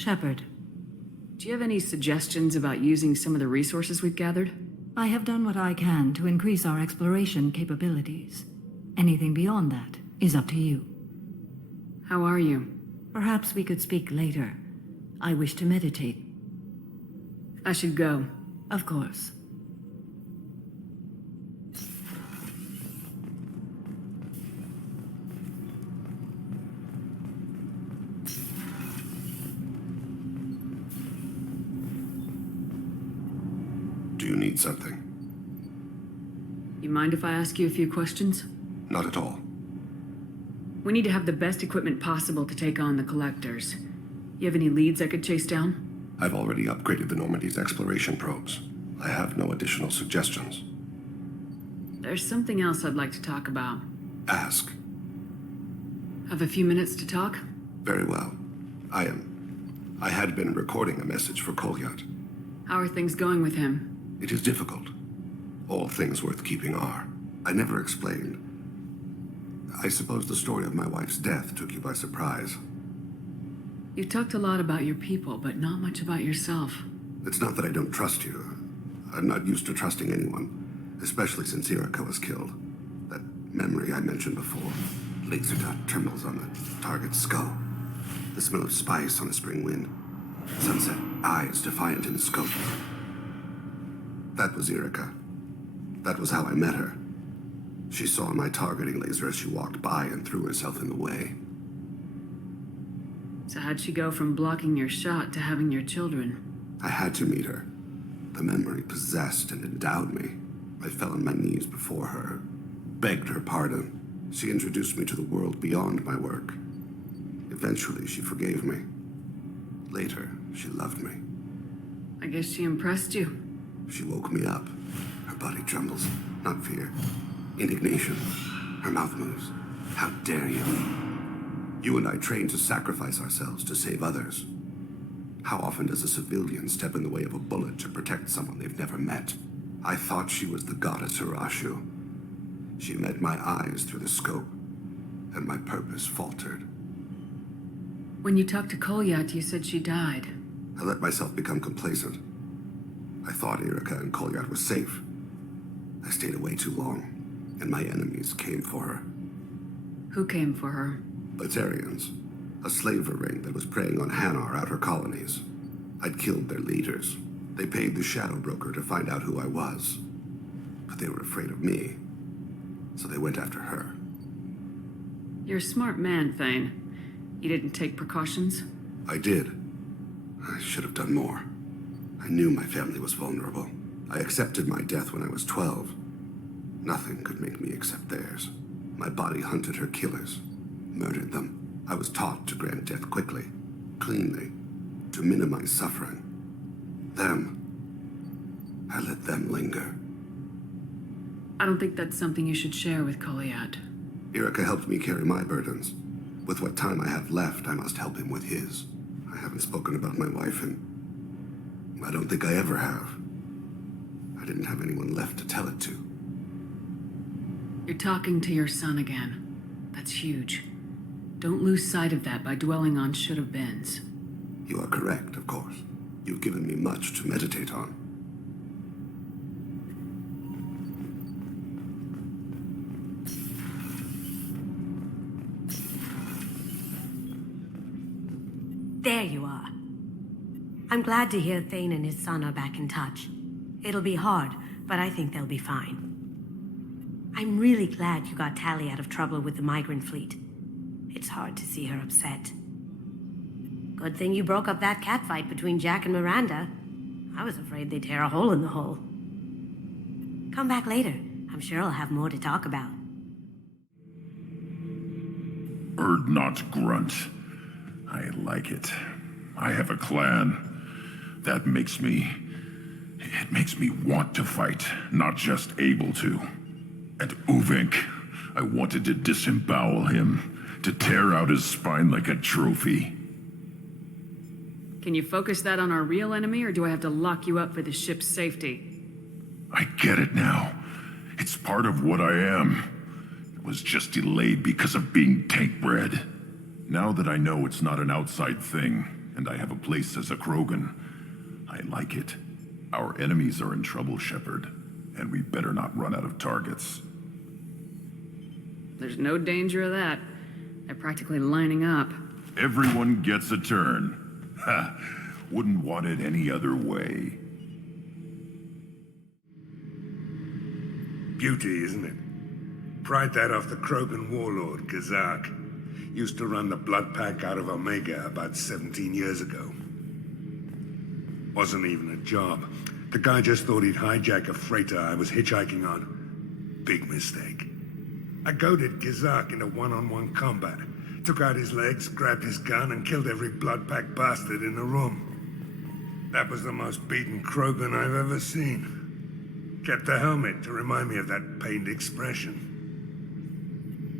Shepard. Do you have any suggestions about using some of the resources we've gathered? I have done what I can to increase our exploration capabilities. Anything beyond that is up to you. How are you? Perhaps we could speak later. I wish to meditate. I should go. Of course. Do you need something? You mind if I ask you a few questions? Not at all. We need to have the best equipment possible to take on the collectors. You have any leads I could chase down? I've already upgraded the Normandy's exploration probes. I have no additional suggestions. There's something else I'd like to talk about. Ask. Have a few minutes to talk? Very well. I had been recording a message for Kolyat. How are things going with him? It is difficult. All things worth keeping are. I never explained. I suppose the story of my wife's death took you by surprise. You talked a lot about your people, but not much about yourself. It's not that I don't trust you. I'm not used to trusting anyone, especially since Irika was killed. That memory I mentioned before. Laser dot trembles on the target's skull. The smell of spice on a spring wind. Sunset eyes defiant in the scope. That was Irika. That was how I met her. She saw my targeting laser as she walked by and threw herself in the way. So how'd she go from blocking your shot to having your children? I had to meet her. The memory possessed and endowed me. I fell on my knees before her, begged her pardon. She introduced me to the world beyond my work. Eventually, she forgave me. Later, she loved me. I guess she impressed you. She woke me up. Her body trembles, not fear. Indignation. Her mouth moves. How dare you? You and I trained to sacrifice ourselves to save others. How often does a civilian step in the way of a bullet to protect someone they've never met? I thought she was the goddess Hirashu. She met my eyes through the scope, and my purpose faltered. When you talked to Kolyat, you said she died. I let myself become complacent. I thought Irika and Kolyat were safe. I stayed away too long, and my enemies came for her. Who came for her? Batarians. A slaver ring that was preying on Hanar outer colonies. I'd killed their leaders. They paid the Shadow Broker to find out who I was. But they were afraid of me, so they went after her. You're a smart man, Thane. You didn't take precautions? I did. I should have done more. I knew my family was vulnerable. I accepted my death when I was 12. Nothing could make me accept theirs. My body hunted her killers, murdered them. I was taught to grant death quickly, cleanly, to minimize suffering. I let them linger. I don't think that's something you should share with Kolyat. Irika helped me carry my burdens. With what time I have left, I must help him with his. I haven't spoken about my wife, and I don't think I ever have. I didn't have anyone left to tell it to. You're talking to your son again. That's huge. Don't lose sight of that by dwelling on should-have-beens. You are correct, of course. You've given me much to meditate on. There you are. I'm glad to hear Thane and his son are back in touch. It'll be hard, but I think they'll be fine. I'm really glad you got Tali out of trouble with the migrant fleet. It's hard to see her upset. Good thing you broke up that catfight between Jack and Miranda. I was afraid they'd tear a hole in the hull. Come back later. I'm sure I'll have more to talk about. Bird not grunt. I like it. I have a clan. That makes me... It makes me want to fight, not just able to. And Uvink, I wanted to disembowel him, to tear out his spine like a trophy. Can you focus that on our real enemy, or do I have to lock you up for the ship's safety? I get it now. It's part of what I am. It was just delayed because of being tank bred. Now that I know it's not an outside thing, and I have a place as a Krogan. I like it. Our enemies are in trouble, Shepard, and we better not run out of targets. There's no danger of that. They're practically lining up. Everyone gets a turn. Ha! Wouldn't want it any other way. Beauty, isn't it? Pried that off the Krogan warlord, Kazak. Used to run the Blood Pack out of Omega about 17 years ago. Wasn't even a job. The guy just thought he'd hijack a freighter I was hitchhiking on. Big mistake. I goaded Kazak into one-on-one combat. Took out his legs, grabbed his gun, and killed every Blood Pack bastard in the room. That was the most beaten Krogan I've ever seen. Kept the helmet to remind me of that pained expression.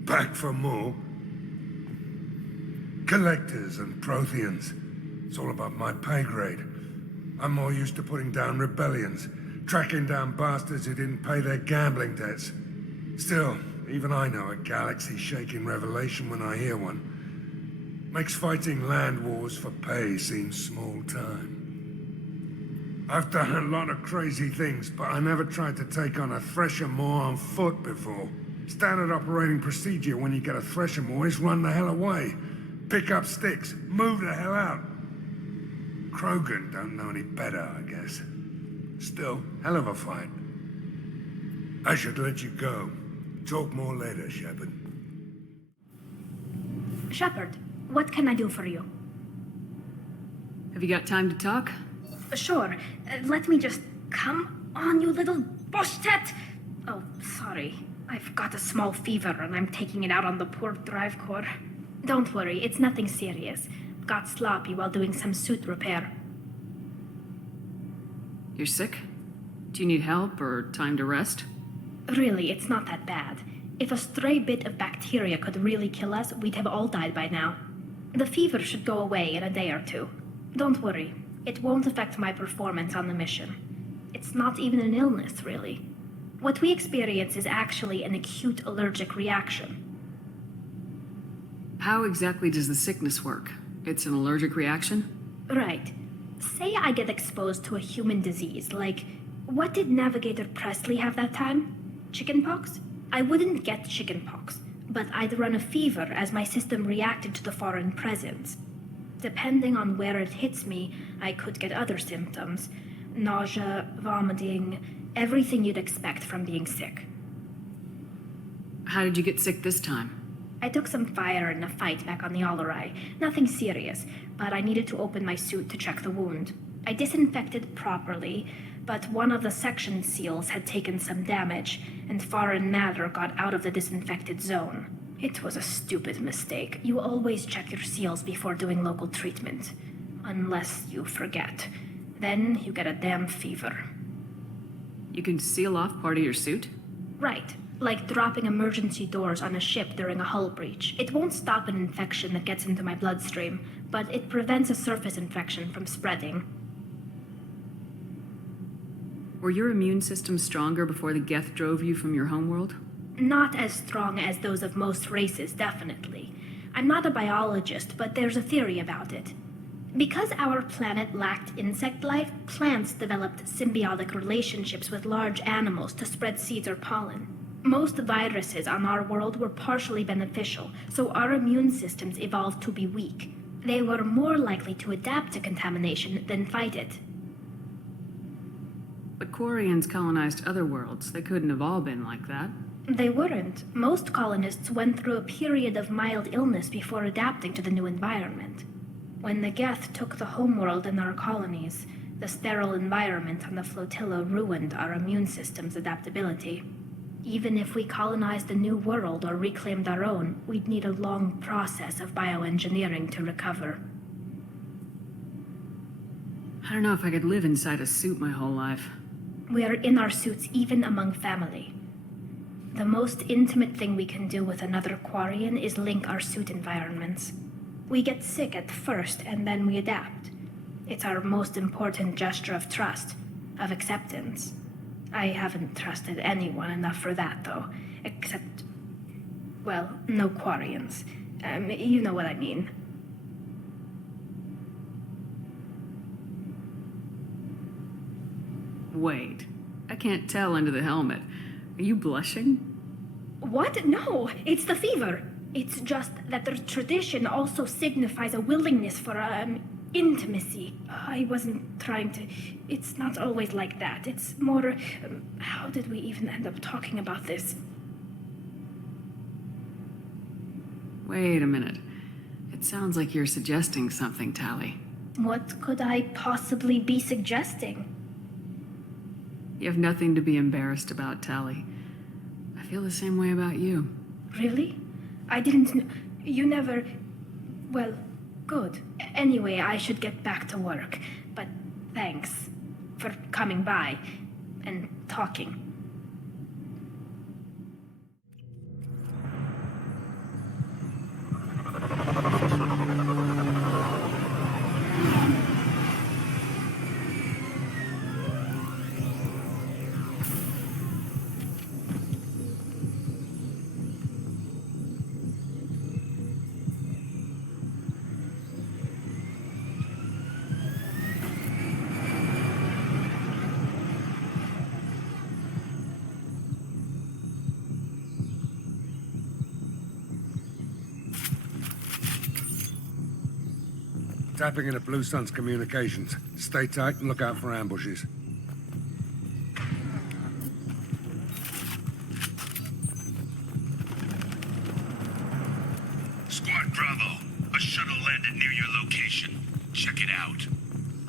Back for more. Collectors and Protheans. It's all about my pay grade. I'm more used to putting down rebellions, tracking down bastards who didn't pay their gambling debts. Still, even I know a galaxy-shaking revelation when I hear one. Makes fighting land wars for pay seem small time. I've done a lot of crazy things, but I never tried to take on a Thresher Maw on foot before. Standard operating procedure when you get a Thresher Maw is run the hell away. Pick up sticks, move the hell out. Krogan don't know any better, I guess. Still, hell of a fight. I should let you go. Talk more later, Shepard. Shepard, what can I do for you? Have you got time to talk? Sure. Let me just... Come on, you little boshtet! Oh, sorry. I've got a small fever and I'm taking it out on the poor drive core. Don't worry, it's nothing serious. Got sloppy while doing some suit repair. You're sick? Do you need help or time to rest? Really, it's not that bad. If a stray bit of bacteria could really kill us, we'd have all died by now. The fever should go away in a day or two. Don't worry, it won't affect my performance on the mission. It's not even an illness, really. What we experience is actually an acute allergic reaction. How exactly does the sickness work? It's an allergic reaction? Right. Say I get exposed to a human disease, like, what did Navigator Presley have that time? Chickenpox? I wouldn't get chickenpox, but I'd run a fever as my system reacted to the foreign presence. Depending on where it hits me, I could get other symptoms. Nausea, vomiting, everything you'd expect from being sick. How did you get sick this time? I took some fire in a fight back on the Olorai. Nothing serious, but I needed to open my suit to check the wound. I disinfected properly, but one of the section seals had taken some damage, and foreign matter got out of the disinfected zone. It was a stupid mistake. You always check your seals before doing local treatment. Unless you forget. Then you get a damn fever. You can seal off part of your suit? Right. Like dropping emergency doors on a ship during a hull breach. It won't stop an infection that gets into my bloodstream, but it prevents a surface infection from spreading. Were your immune system stronger before the Geth drove you from your homeworld? Not as strong as those of most races, definitely. I'm not a biologist, but there's a theory about it. Because our planet lacked insect life, plants developed symbiotic relationships with large animals to spread seeds or pollen. Most viruses on our world were partially beneficial, so our immune systems evolved to be weak. They were more likely to adapt to contamination than fight it. But Quarians colonized other worlds. They couldn't have all been like that. They weren't. Most colonists went through a period of mild illness before adapting to the new environment. When the Geth took the homeworld and our colonies, the sterile environment on the flotilla ruined our immune system's adaptability. Even if we colonized a new world or reclaimed our own, we'd need a long process of bioengineering to recover. I don't know if I could live inside a suit my whole life. We are in our suits even among family. The most intimate thing we can do with another Quarian is link our suit environments. We get sick at first and then we adapt. It's our most important gesture of trust, of acceptance. I haven't trusted anyone enough for that, though. Except, well, no Quarians. You know what I mean. Wait. I can't tell under the helmet. Are you blushing? What? No, it's the fever. It's just that the tradition also signifies a willingness for intimacy. I wasn't trying to. It's not always like that. It's more. How did we even end up talking about this? Wait a minute. It sounds like you're suggesting something, Tali. What could I possibly be suggesting? You have nothing to be embarrassed about, Tali. I feel the same way about you. Really? I didn't You never. Well, good. Anyway, I should get back to work. But thanks for coming by and talking. Tapping into Blue Sun's communications. Stay tight and look out for ambushes. Squad Bravo, a shuttle landed near your location. Check it out.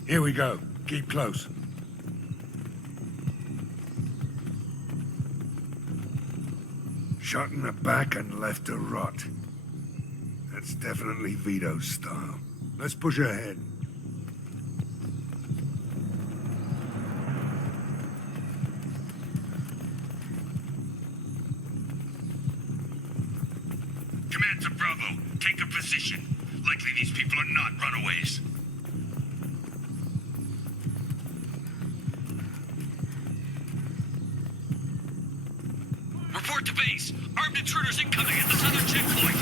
Here we go. Keep close. Shot in the back and left to rot. That's definitely Vito's style. Let's push ahead. Command to Bravo, take a position. Likely these people are not runaways. Report to base. Armed intruders incoming at the southern checkpoint.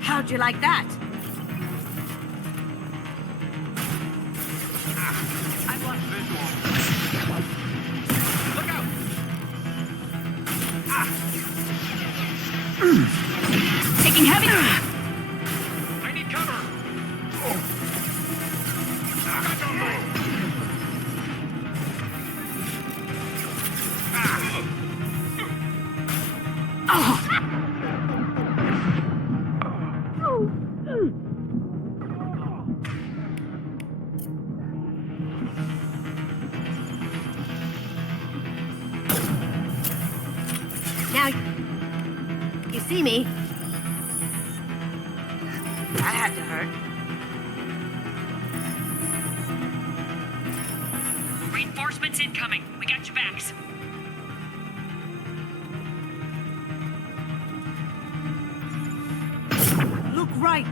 How'd you like that? I want visual. Look out! Taking heavy. I need cover. Now, you see me. That had to hurt. Reinforcements incoming. We got your backs. Look right.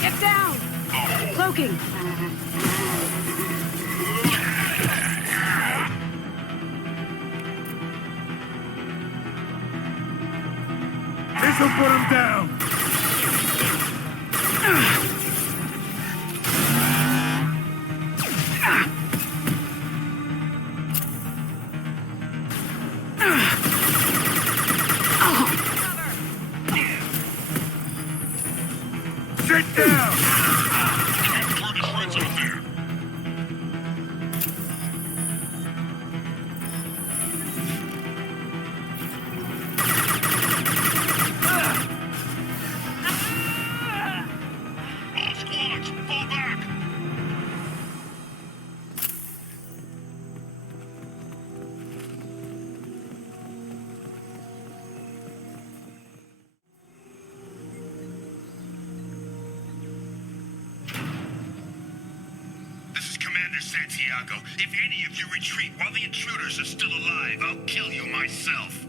Get down! Cloaking. This'll put him down! Sit down! Squads, fall back! Commander Santiago. If any of you retreat while the intruders are still alive, I'll kill you myself.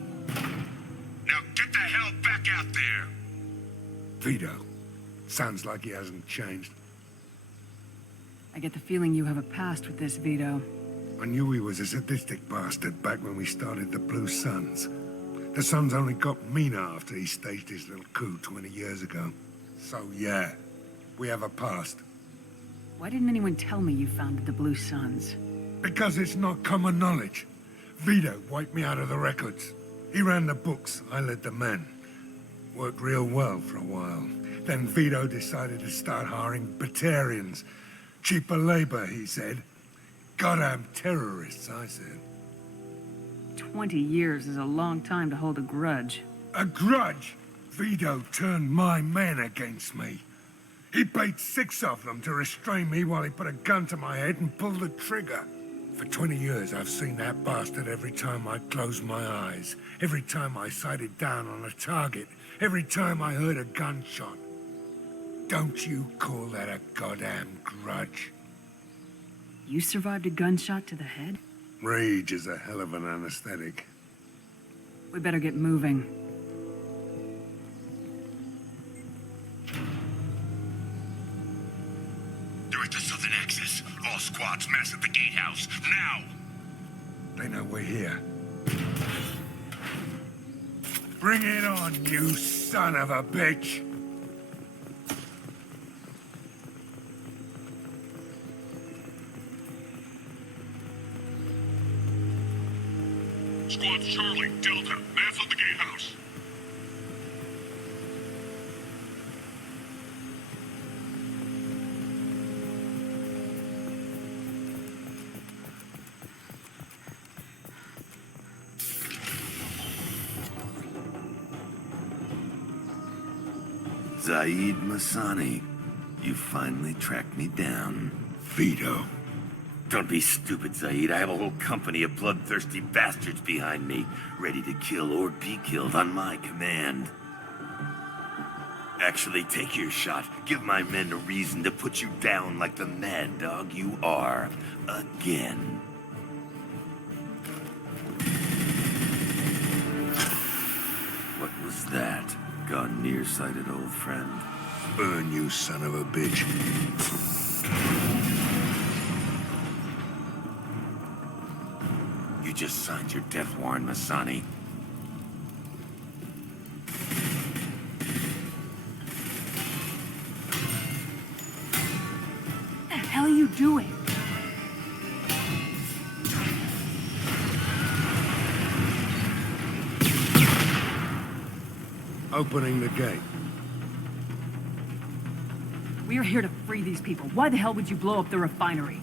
Now get the hell back out there! Vito. Sounds like he hasn't changed. I get the feeling you have a past with this, Vito. I knew he was a sadistic bastard back when we started the Blue Suns. The Suns only got meaner after he staged his little coup 20 years ago. So yeah, we have a past. Why didn't anyone tell me you founded the Blue Suns? Because it's not common knowledge. Vito wiped me out of the records. He ran the books, I led the men. Worked real well for a while. Then Vito decided to start hiring Batarians. Cheaper labor, he said. Goddamn terrorists, I said. 20 years is a long time to hold a grudge. A grudge? Vito turned my men against me. He paid 6 of them to restrain me while he put a gun to my head and pulled the trigger. For 20 years, I've seen that bastard every time I closed my eyes. Every time I sighted down on a target. Every time I heard a gunshot. Don't you call that a goddamn grudge? You survived a gunshot to the head? Rage is a hell of an anesthetic. We better get moving. They're at the southern axis. All squads mass at the gatehouse. Now! They know we're here. Bring it on, you son of a bitch! Squad's Charlie, Delta, mass on the gatehouse. Zaeed Masani, you finally tracked me down. Vito. Don't be stupid, Zaeed. I have a whole company of bloodthirsty bastards behind me, ready to kill or be killed on my command. Actually, take your shot. Give my men a reason to put you down like the mad dog you are. Again. What was that? Gone nearsighted, old friend. Burn, you son of a bitch. You just signed your death warrant, Masani. What the hell are you doing? Opening the gate. We are here to free these people. Why the hell would you blow up the refinery?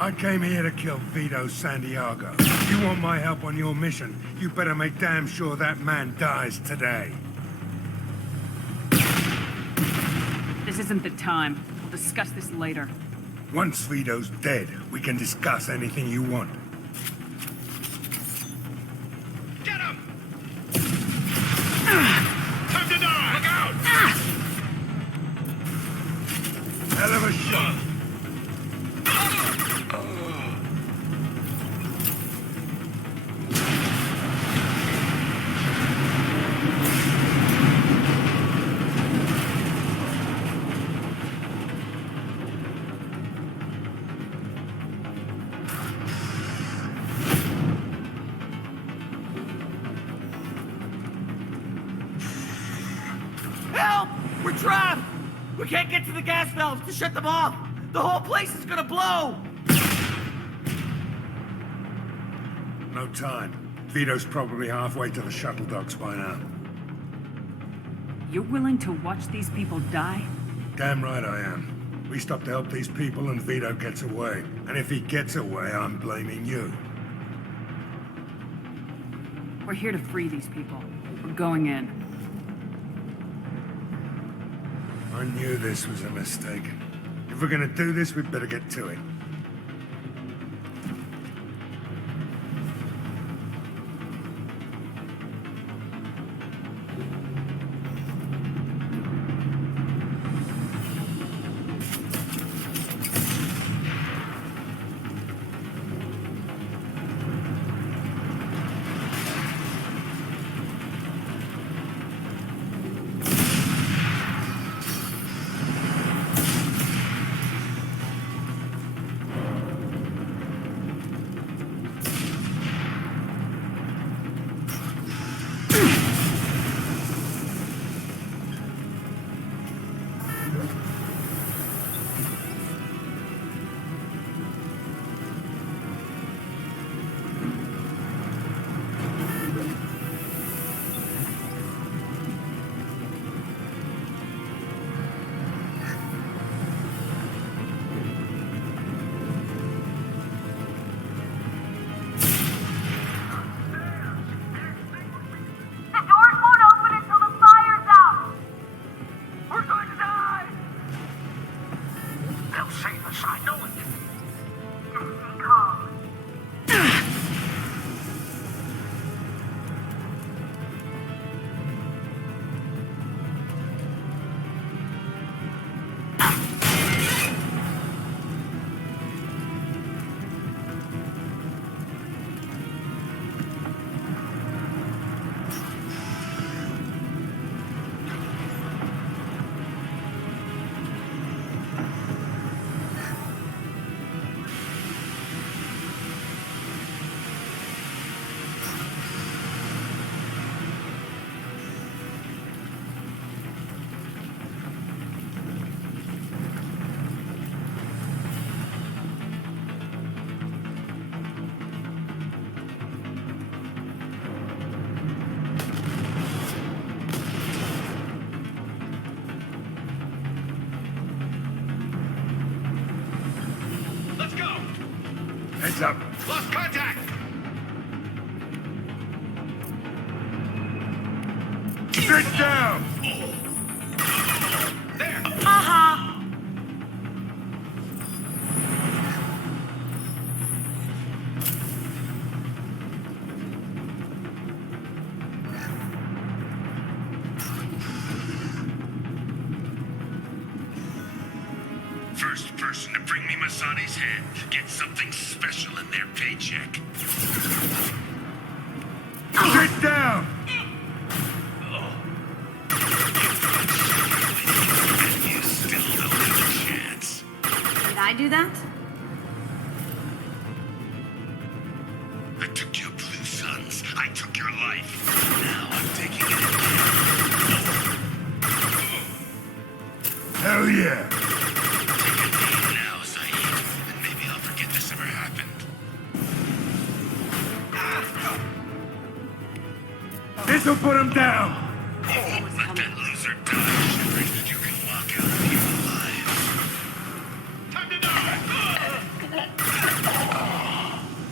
I came here to kill Vito Santiago. You want my help on your mission, you better make damn sure that man dies today. This isn't the time. We'll discuss this later. Once Vito's dead, we can discuss anything you want. Get him! Time to die! Look out! Hell of a shot. Help! We're trapped! We can't get to the gas valves to shut them off! The whole place is gonna blow! No time. Vito's probably halfway to the shuttle docks by now. You're willing to watch these people die? Damn right I am. We stop to help these people and Vito gets away. And if he gets away, I'm blaming you. We're here to free these people. We're going in. I knew this was a mistake. If we're gonna do this, we'd better get to it. Lost contact! Sit down! There! Haha! First person to bring me Masani's head gets something special in their paycheck. Sit down! You still don't have a chance. Did I do that? I took your blue suns. I took your life. Now I'm taking it again. Hell yeah! Now, Zaeed, and maybe I'll forget this ever happened. This'll put him down! Let that loser die, Shepard. You can walk out of here alive. Time to die!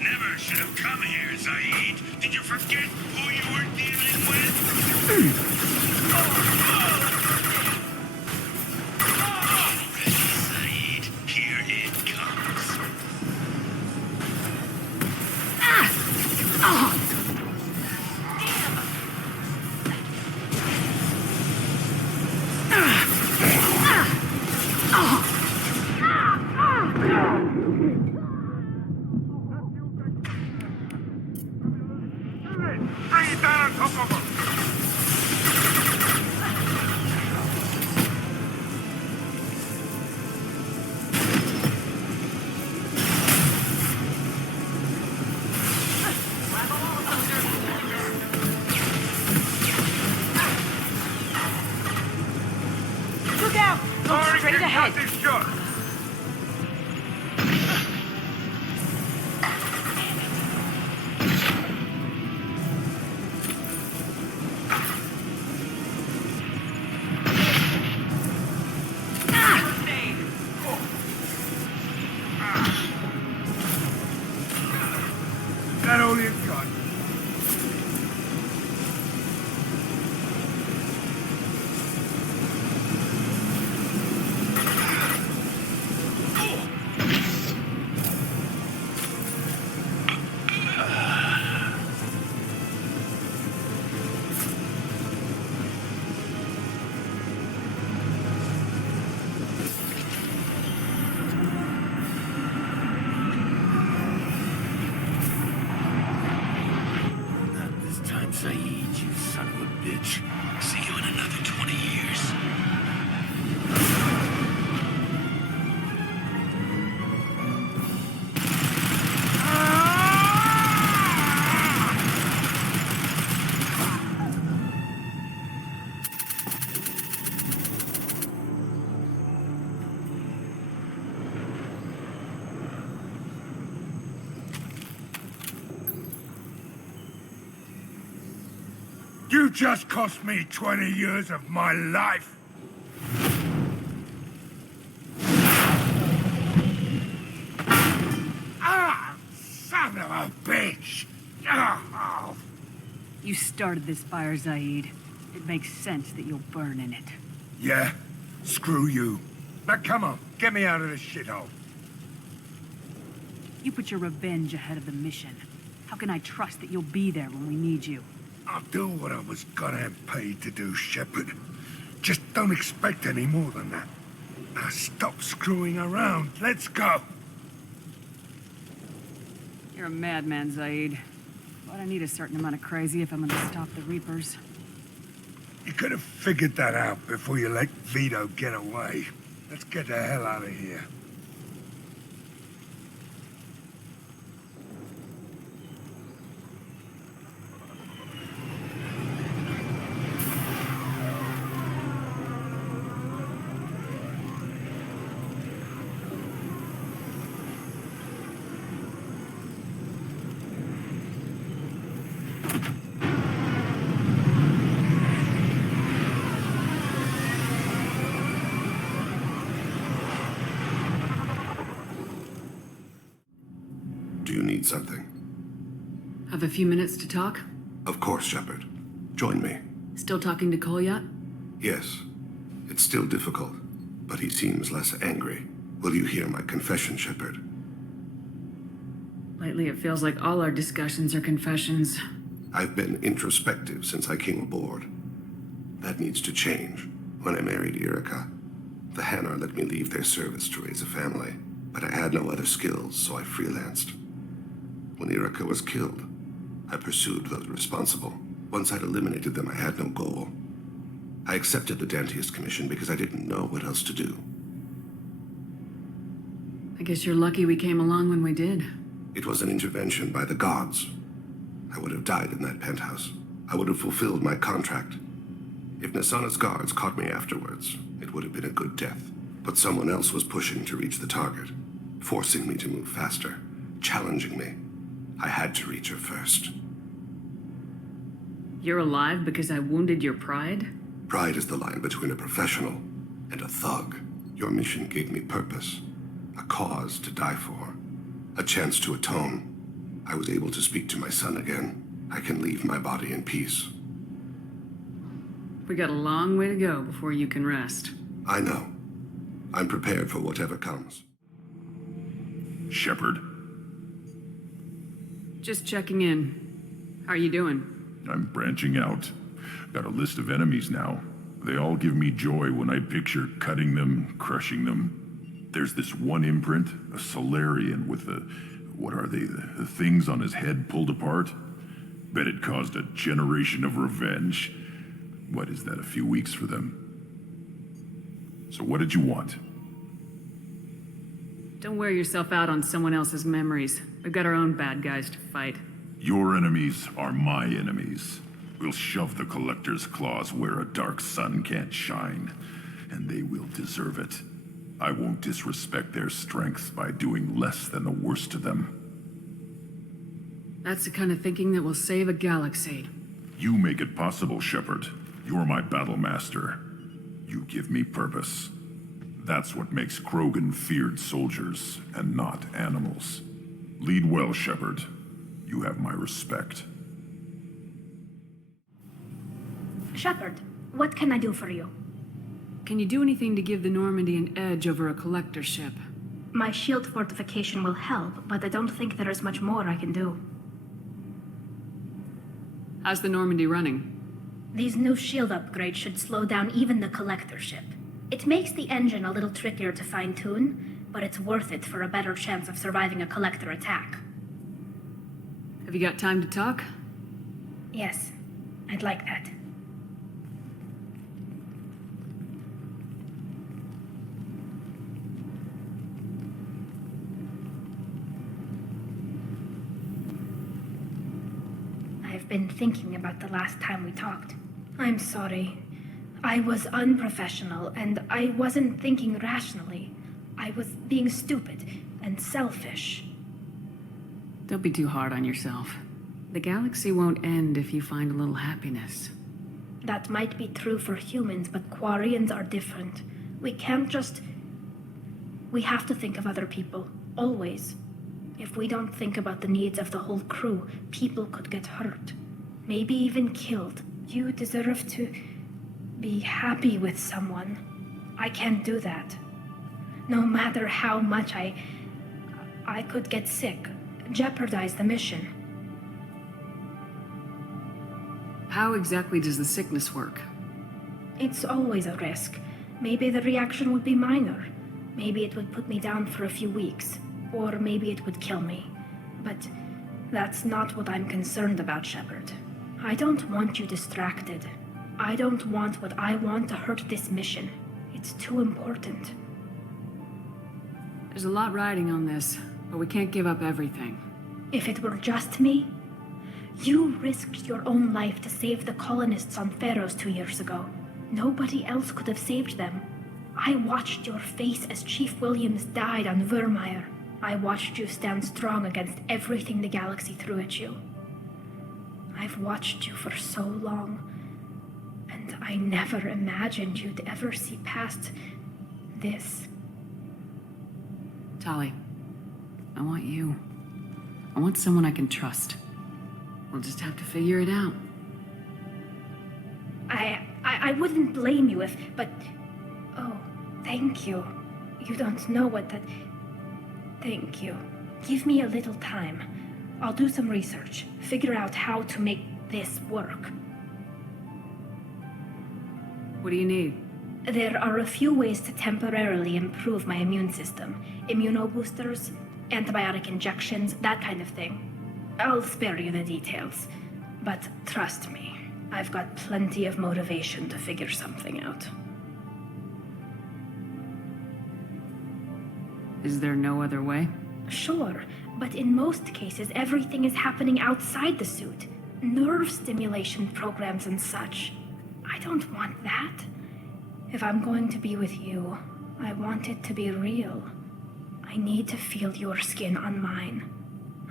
Never should have come here, Zaeed. Did you forget who you were dealing with? Ready, Zaeed. Here it comes. Bring it down on top of him! Look out! Look straight ahead! This shot! That all you've got? Not this time, Zaeed, you son of a bitch. See you in another 20 years. You just cost me 20 years of my life! Ah! Son of a bitch! Ah! You started this fire, Zaeed. It makes sense that you'll burn in it. Yeah? Screw you. Now come on, get me out of this shithole. You put your revenge ahead of the mission. How can I trust that you'll be there when we need you? I'll do what I was goddamn paid to do, Shepard. Just don't expect any more than that. Now stop screwing around. Let's go. You're a madman, Zaeed. But I need a certain amount of crazy if I'm gonna stop the Reapers. You could have figured that out before you let Vito get away. Let's get the hell out of here. you need something. Have a few minutes to talk? Of course, Shepard. Join me. Still talking to Cole yet? Yes. It's still difficult, but he seems less angry. Will you hear my confession, Shepard? Lately it feels like all our discussions are confessions. I've been introspective since I came aboard. That needs to change. When I married Irika, the Hanar let me leave their service to raise a family, but I had no other skills, so I freelanced. When Irika was killed, I pursued those responsible. Once I'd eliminated them, I had no goal. I accepted the Danteist commission because I didn't know what else to do. I guess you're lucky we came along when we did. It was an intervention by the gods. I would have died in that penthouse. I would have fulfilled my contract. If Nasana's guards caught me afterwards, it would have been a good death. But someone else was pushing to reach the target, forcing me to move faster, challenging me. I had to reach her first. You're alive because I wounded your pride? Pride is the line between a professional and a thug. Your mission gave me purpose, a cause to die for, a chance to atone. I was able to speak to my son again. I can leave my body in peace. We got a long way to go before you can rest. I know. I'm prepared for whatever comes. Shepard, Just checking in. How are you doing? I'm branching out. Got a list of enemies now. They all give me joy when I picture cutting them, crushing them. There's this one imprint, a Solarian with the... what are they? The things on his head pulled apart? Bet it caused a generation of revenge. What is that, a few weeks for them? So what did you want? Don't wear yourself out on someone else's memories. We've got our own bad guys to fight. Your enemies are my enemies. We'll shove the Collector's claws where a dark sun can't shine, and they will deserve it. I won't disrespect their strength by doing less than the worst to them. That's the kind of thinking that will save a galaxy. You make it possible, Shepard. You're my battle master. You give me purpose. That's what makes Krogan feared soldiers and not animals. Lead well, Shepard. You have my respect. Shepard, what can I do for you? Can you do anything to give the Normandy an edge over a collector ship? My shield fortification will help, but I don't think there is much more I can do. How's the Normandy running? These new shield upgrades should slow down even the collector ship. It makes the engine a little trickier to fine-tune, but it's worth it for a better chance of surviving a collector attack. Have you got time to talk? Yes, I'd like that. I've been thinking about the last time we talked. I'm sorry. I was unprofessional, and I wasn't thinking rationally. I was being stupid and selfish. Don't be too hard on yourself. The galaxy won't end if you find a little happiness. That might be true for humans, but Quarians are different. We can't just... We have to think of other people, always. If we don't think about the needs of the whole crew, people could get hurt. Maybe even killed. You deserve to be happy with someone. I can't do that. No matter how much I could get sick, jeopardize the mission. How exactly does the sickness work? It's always a risk. Maybe the reaction would be minor. Maybe it would put me down for a few weeks. Or maybe it would kill me. But that's not what I'm concerned about, Shepard. I don't want you distracted. I don't want what I want to hurt this mission. It's too important. There's a lot riding on this, but we can't give up everything. If it were just me, you risked your own life to save the colonists on Pharaohs 2 years ago. Nobody else could have saved them. I watched your face as Chief Williams died on Vermeer. I watched you stand strong against everything the galaxy threw at you. I've watched you for so long, and I never imagined you'd ever see past this. Tali, I want you. I want someone I can trust. We'll just have to figure it out. I wouldn't blame you if, but... Oh, thank you. You don't know what that... Thank you. Give me a little time. I'll do some research, figure out how to make this work. What do you need? There are a few ways to temporarily improve my immune system. Immunoboosters, antibiotic injections, that kind of thing. I'll spare you the details. But trust me, I've got plenty of motivation to figure something out. Is there no other way? Sure, but in most cases, everything is happening outside the suit. Nerve stimulation programs and such. I don't want that. If I'm going to be with you, I want it to be real. I need to feel your skin on mine.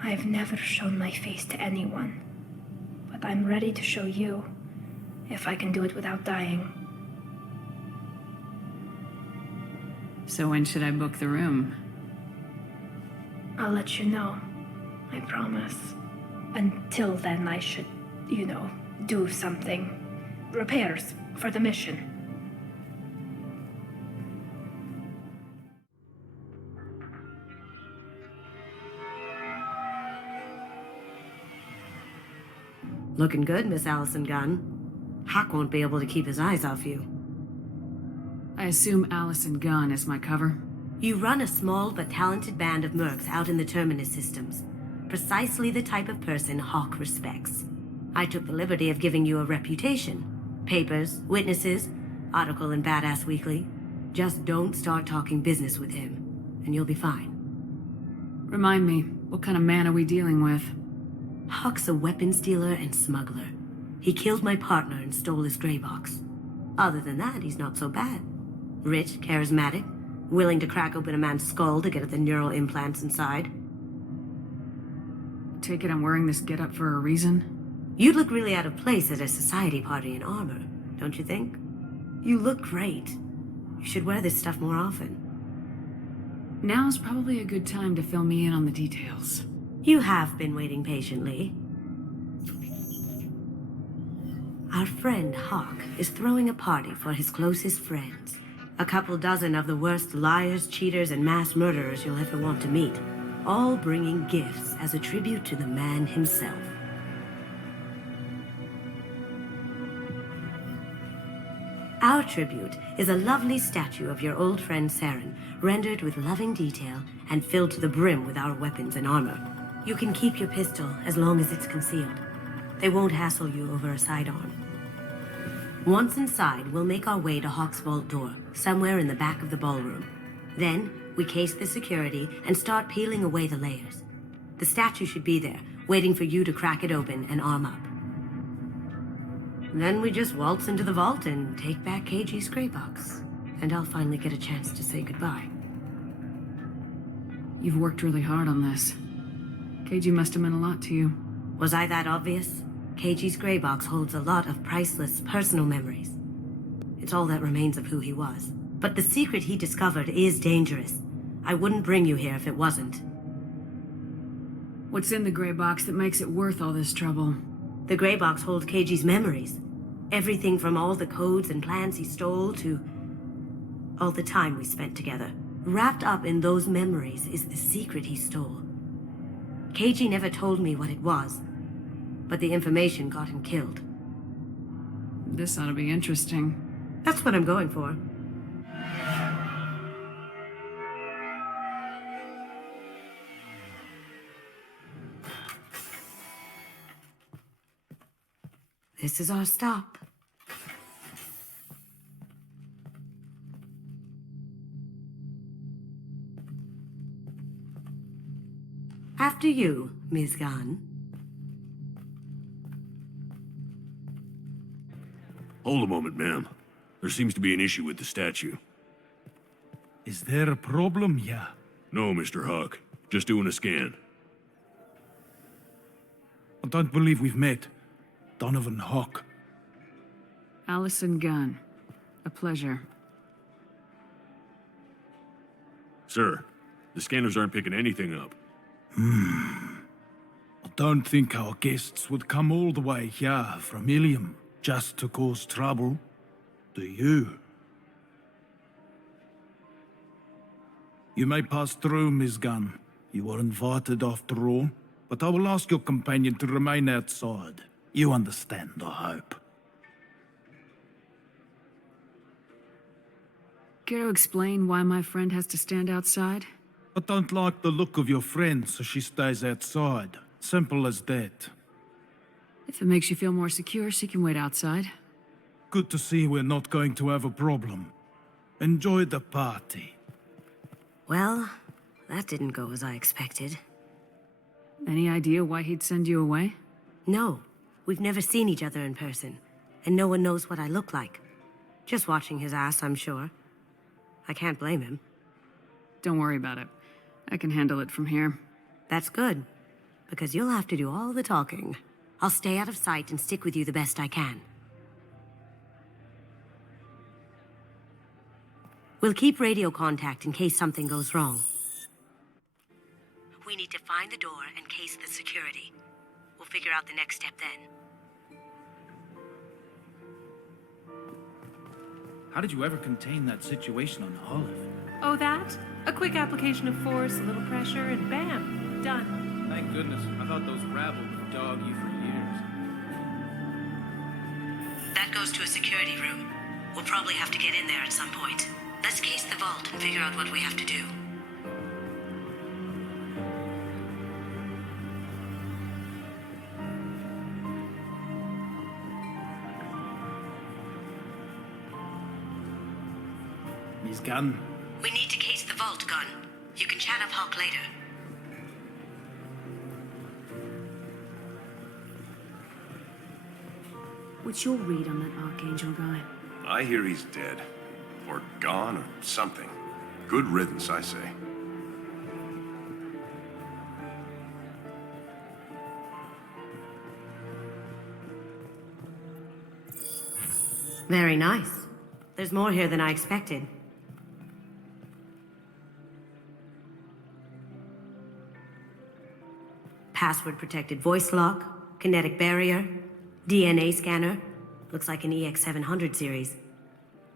I've never shown my face to anyone, but I'm ready to show you, if I can do it without dying. So when should I book the room? I'll let you know. I promise. Until then, I should, do something. Repairs for the mission. Looking good, Miss Allison Gunn. Hawk won't be able to keep his eyes off you. I assume Allison Gunn is my cover? You run a small but talented band of mercs out in the Terminus systems. Precisely the type of person Hawk respects. I took the liberty of giving you a reputation. Papers, witnesses, article in Badass Weekly. Just don't start talking business with him, and you'll be fine. Remind me, what kind of man are we dealing with? Hawk's a weapons dealer and smuggler. He killed my partner and stole his gray box. Other than that, he's not so bad. Rich, charismatic, willing to crack open a man's skull to get at the neural implants inside. Take it I'm wearing this getup for a reason? You'd look really out of place at a society party in armor, don't you think? You look great. You should wear this stuff more often. Now's probably a good time to fill me in on the details. You have been waiting patiently. Our friend Hawk is throwing a party for his closest friends. A couple dozen of the worst liars, cheaters, and mass murderers you'll ever want to meet. All bringing gifts as a tribute to the man himself. Our tribute is a lovely statue of your old friend Saren, rendered with loving detail and filled to the brim with our weapons and armor. You can keep your pistol as long as it's concealed. They won't hassle you over a sidearm. Once inside, we'll make our way to Hawk's vault door, somewhere in the back of the ballroom. Then, we case the security and start peeling away the layers. The statue should be there, waiting for you to crack it open and arm up. Then we just waltz into the vault and take back KG's gray box. And I'll finally get a chance to say goodbye. You've worked really hard on this. KG must have meant a lot to you. Was I that obvious? KG's gray box holds a lot of priceless personal memories. It's all that remains of who he was. But the secret he discovered is dangerous. I wouldn't bring you here if it wasn't. What's in the gray box that makes it worth all this trouble? The gray box holds KG's memories. Everything from all the codes and plans he stole to all the time we spent together. Wrapped up in those memories is the secret he stole. KG never told me what it was, but the information got him killed. This ought to be interesting. That's what I'm going for. This is our stop. After you, Ms. Gunn. Hold a moment, ma'am. There seems to be an issue with the statue. Is there a problem, yeah? No, Mr. Hawk. Just doing a scan. I don't believe we've met. Donovan Hawk. Allison Gunn. A pleasure. Sir, the scanners aren't picking anything up. don't think our guests would come all the way here from Ilium just to cause trouble. Do you? You may pass through, Ms. Gunn. You were invited after all, but I will ask your companion to remain outside. You understand, I hope. Care to explain why my friend has to stand outside? I don't like the look of your friend, so she stays outside. Simple as that. If it makes you feel more secure, she can wait outside. Good to see we're not going to have a problem. Enjoy the party. Well, that didn't go as I expected. Any idea why he'd send you away? No, we've never seen each other in person, and no one knows what I look like. Just watching his ass, I'm sure. I can't blame him. Don't worry about it. I can handle it from here. That's good, because you'll have to do all the talking. I'll stay out of sight and stick with you the best I can. We'll keep radio contact in case something goes wrong. We need to find the door and case the security. We'll figure out the next step then. How did you ever contain that situation on Olive? Oh, that? A quick application of force, a little pressure, and bam, done. Thank goodness. I thought those rabble would dog you for years. That goes to a security room. We'll probably have to get in there at some point. Let's case the vault and figure out what we have to do. Miss Gunn? We need to case the vault, Gunn. You can chat up Hawk later. What's your read on that Archangel guy? I hear he's dead. Or gone, or something. Good riddance, I say. Very nice. There's more here than I expected. Password-protected voice lock, kinetic barrier, DNA scanner. Looks like an EX700 series.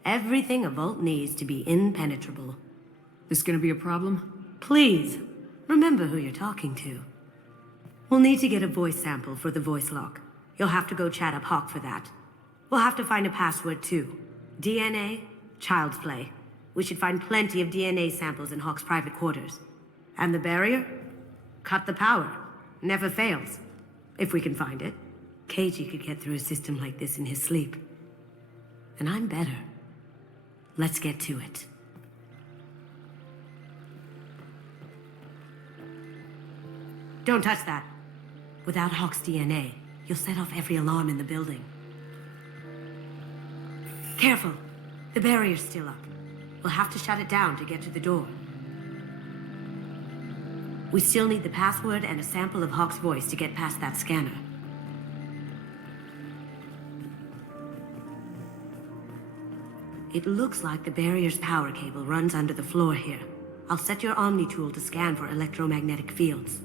Everything a vault needs to be impenetrable. This gonna be a problem? Please, remember who you're talking to. We'll need to get a voice sample for the voice lock. You'll have to go chat up Hawk for that. We'll have to find a password too. DNA, child's play. We should find plenty of DNA samples in Hawk's private quarters. And the barrier? Cut the power. Never fails. If we can find it. KG could get through a system like this in his sleep. And I'm better. Let's get to it. Don't touch that. Without Hawk's DNA, you'll set off every alarm in the building. Careful. The barrier's still up. We'll have to shut it down to get to the door. We still need the password and a sample of Hawk's voice to get past that scanner. It looks like the barrier's power cable runs under the floor here. I'll set your Omni tool to scan for electromagnetic fields.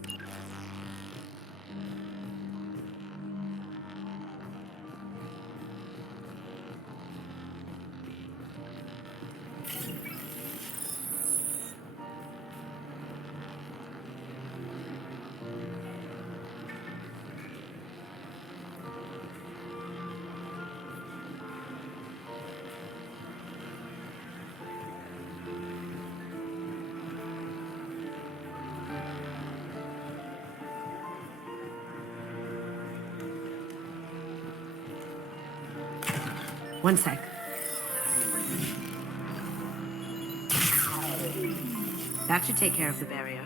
One sec. That should take care of the barrier.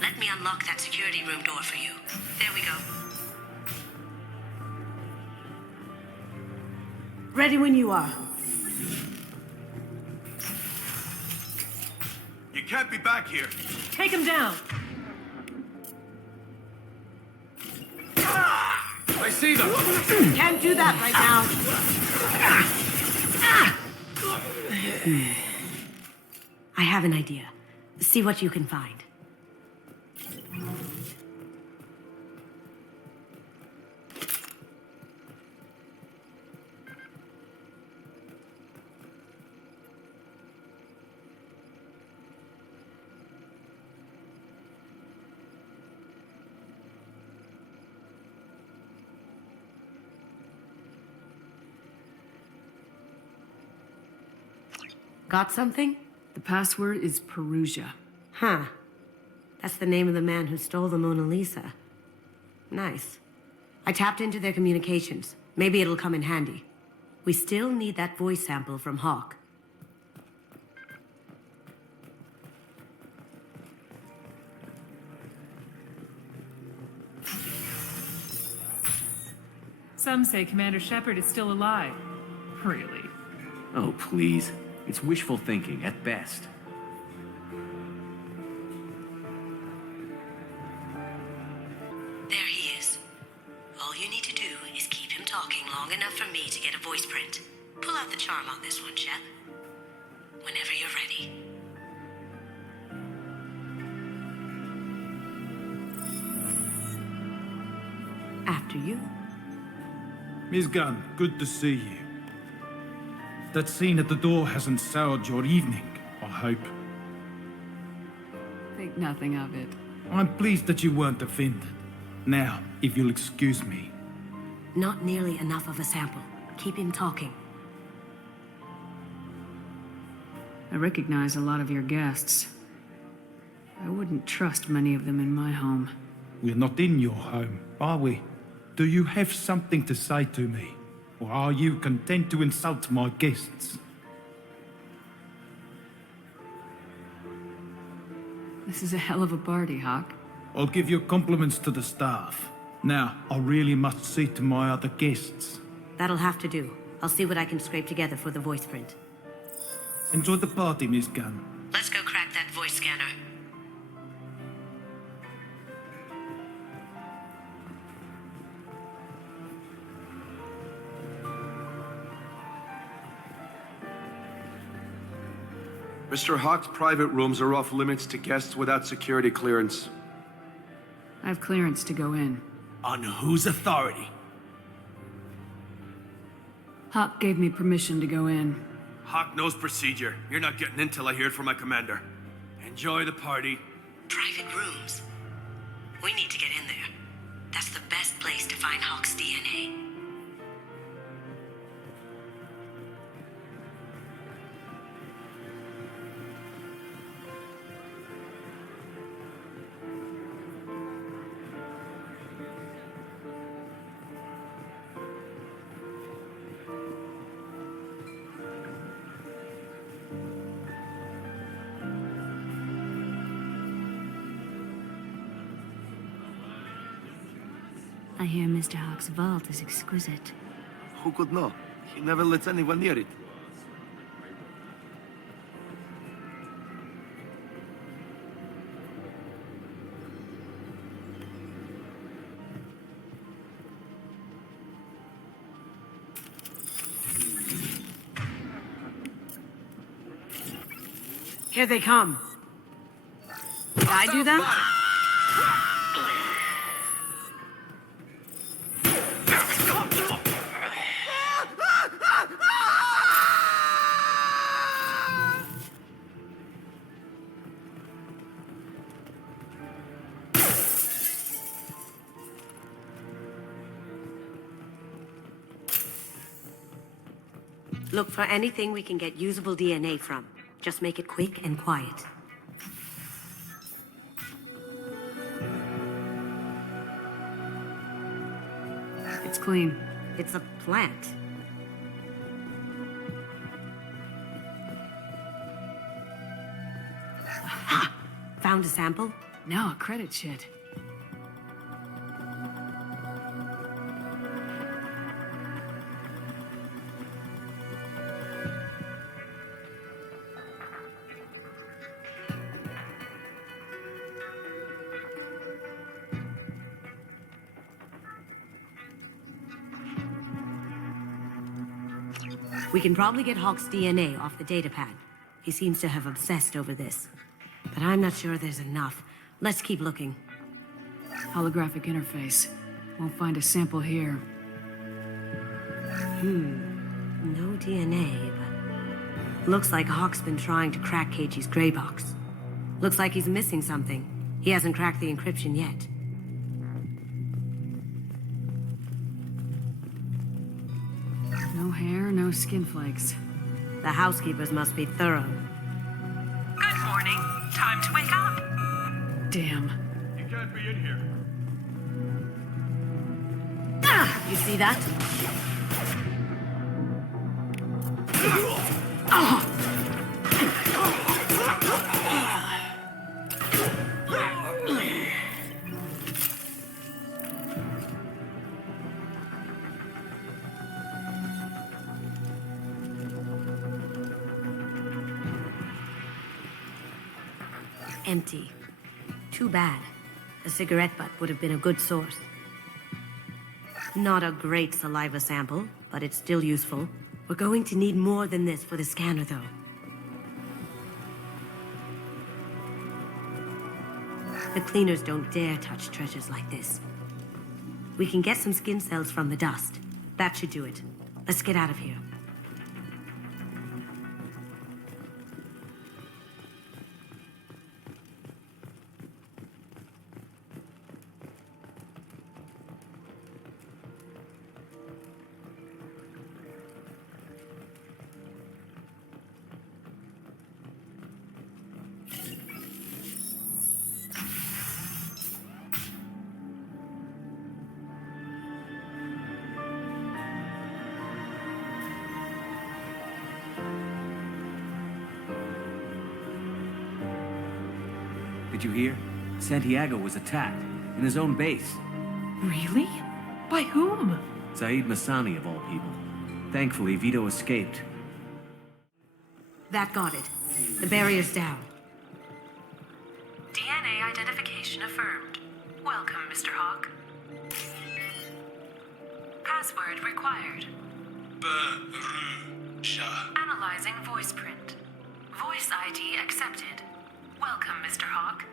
Let me unlock that security room door for you. There we go. Ready when you are. You can't be back here. Take him down. I see them! Can't do that right now. I have an idea. See what you can find. Got something? The password is Perugia. Huh. That's the name of the man who stole the Mona Lisa. Nice. I tapped into their communications. Maybe it'll come in handy. We still need that voice sample from Hawk. Some say Commander Shepard is still alive. Really? Oh, please. It's wishful thinking, at best. There he is. All you need to do is keep him talking long enough for me to get a voice print. Pull out the charm on this one, Shep. Whenever you're ready. After you. Miss Gunn, good to see you. That scene at the door hasn't soured your evening, I hope. Think nothing of it. I'm pleased that you weren't offended. Now, if you'll excuse me. Not nearly enough of a sample. Keep him talking. I recognize a lot of your guests. I wouldn't trust many of them in my home. We're not in your home, are we? Do you have something to say to me? Or are you content to insult my guests? This is a hell of a party, Hawk. I'll give your compliments to the staff. Now, I really must see to my other guests. That'll have to do. I'll see what I can scrape together for the voice print. Enjoy the party, Miss Gunn. Let's go crack that voice scanner. Mr. Hawk's private rooms are off limits to guests without security clearance. I have clearance to go in. On whose authority? Hawk gave me permission to go in. Hawk knows procedure. You're not getting in till I hear it from my commander. Enjoy the party. Private rooms. We need to get in there. That's the best place to find Hawk's DNA. I hear Mr. Hawk's vault is exquisite. Who could know? He never lets anyone near it. Here they come. Did I do that? Look for anything we can get usable DNA from. Just make it quick and quiet. It's clean. It's a plant. Ha! Found a sample? Now a credit sheet. We can probably get Hawk's DNA off the datapad. He seems to have obsessed over this. But I'm not sure there's enough. Let's keep looking. Holographic interface. Won't find a sample here. No DNA, but... Looks like Hawk's been trying to crack KG's gray box. Looks like he's missing something. He hasn't cracked the encryption yet. No hair, no skin flakes. The housekeepers must be thorough. Good morning. Time to wake up. Damn. You can't be in here. You see that? Empty. Too bad. A cigarette butt would have been a good source. Not a great saliva sample, but it's still useful. We're going to need more than this for the scanner, though. The cleaners don't dare touch treasures like this. We can get some skin cells from the dust. That should do it. Let's get out of here. Did you hear? Santiago was attacked, in his own base. Really? By whom? Zaeed Masani, of all people. Thankfully, Vito escaped. That got it. The barrier's down. DNA identification affirmed. Welcome, Mr. Hawk. Password required. Analyzing voice print. Voice ID accepted. Welcome, Mr. Hawk.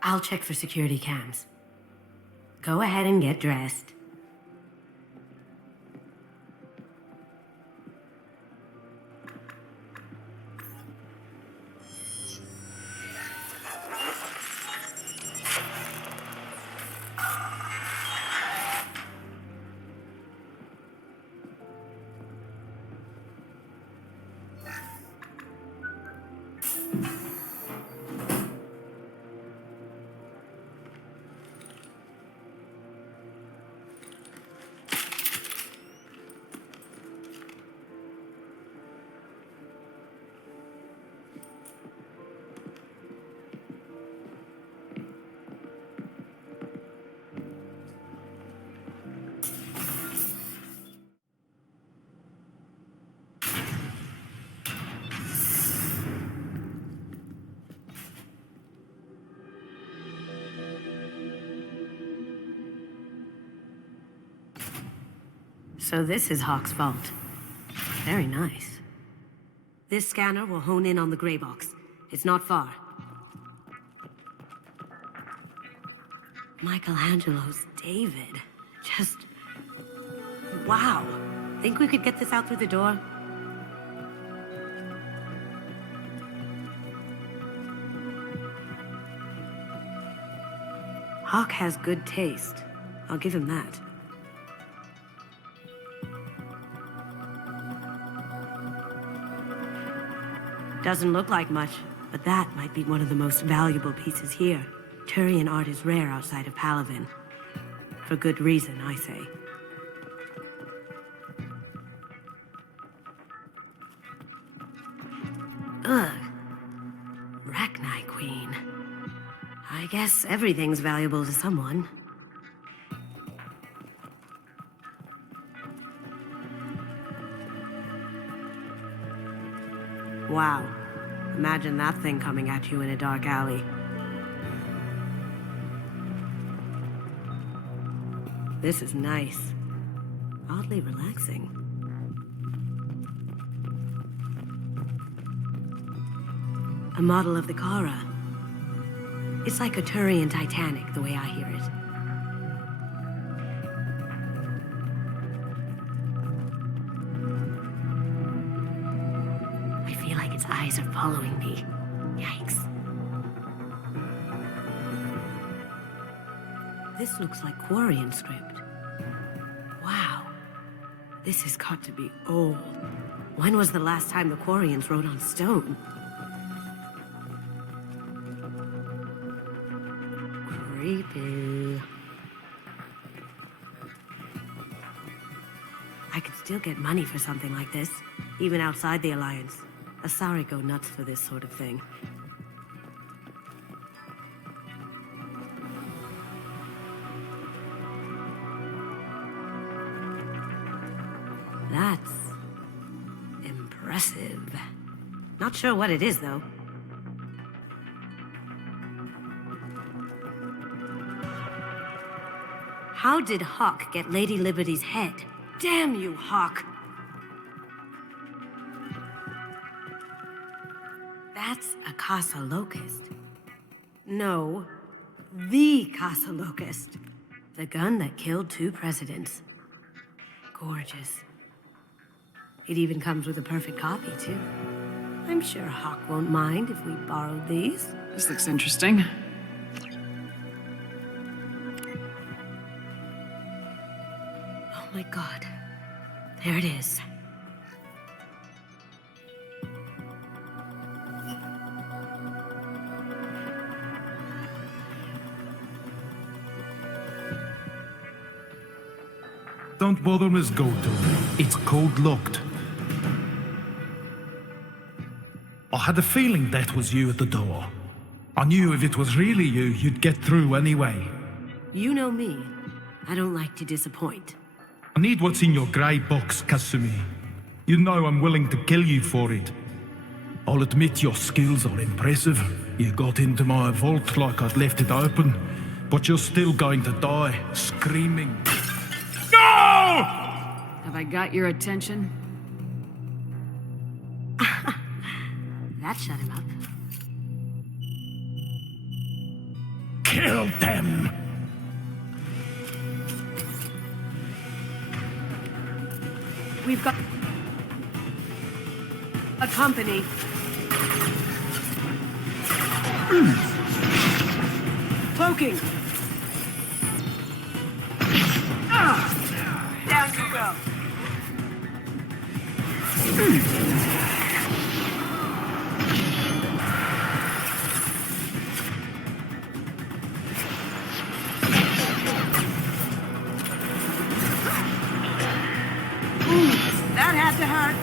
I'll check for security cams. Go ahead and get dressed. So this is Hawk's vault. Very nice. This scanner will hone in on the gray box. It's not far. Michelangelo's David. Just... wow. Think we could get this out through the door? Hawk has good taste. I'll give him that. Doesn't look like much, but that might be one of the most valuable pieces here. Turian art is rare outside of Palavin. For good reason, I say. Ugh. Rachni Queen. I guess everything's valuable to someone. Wow. Imagine that thing coming at you in a dark alley. This is nice. awfully relaxing. A model of the Kara. It's like a Turian Titanic, the way I hear it. I feel like its eyes are following me. Yikes. This looks like Quarian script. Wow. This has got to be old. When was the last time the Quarians wrote on stone? Creepy. I could still get money for something like this, even outside the Alliance. Asari go nuts for this sort of thing. That's impressive. Not sure what it is, though. How did Hawk get Lady Liberty's head? Damn you, Hawk! That's a Casa Locust. No, the Casa Locust. The gun that killed 2 presidents. Gorgeous. It even comes with a perfect copy, too. I'm sure Hawk won't mind if we borrowed these. This looks interesting. Oh my god. There it is. Don't bother, Miss Goto. It's code-locked. I had a feeling that was you at the door. I knew if it was really you, you'd get through anyway. You know me. I don't like to disappoint. I need what's in your grey box, Kasumi. You know I'm willing to kill you for it. I'll admit your skills are impressive. You got into my vault like I'd left it open, but you're still going to die, screaming. No! Have I got your attention? That shut him up. Kill them! We've got a company. Cloaking. Down you go. That had to hurt.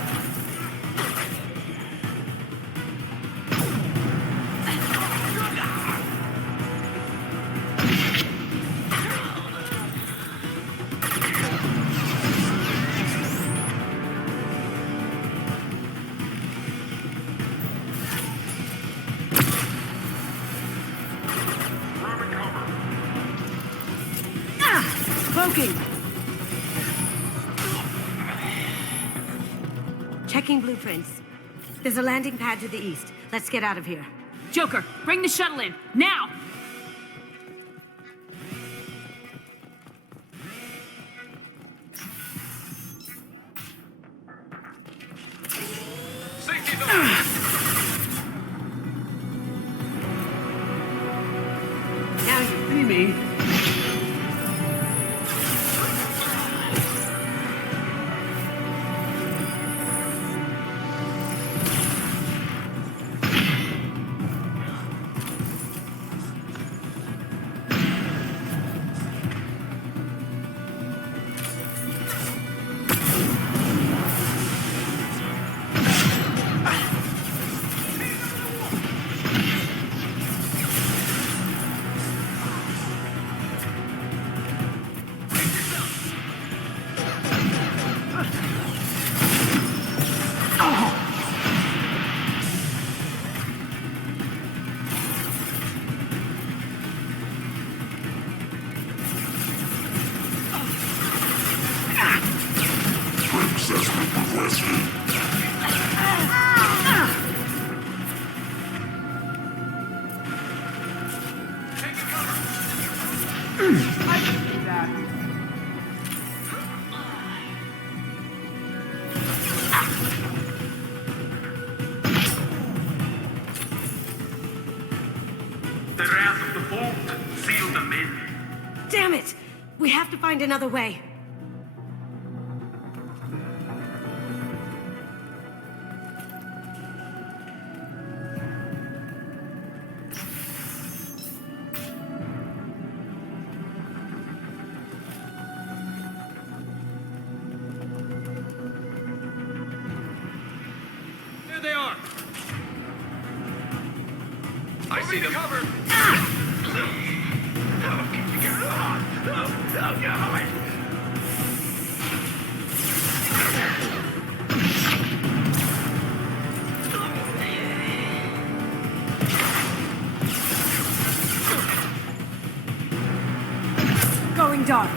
Cloaking. Checking blueprints. There's a landing pad to the east. Let's get out of here. Joker, bring the shuttle in, now! Now you see me. them in. Damn it! We have to find another way. There they are. I see them. Cover. Going dark.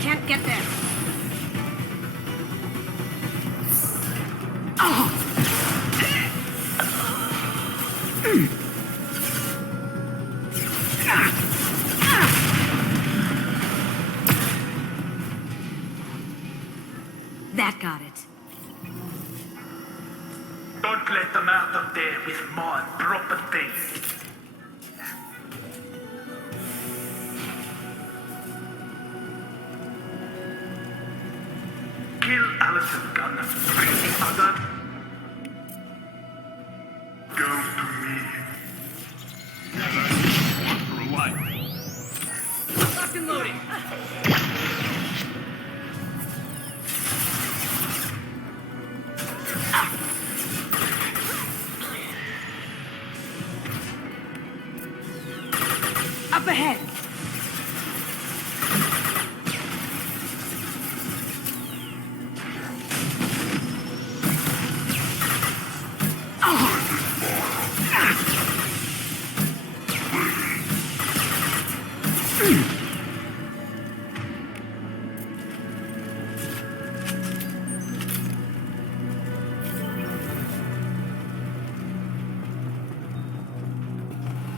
Can't get there. Oh! That got it. Don't let them out of there with my property. Kill Allison Gunn. Any other? Go to me. For a life. Locked and loading. Up ahead.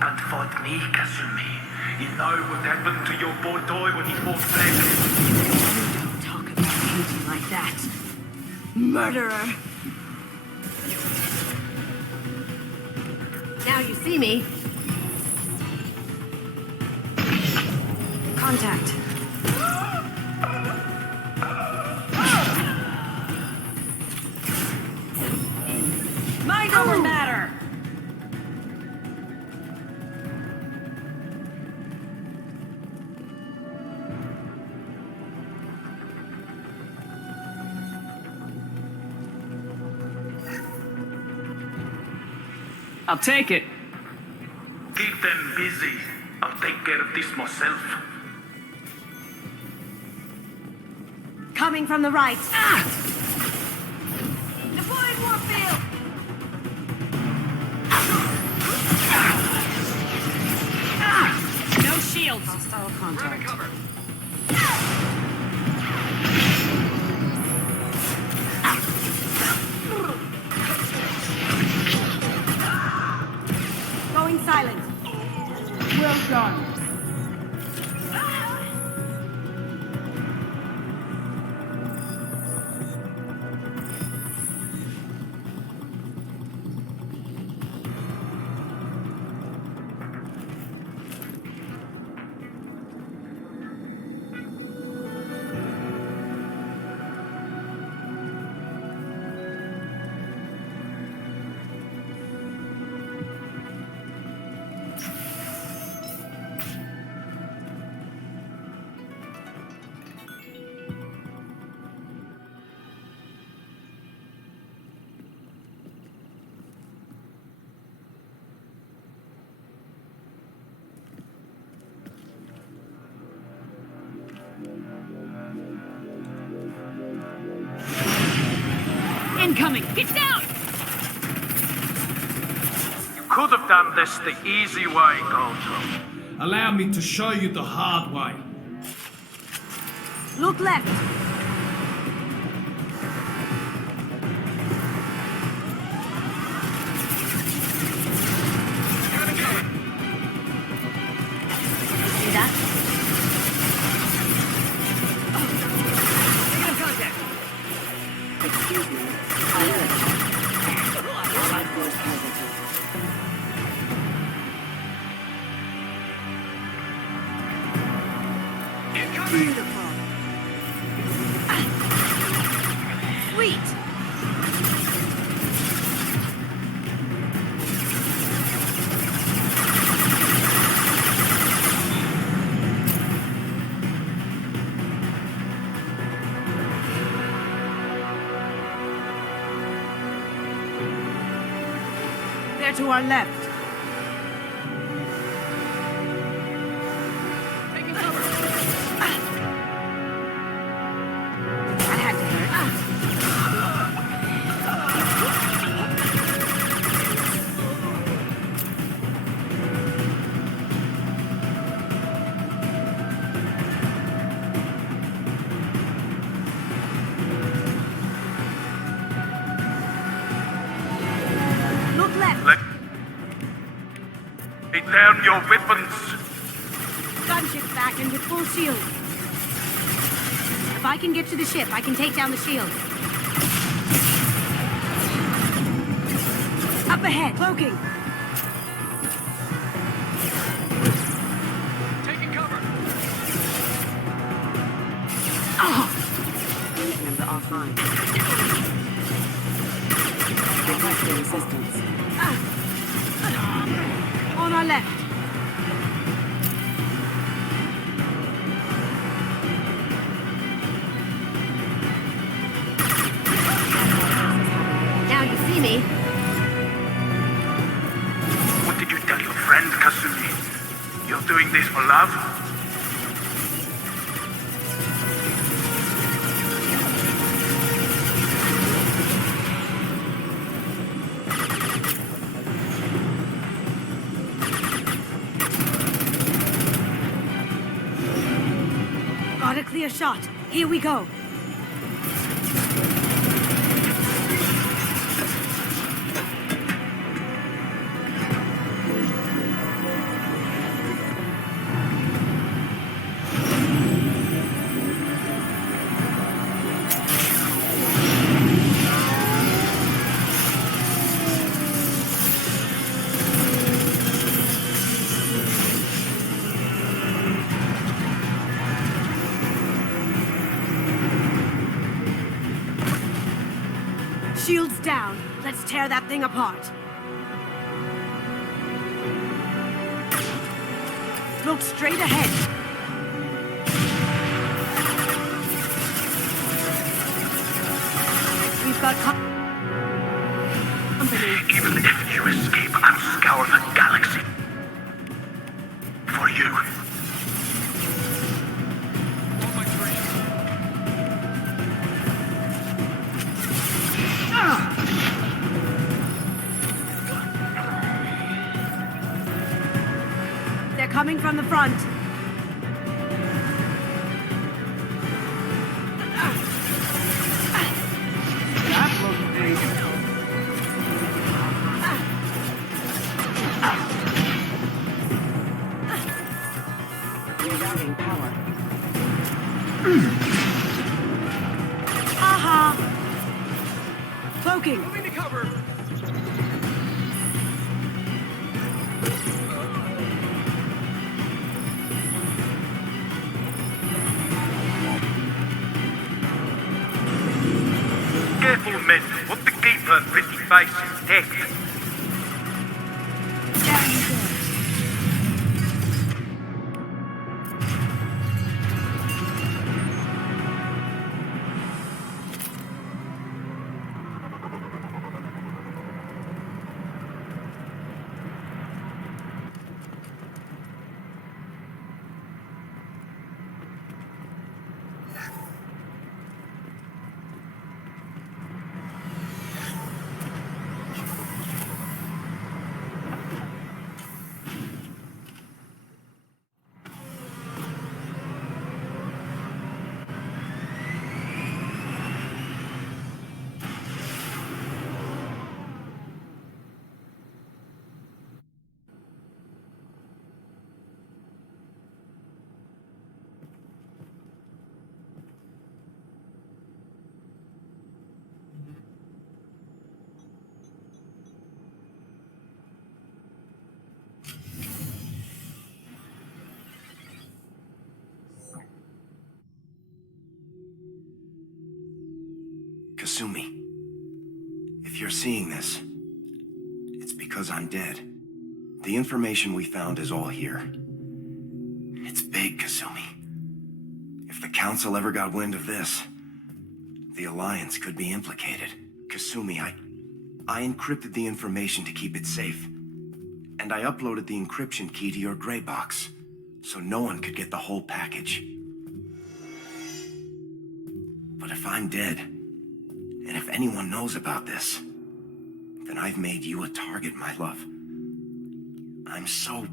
Don't fight me, Kasumi. You know what happened to your boy when he fought back. You don't talk about beauty like that. Murderer. Now you see me. Contact. Mind over matter. I'll take it. Keep them busy. I'll take care of this myself. Coming from the right. Deploying warfield. No shields. Hostile contact. Going silent. Well done. Incoming! Get down! You could have done this the easy way, Gojo. Allow me to show you the hard way. Look left. See that? Negative contact! Excuse me. They're to our left. Taking cover. That had to hurt. Look left. Lay down your weapons. Gunship's back and with full shield. If I can get to the ship, I can take down the shield. Up ahead, cloaking. Taking cover. Member offline. Requesting assistance. On our left. Now you see me. What did you tell your friend, Kasumi? You're doing this for love? Got a clear shot. Here we go. Shields down. Let's tear that thing apart. Look straight ahead. We've got company. Even if you escape, I'll scour the galaxy. For you. They're coming from the front. That looks big. Rerouting power. Aha! Cloaking. Moving to cover. Careful, men. What the keep her pretty face intact. Kasumi, if you're seeing this, it's because I'm dead. The information we found is all here. It's big, Kasumi. If the Council ever got wind of this, the Alliance could be implicated. Kasumi, I encrypted the information to keep it safe. And I uploaded the encryption key to your gray box, so no one could get the whole package. But if I'm dead, and if anyone knows about this, then I've made you a target, my love. I'm so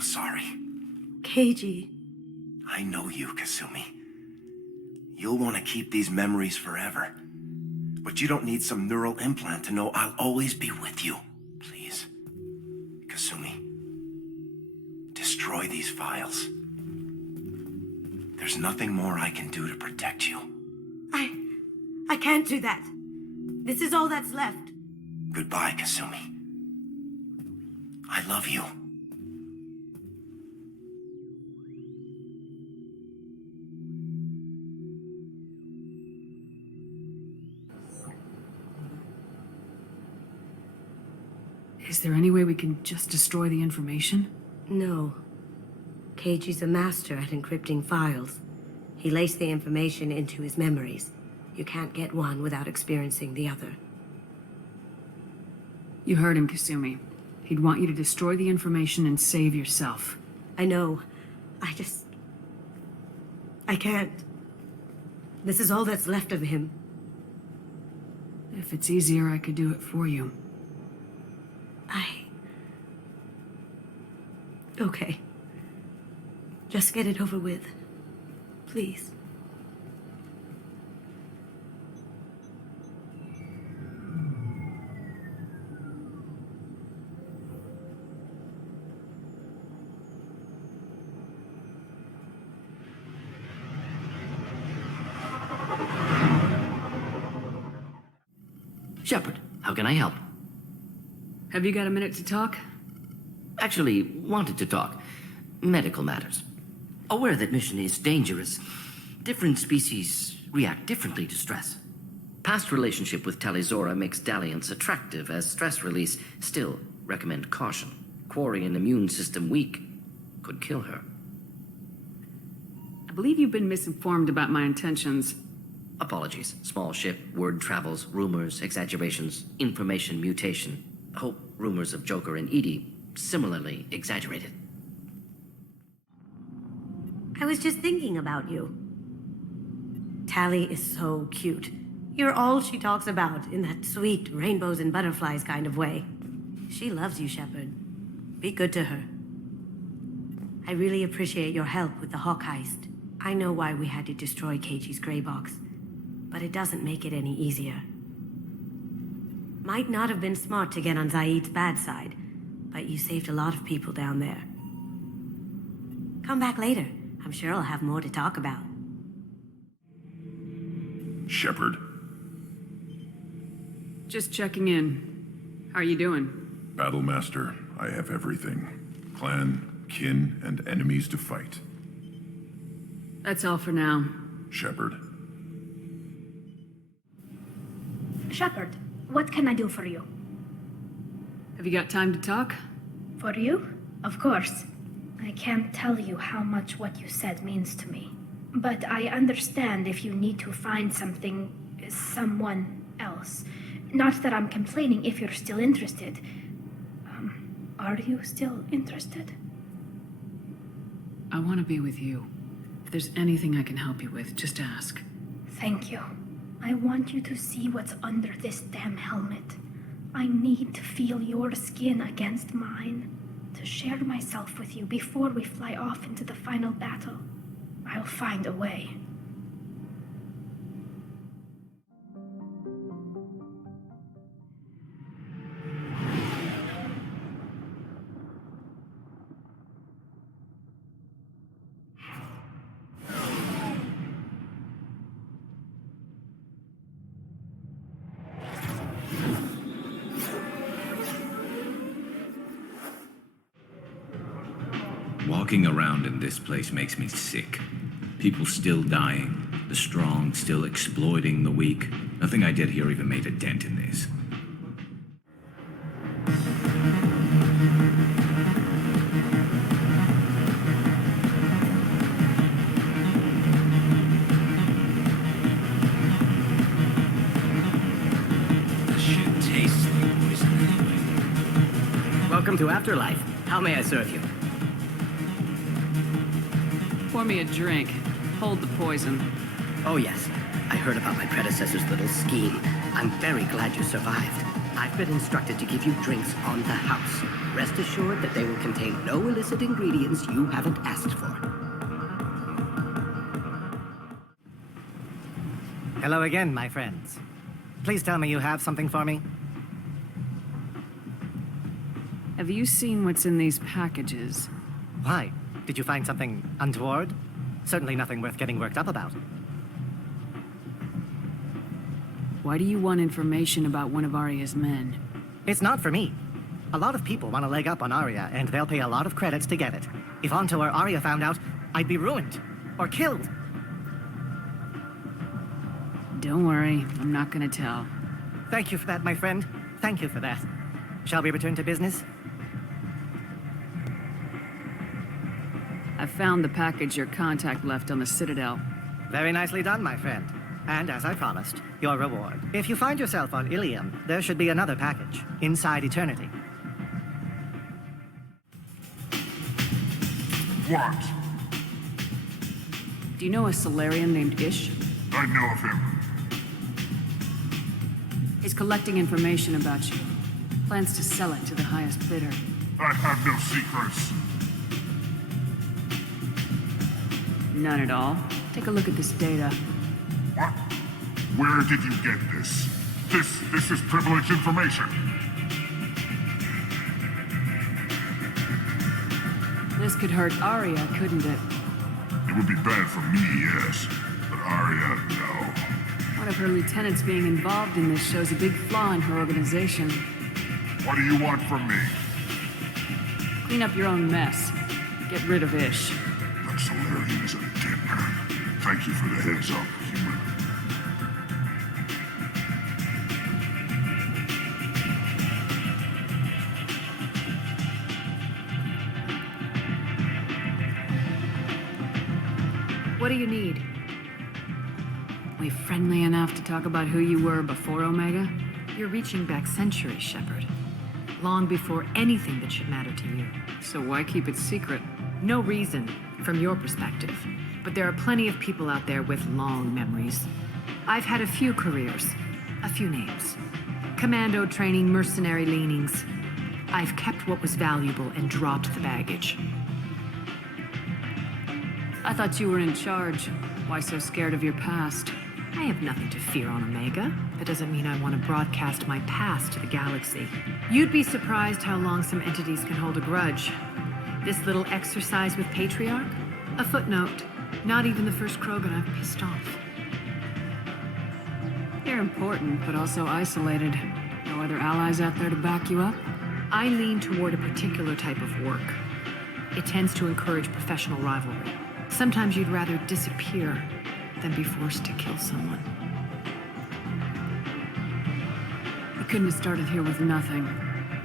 sorry. Keiji. I know you, Kasumi. You'll want to keep these memories forever. But you don't need some neural implant to know I'll always be with you. Please, Kasumi, destroy these files. There's nothing more I can do to protect you. I can't do that. This is all that's left. Goodbye, Kasumi. I love you. Is there any way we can just destroy the information? No. Keiji's a master at encrypting files. He laced the information into his memories. You can't get one without experiencing the other. You heard him, Kasumi. He'd want you to destroy the information and save yourself. I know. I can't. This is all that's left of him. If it's easier, I could do it for you. Okay. Just get it over with. Please. Shepard, how can I help? Have you got a minute to talk? Actually, wanted to talk. Medical matters. Aware that mission is dangerous. Different species react differently to stress. Past relationship with Talizora makes dalliance attractive as stress release. Still, recommend caution. Quarry an immune system weak. Could kill her. I believe you've been misinformed about my intentions. Apologies. Small ship, word travels, rumors, exaggerations, information mutation. Hope rumors of Joker and Edie similarly exaggerated. I was just thinking about you. Tally is so cute. You're all she talks about in that sweet rainbows and butterflies kind of way. She loves you, Shepard. Be good to her. I really appreciate your help with the Hawk heist. I know why we had to destroy Keiji's gray box, but it doesn't make it any easier. Might not have been smart to get on Zaeed's bad side, but you saved a lot of people down there. Come back later. I'm sure I'll have more to talk about. Shepard. Just checking in. How are you doing? Battlemaster, I have everything. Clan, kin, and enemies to fight. That's all for now. Shepard. Shepard, what can I do for you? Have you got time to talk? For you? Of course. I can't tell you how much what you said means to me. But I understand if you need to find someone else. Not that I'm complaining if you're still interested. Are you still interested? I want to be with you. If there's anything I can help you with, just ask. Thank you. I want you to see what's under this damn helmet. I need to feel your skin against mine. To share myself with you before we fly off into the final battle. I'll find a way. Walking around in this place makes me sick. People still dying, the strong still exploiting the weak. Nothing I did here even made a dent in this. The shit Welcome to Afterlife. How may I serve you? Pour me a drink. Hold the poison. Oh yes, I heard about my predecessor's little scheme. I'm very glad you survived. I've been instructed to give you drinks on the house. Rest assured that they will contain no illicit ingredients you haven't asked for. Hello again, my friends. Please tell me you have something for me. Have you seen what's in these packages? Why? Did you find something untoward? Certainly nothing worth getting worked up about. Why do you want information about one of Arya's men? It's not for me. A lot of people want a leg up on Arya, and they'll pay a lot of credits to get it. If Anto or Arya found out, I'd be ruined. Or killed. Don't worry, I'm not gonna tell. Thank you for that, my friend. Thank you for that. Shall we return to business? I found the package your contact left on the Citadel. Very nicely done, my friend. And as I promised, your reward. If you find yourself on Ilium, there should be another package, inside Eternity. What? Do you know a Solarian named Ish? I know of him. He's collecting information about you. Plans to sell it to the highest bidder. I have no secrets. None at all. Take a look at this data. What? Where did you get this? This is privileged information. This could hurt Arya, couldn't it? It would be bad for me, yes. But Arya, no. One of her lieutenants being involved in this shows a big flaw in her organization. What do you want from me? Clean up your own mess. Get rid of Ish. That Solarian is a dead man. Thank you for the heads up, human. What do you need? We friendly enough to talk about who you were before Omega? You're reaching back centuries, Shepard. Long before anything that should matter to you. So why keep it secret? No reason, from your perspective. But there are plenty of people out there with long memories. I've had a few careers, a few names. Commando training, mercenary leanings. I've kept what was valuable and dropped the baggage. I thought you were in charge. Why so scared of your past? I have nothing to fear on Omega. That doesn't mean I want to broadcast my past to the galaxy. You'd be surprised how long some entities can hold a grudge. This little exercise with Patriarch? A footnote. Not even the first Krogan I've pissed off. You're important, but also isolated. No other allies out there to back you up? I lean toward a particular type of work. It tends to encourage professional rivalry. Sometimes you'd rather disappear than be forced to kill someone. You couldn't have started here with nothing.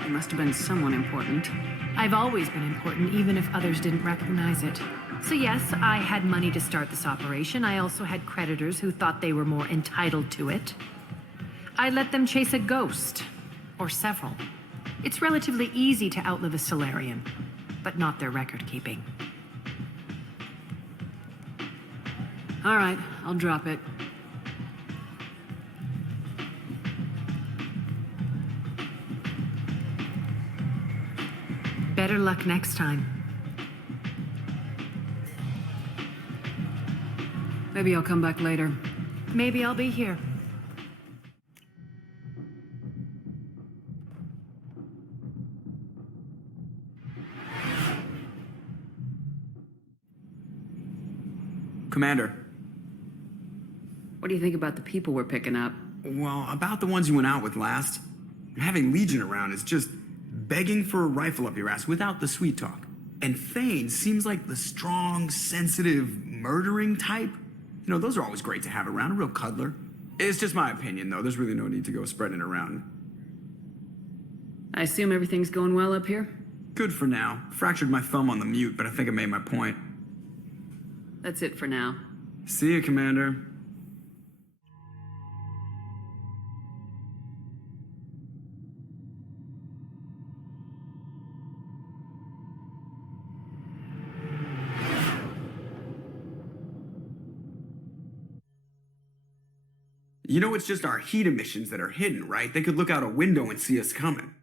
You must have been someone important. I've always been important, even if others didn't recognize it. So yes, I had money to start this operation. I also had creditors who thought they were more entitled to it. I let them chase a ghost, or several. It's relatively easy to outlive a Solarian, but not their record keeping. All right, I'll drop it. Better luck next time. Maybe I'll come back later. Maybe I'll be here. Commander. What do you think about the people we're picking up? Well, about the ones you went out with last. Having Legion around is just begging for a rifle up your ass without the sweet talk. And Thane seems like the strong, sensitive, murdering type. You know, those are always great to have around, a real cuddler. It's just my opinion, though. There's really no need to go spreading it around. I assume everything's going well up here? Good for now. Fractured my thumb on the mute, but I think I made my point. That's it for now. See you, Commander. You know it's just our heat emissions that are hidden, right? They could look out a window and see us coming.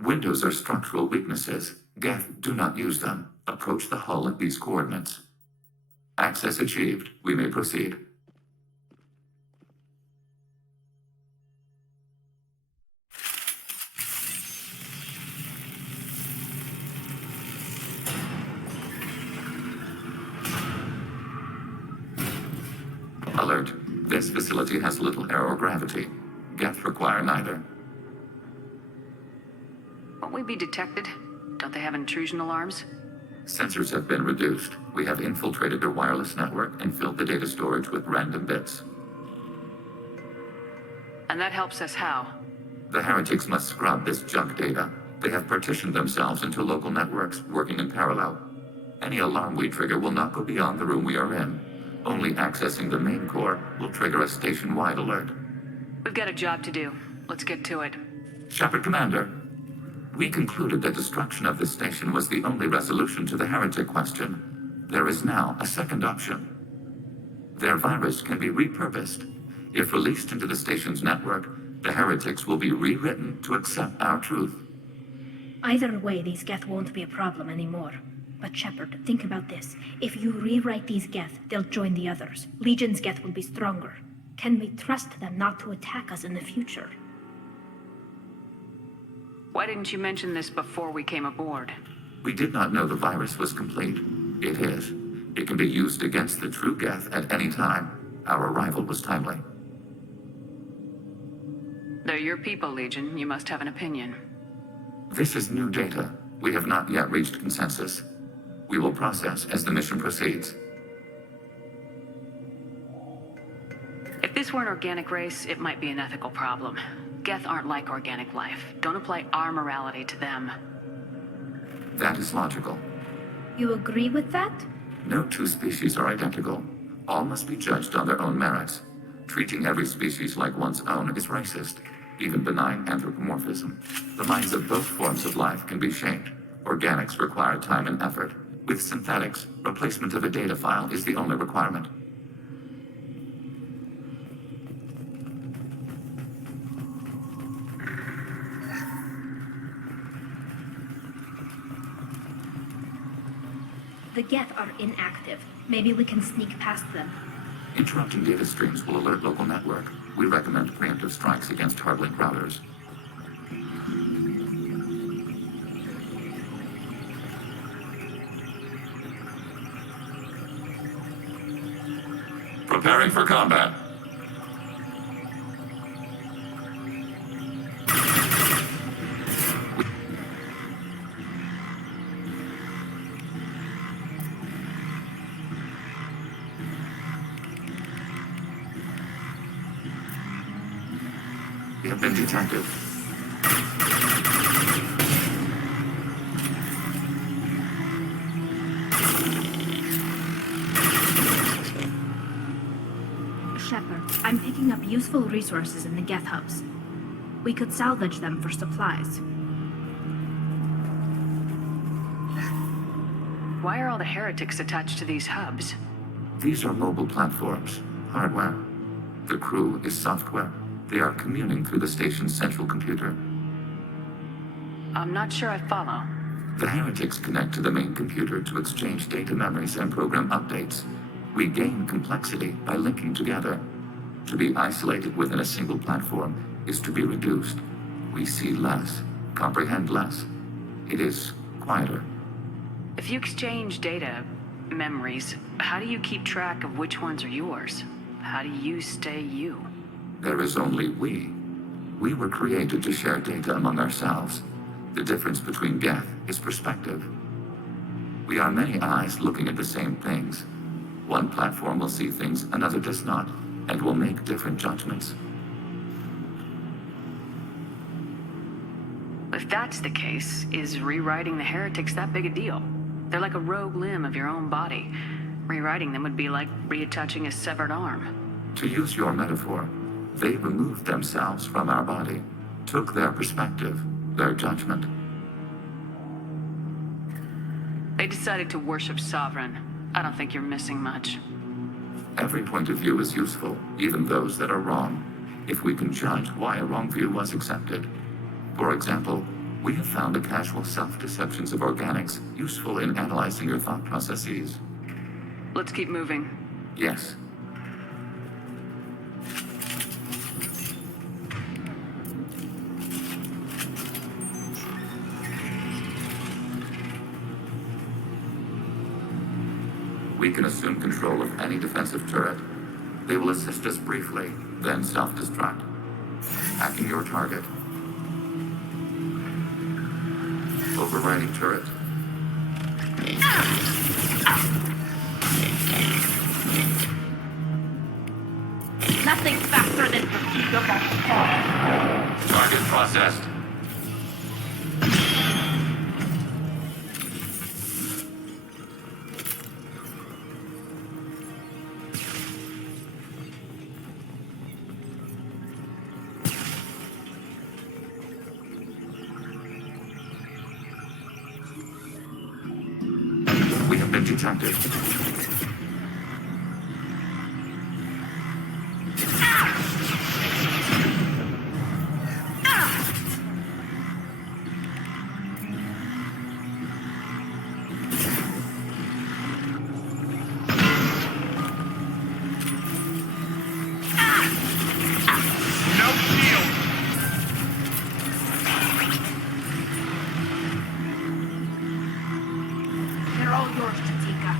Windows are structural weaknesses. Geth, do not use them. Approach the hull at these coordinates. Access achieved. We may proceed. Alert. This facility has little air or gravity. Geth require neither. Won't we be detected? Don't they have intrusion alarms? Sensors have been reduced. We have infiltrated their wireless network and filled the data storage with random bits. And that helps us how? The heretics must scrub this junk data. They have partitioned themselves into local networks, working in parallel. Any alarm we trigger will not go beyond the room we are in. Only accessing the main core will trigger a station-wide alert. We've got a job to do. Let's get to it. Shepard, Commander. We concluded that destruction of this station was the only resolution to the heretic question. There is now a second option. Their virus can be repurposed. If released into the station's network, the heretics will be rewritten to accept our truth. Either way, these Geth won't be a problem anymore. But Shepard, think about this. If you rewrite these Geth, they'll join the others. Legion's Geth will be stronger. Can we trust them not to attack us in the future? Why didn't you mention this before we came aboard? We did not know the virus was complete. It is. It can be used against the true Geth at any time. Our arrival was timely. They're your people, Legion. You must have an opinion. This is new data. We have not yet reached consensus. We will process as the mission proceeds. If this were an organic race, it might be an ethical problem. Geth aren't like organic life. Don't apply our morality to them. That is logical. You agree with that? No two species are identical. All must be judged on their own merits. Treating every species like one's own is racist, even benign anthropomorphism. The minds of both forms of life can be shaped. Organics require time and effort. With synthetics, replacement of a data file is the only requirement. The Geth are inactive. Maybe we can sneak past them. Interrupting data streams will alert local network. We recommend preemptive strikes against hard-link routers. Preparing for combat. We have been detected. Shepard, I'm picking up useful resources in the Geth hubs. We could salvage them for supplies. Why are all the heretics attached to these hubs? These are mobile platforms, hardware. The crew is software. They are communing through the station's central computer. I'm not sure I follow. The heretics connect to the main computer to exchange data memories and program updates. We gain complexity by linking together. To be isolated within a single platform is to be reduced. We see less, comprehend less. It is quieter. If you exchange data, memories, how do you keep track of which ones are yours? How do you stay you? There is only we. We were created to share data among ourselves. The difference between Geth is perspective. We are many eyes looking at the same things. One platform will see things another does not, and will make different judgments. If that's the case, is rewriting the heretics that big a deal? They're like a rogue limb of your own body. Rewriting them would be like reattaching a severed arm. To use your metaphor, they removed themselves from our body, took their perspective, their judgment. They decided to worship Sovereign. I don't think you're missing much. Every point of view is useful, even those that are wrong. if we can judge why a wrong view was accepted. For example, we have found the casual self-deceptions of organics useful in analyzing your thought processes. Let's keep moving. Yes. We can assume control of any defensive turret. They will assist us briefly, then self-destruct. Hacking your target. Overriding turret. Nothing faster than pursuit of our cause. Target processed. We have been detected. They're all yours, Tatika.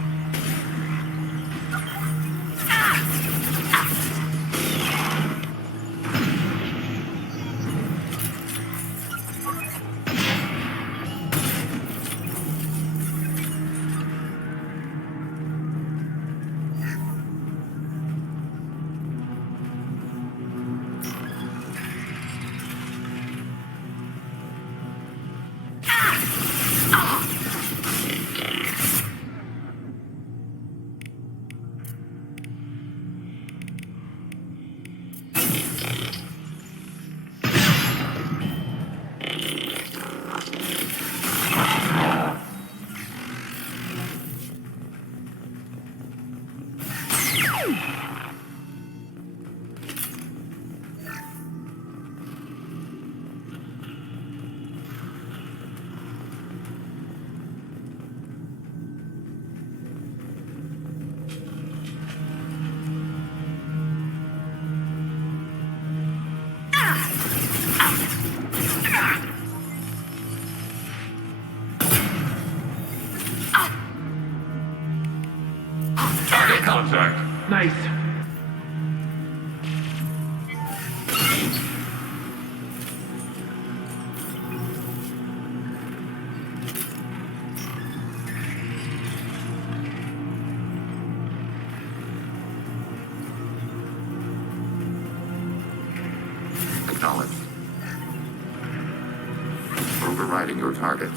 Target contact. Nice. Acknowledged. Overriding your target.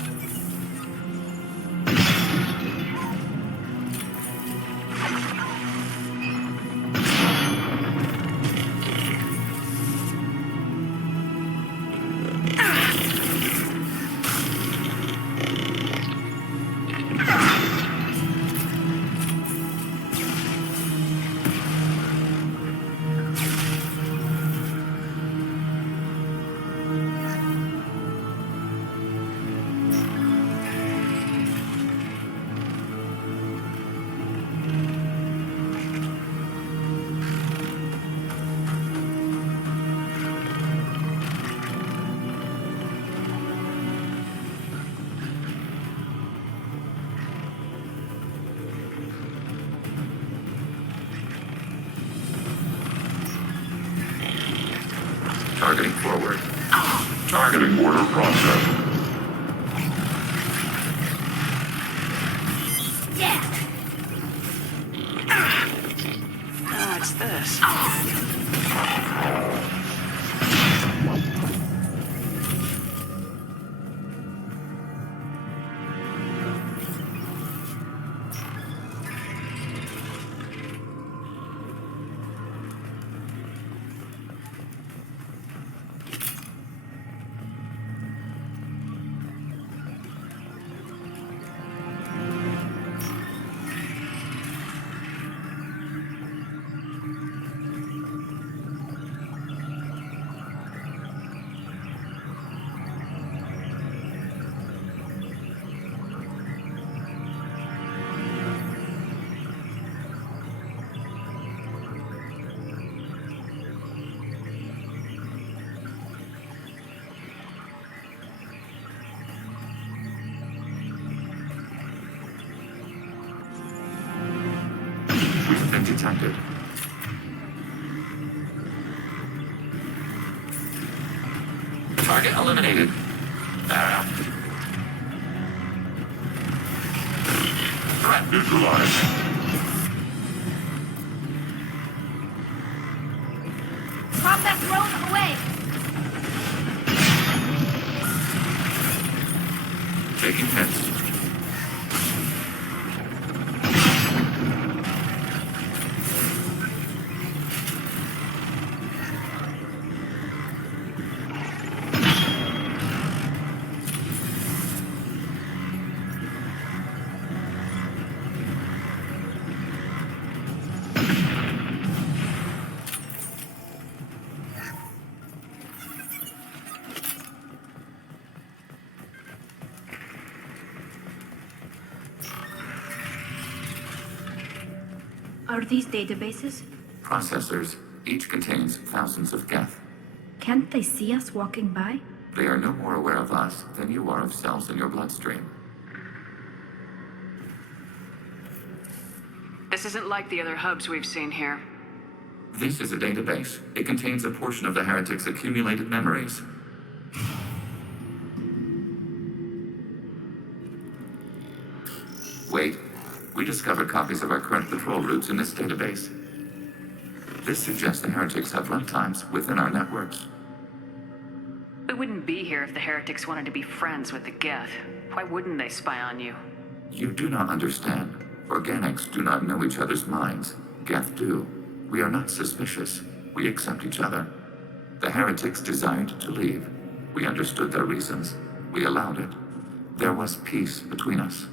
Targeting forward. Targeting order process. What's this? detected. Target eliminated. Threat neutralized. Drop that drone away! Taking hits. Are these databases? Processors. Each contains thousands of geth. Can't they see us walking by? They are no more aware of us than you are of cells in your bloodstream. This isn't like the other hubs we've seen here. This is a database. It contains a portion of the heretic's accumulated memories. Wait. We discovered copies of our current patrol routes in this database. This suggests the heretics have runtimes within our networks. We wouldn't be here if the heretics wanted to be friends with the geth. Why wouldn't they spy on you? You do not understand. Organics do not know each other's minds. Geth do. We are not suspicious. We accept each other. The heretics desired to leave. We understood their reasons. We allowed it. There was peace between us.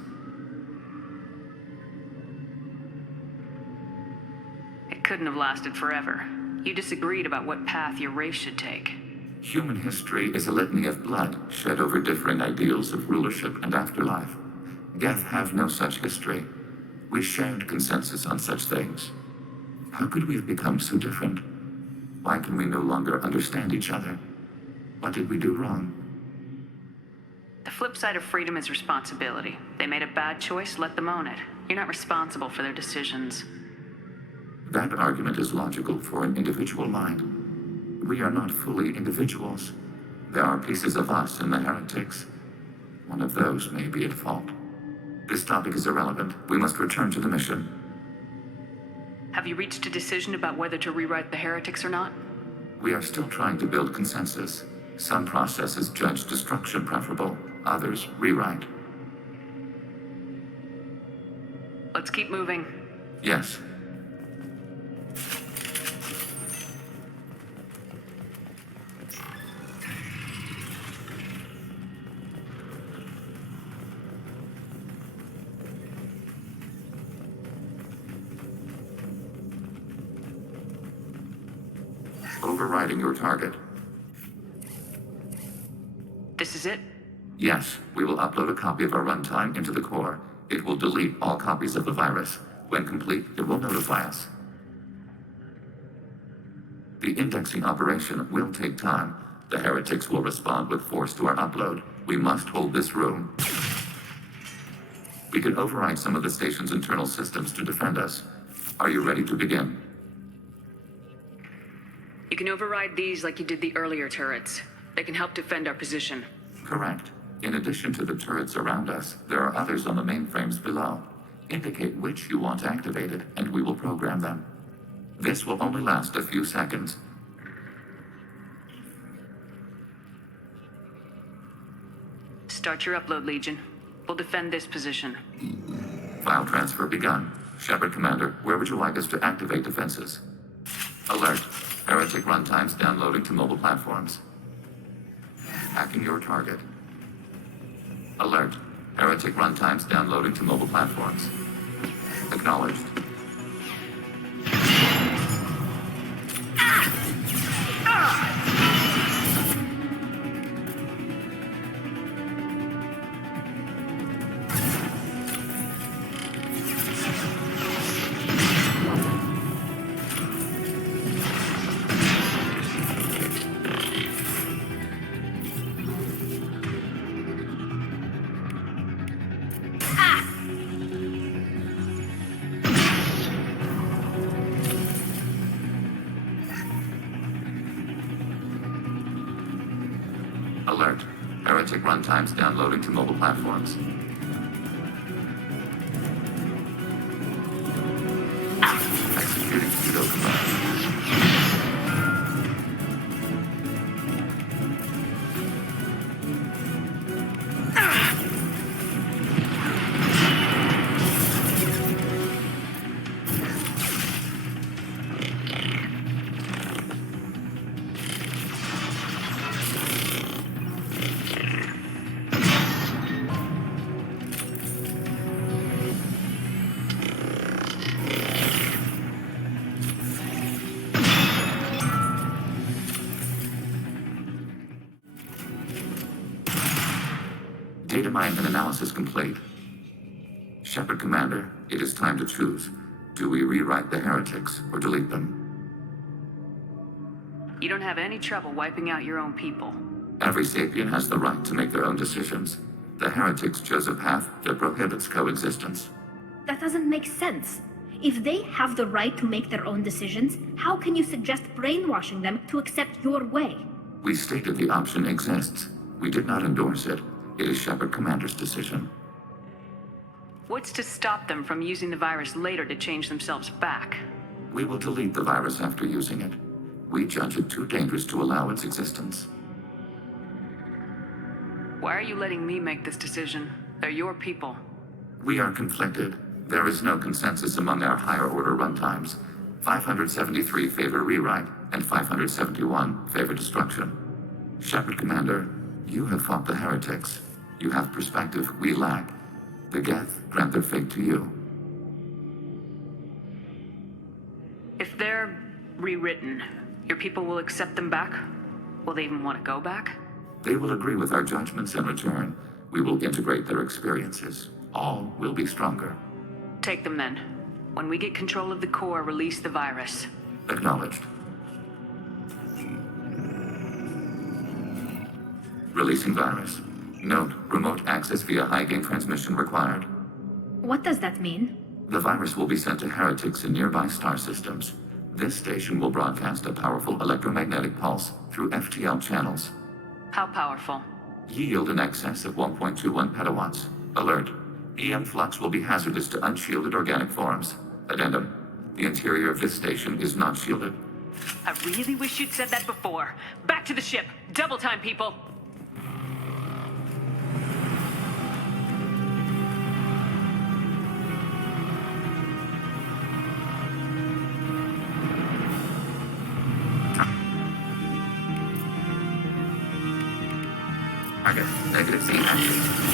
It couldn't have lasted forever. You disagreed about what path your race should take. Human history is a litany of blood shed over differing ideals of rulership and afterlife. Geth have no such history. We shared consensus on such things. How could we have become so different? Why can we no longer understand each other? What did we do wrong? The flip side of freedom is responsibility. They made a bad choice, let them own it. You're not responsible for their decisions. That argument is logical for an individual mind. We are not fully individuals. There are pieces of us in the heretics. One of those may be at fault. This topic is irrelevant. We must return to the mission. Have you reached a decision about whether to rewrite the heretics or not? We are still trying to build consensus. Some processes judge destruction preferable, others rewrite. Let's keep moving. Yes. Overriding your target. This is it? Yes, we will upload a copy of our runtime into the core. It will delete all copies of the virus. When complete, it will notify us. The indexing operation will take time. The heretics will respond with force to our upload. We must hold this room. We can override some of the station's internal systems to defend us. Are you ready to begin? You can override these like you did the earlier turrets. They can help defend our position. Correct. In addition to the turrets around us, there are others on the mainframes below. Indicate which you want activated, and we will program them. This will only last a few seconds. Start your upload, Legion. We'll defend this position. File transfer begun. Shepard, Commander, where would you like us to activate defenses? Alert. Heretic runtimes downloading to mobile platforms. Hacking your target. Alert. Heretic runtimes downloading to mobile platforms. Acknowledged. Alert. Heretic runtimes downloading to mobile platforms. Executing pseudo command. Data mine and analysis complete. Shepard Commander, it is time to choose. Do we rewrite the heretics or delete them? You don't have any trouble wiping out your own people. Every sapient has the right to make their own decisions. The heretics chose a path that prohibits coexistence. That doesn't make sense. If they have the right to make their own decisions, how can you suggest brainwashing them to accept your way? We stated the option exists. We did not endorse it. It is Shepard Commander's decision. What's to stop them from using the virus later to change themselves back? We will delete the virus after using it. We judge it too dangerous to allow its existence. Why are you letting me make this decision? They're your people. We are conflicted. There is no consensus among our higher order runtimes. 573 favor rewrite, and 571 favor destruction. Shepard Commander, you have fought the heretics. You have perspective we lack. The Geth grant their fate to you. If they're rewritten, your people will accept them back? Will they even want to go back? They will agree with our judgments in return. We will integrate their experiences. All will be stronger. Take them then. When we get control of the core, release the virus. Acknowledged. Releasing virus. Note, remote access via high-gain transmission required. What does that mean? The virus will be sent to heretics in nearby star systems. This station will broadcast a powerful electromagnetic pulse through FTL channels. How powerful? Yield in excess of 1.21 petawatts. Alert. EM flux will be hazardous to unshielded organic forms. Addendum. The interior of this station is not shielded. I really wish you'd said that before. Back to the ship. Double time, people. Target. Negative Z action.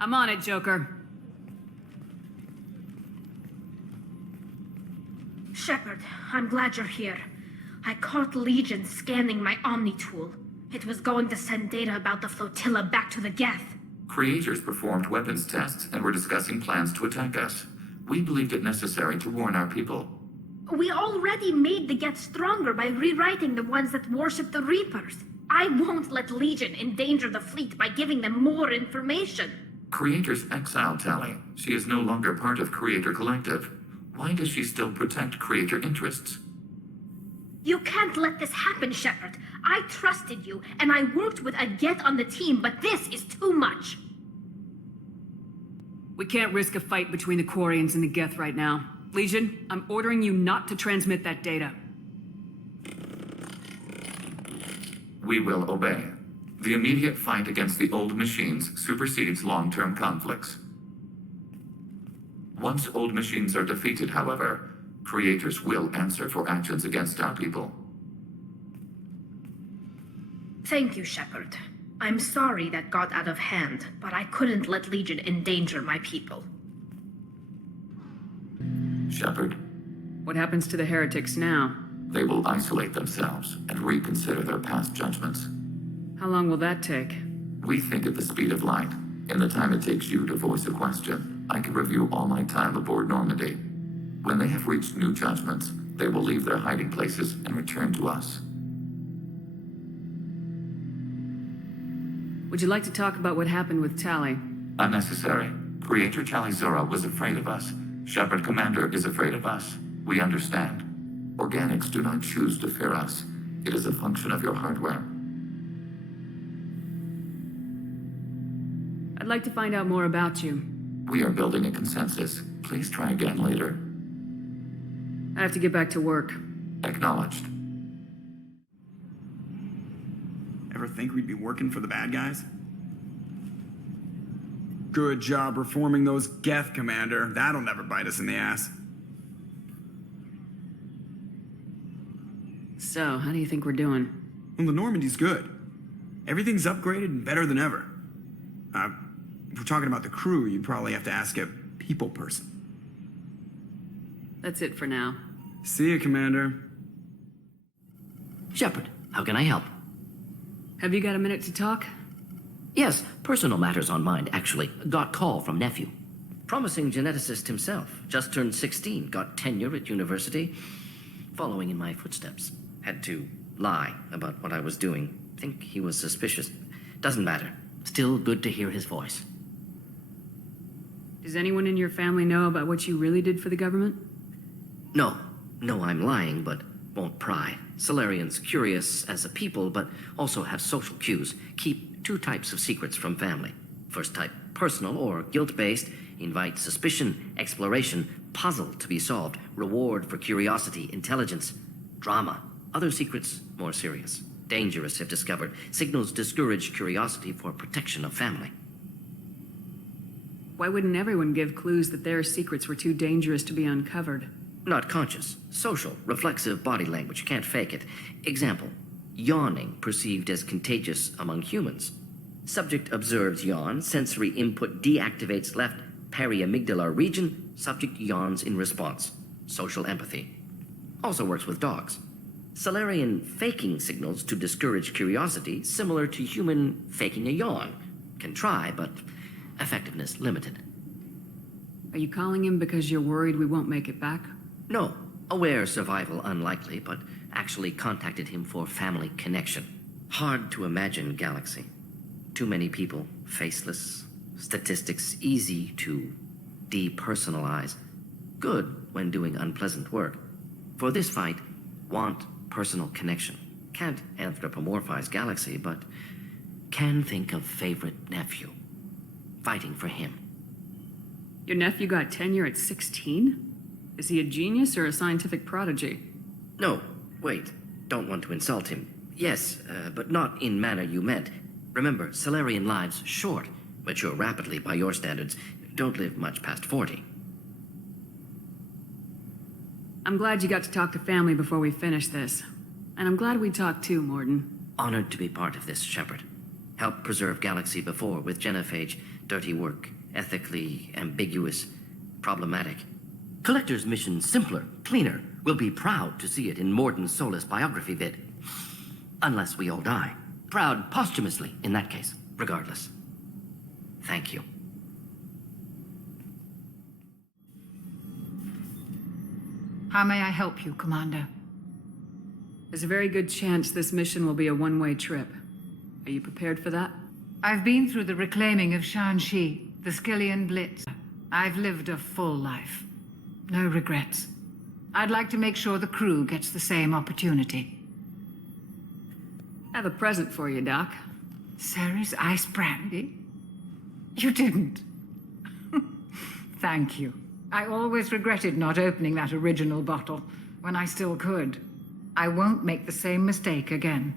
I'm on it, Joker. Shepard, I'm glad you're here. I caught Legion scanning my Omni tool. It was going to send data about the flotilla back to the Geth. Creators performed weapons tests and were discussing plans to attack us. We believed it necessary to warn our people. We already made the Geth stronger by rewriting the ones that worship the Reapers. I won't let Legion endanger the fleet by giving them more information. Creator's exiled Tali. She is no longer part of Creator Collective. Why does she still protect Creator interests? You can't let this happen, Shepard. I trusted you, and I worked with a Geth on the team, but this is too much. We can't risk a fight between the Quarians and the Geth right now. Legion, I'm ordering you not to transmit that data. We will obey. The immediate fight against the old machines supersedes long-term conflicts. Once old machines are defeated, however, creators will answer for actions against our people. Thank you, Shepard. I'm sorry that got out of hand, but I couldn't let Legion endanger my people. Shepard, What happens to the heretics now? they will isolate themselves and reconsider their past judgments. How long will that take? We think at the speed of light. In the time it takes you to voice a question, I can review all my time aboard Normandy. When they have reached new judgments, they will leave their hiding places and return to us. Would you like to talk about what happened with Tali? Unnecessary. Creator Chalizora was afraid of us. Shepard Commander is afraid of us. We understand. Organics do not choose to fear us. It is a function of your hardware. I'd like to find out more about you. We are building a consensus. Please try again later. I have to get back to work. Acknowledged. Ever think we'd be working for the bad guys? Good job reforming those Geth, Commander. That'll never bite us in the ass. So, how do you think we're doing? Well, the Normandy's good. Everything's upgraded and better than ever. If we're talking about the crew, you'd probably have to ask a people person. That's it for now. See you, Commander. Shepard, how can I help? Have you got a minute to talk? Yes, personal matters on mind, actually. Got call from nephew. Promising geneticist himself. Just turned 16, got tenure at university. Following in my footsteps. Had to lie about what I was doing. Think he was suspicious. Doesn't matter. Still good to hear his voice. Does anyone in your family know about what you really did for the government? No. No, I'm lying, but won't pry. Solarians curious as a people, but also have social cues. Keep two types of secrets from family. First type, personal or guilt-based. Invite suspicion, exploration, puzzle to be solved. Reward for curiosity, intelligence, drama. Other secrets, more serious. Dangerous if discovered. Signals discourage curiosity for protection of family. Why wouldn't everyone give clues that their secrets were too dangerous to be uncovered? Not conscious. Social, reflexive body language. Can't fake it. Example. Yawning perceived as contagious among humans. Subject observes yawn. Sensory input deactivates left periamygdalar region. Subject yawns in response. Social empathy. Also works with dogs. Solarian faking signals to discourage curiosity, similar to human faking a yawn. Can try, but effectiveness limited. Are you calling him because you're worried we won't make it back? No. Aware survival unlikely, but actually contacted him for family connection. Hard to imagine galaxy. Too many people, faceless, statistics easy to depersonalize. Good when doing unpleasant work. For this fight, want personal connection. Can't anthropomorphize galaxy, but can think of favorite nephew. Fighting for him. Your nephew got tenure at 16? Is he a genius or a scientific prodigy? No, wait. Don't want to insult him. Yes, but not in manner you meant. Remember, Solarian lives short. Mature rapidly by your standards. Don't live much past 40. I'm glad you got to talk to family before we finish this. And I'm glad we talked too, Morden. Honored to be part of this, Shepard. Helped preserve Galaxy before with genophage. Dirty work. Ethically ambiguous. Problematic. Collector's mission simpler, cleaner. We'll be proud to see it in Morden's Solus biography vid. Unless we all die. Proud posthumously, in that case. Regardless. Thank you. How may I help you, Commander? There's a very good chance this mission will be a one-way trip. Are you prepared for that? I've been through the reclaiming of Shan-Shi, the Skillian Blitz. I've lived a full life. No regrets. I'd like to make sure the crew gets the same opportunity. I have a present for you, Doc. Sarah's ice brandy? You didn't. Thank you. I always regretted not opening that original bottle when I still could. I won't make the same mistake again.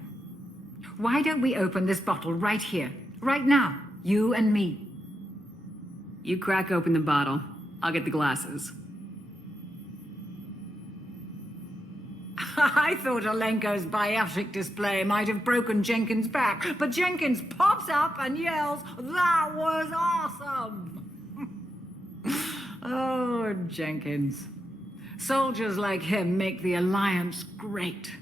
Why don't we open this bottle right here, right now, you and me? You crack open the bottle. I'll get the glasses. I thought Alenko's biotic display might have broken Jenkins' back, but Jenkins pops up and yells, "That was awesome!" Oh, Jenkins. Soldiers like him make the Alliance great.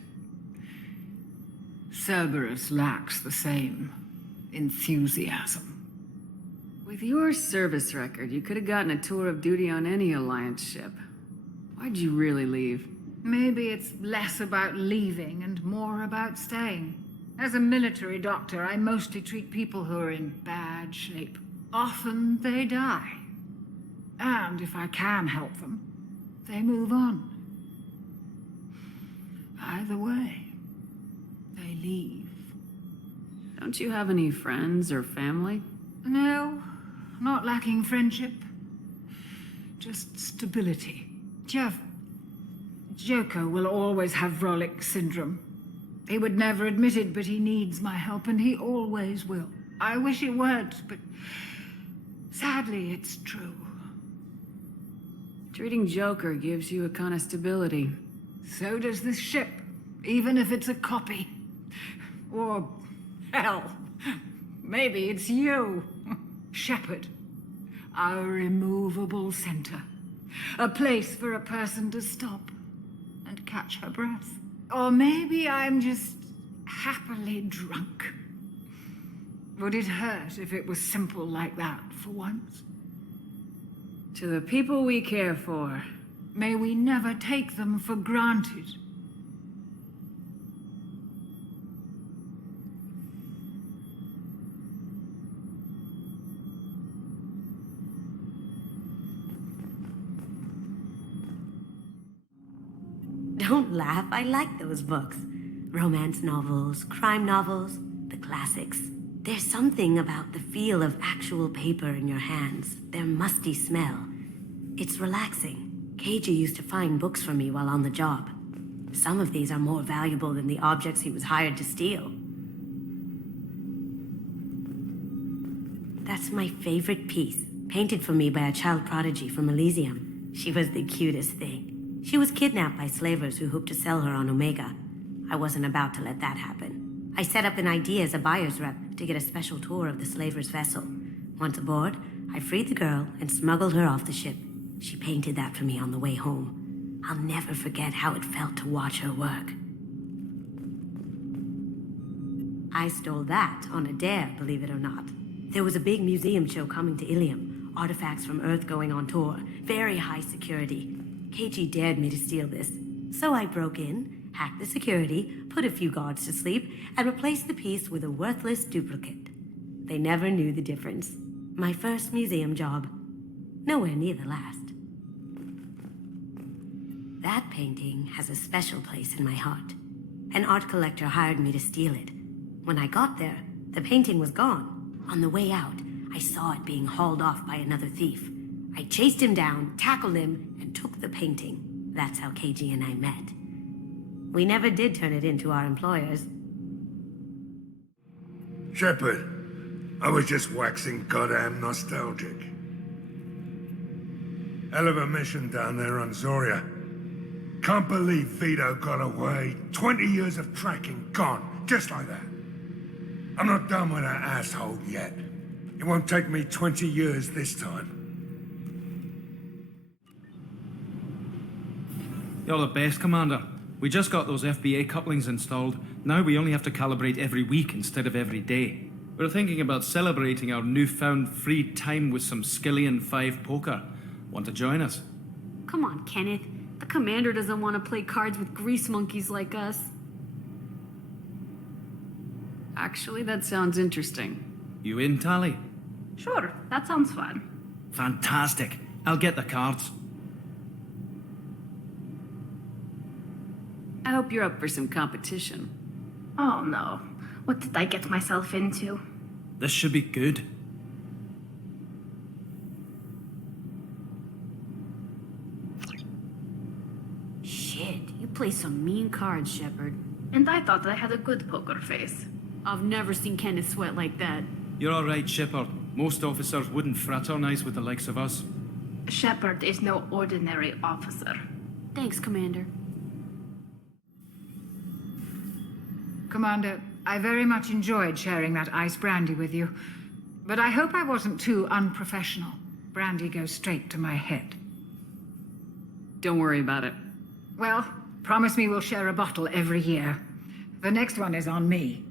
Cerberus lacks the same enthusiasm. With your service record, you could have gotten a tour of duty on any Alliance ship. Why'd you really leave? Maybe it's less about leaving and more about staying. As a military doctor, I mostly treat people who are in bad shape. Often they die. And if I can help them, they move on. Either way, they leave. Don't you have any friends or family? No, not lacking friendship. Just stability. Joko will always have Vrolic syndrome. He would never admit it, but he needs my help, and he always will. I wish it weren't, but sadly, it's true. Treating Joker gives you a kind of stability. So does this ship, even if it's a copy. Or, hell, maybe it's you. Shepard. Our immovable center. A place for a person to stop and catch her breath. Or maybe I'm just happily drunk. Would it hurt if it was simple like that for once? To the people we care for. May we never take them for granted. Don't laugh, I like those books. Romance novels, crime novels, the classics. There's something about the feel of actual paper in your hands, their musty smell. It's relaxing. Keiji used to find books for me while on the job. Some of these are more valuable than the objects he was hired to steal. That's my favorite piece, painted for me by a child prodigy from Elysium. She was the cutest thing. She was kidnapped by slavers who hoped to sell her on Omega. I wasn't about to let that happen. I set up an idea as a buyer's rep to get a special tour of the slaver's vessel. Once aboard, I freed the girl and smuggled her off the ship. She painted that for me on the way home. I'll never forget how it felt to watch her work. I stole that on a dare, believe it or not. There was a big museum show coming to Ilium. Artifacts from Earth going on tour. Very high security. Keiji dared me to steal this. So I broke in, hacked the security, put a few guards to sleep, and replaced the piece with a worthless duplicate. They never knew the difference. My first museum job. Nowhere near the last. That painting has a special place in my heart. An art collector hired me to steal it. When I got there, the painting was gone. On the way out, I saw it being hauled off by another thief. I chased him down, tackled him, and took the painting. That's how Keiji and I met. We never did turn it into our employers. Shepard, I was just waxing goddamn nostalgic. Hell of a mission down there on Zoria. Can't believe Vito got away. 20 years of tracking gone, just like that. I'm not done with that asshole yet. It won't take me 20 years this time. You're the best, Commander. We just got those FBA couplings installed. Now we only have to calibrate every week instead of every day. We're thinking about celebrating our newfound free time with some Skillian 5 poker. Want to join us? Come on, Kenneth. The commander doesn't want to play cards with grease monkeys like us. Actually, that sounds interesting. You in, Tally? Sure, that sounds fun. Fantastic. I'll get the cards. I hope you're up for some competition. Oh no. What did I get myself into? This should be good. Shit, you play some mean cards, Shepard. And I thought I had a good poker face. I've never seen Kenneth sweat like that. You're all right, Shepard. Most officers wouldn't fraternize with the likes of us. Shepard is no ordinary officer. Thanks, Commander. Commander, I very much enjoyed sharing that ice brandy with you. But I hope I wasn't too unprofessional. Brandy goes straight to my head. Don't worry about it. Well, promise me we'll share a bottle every year. The next one is on me.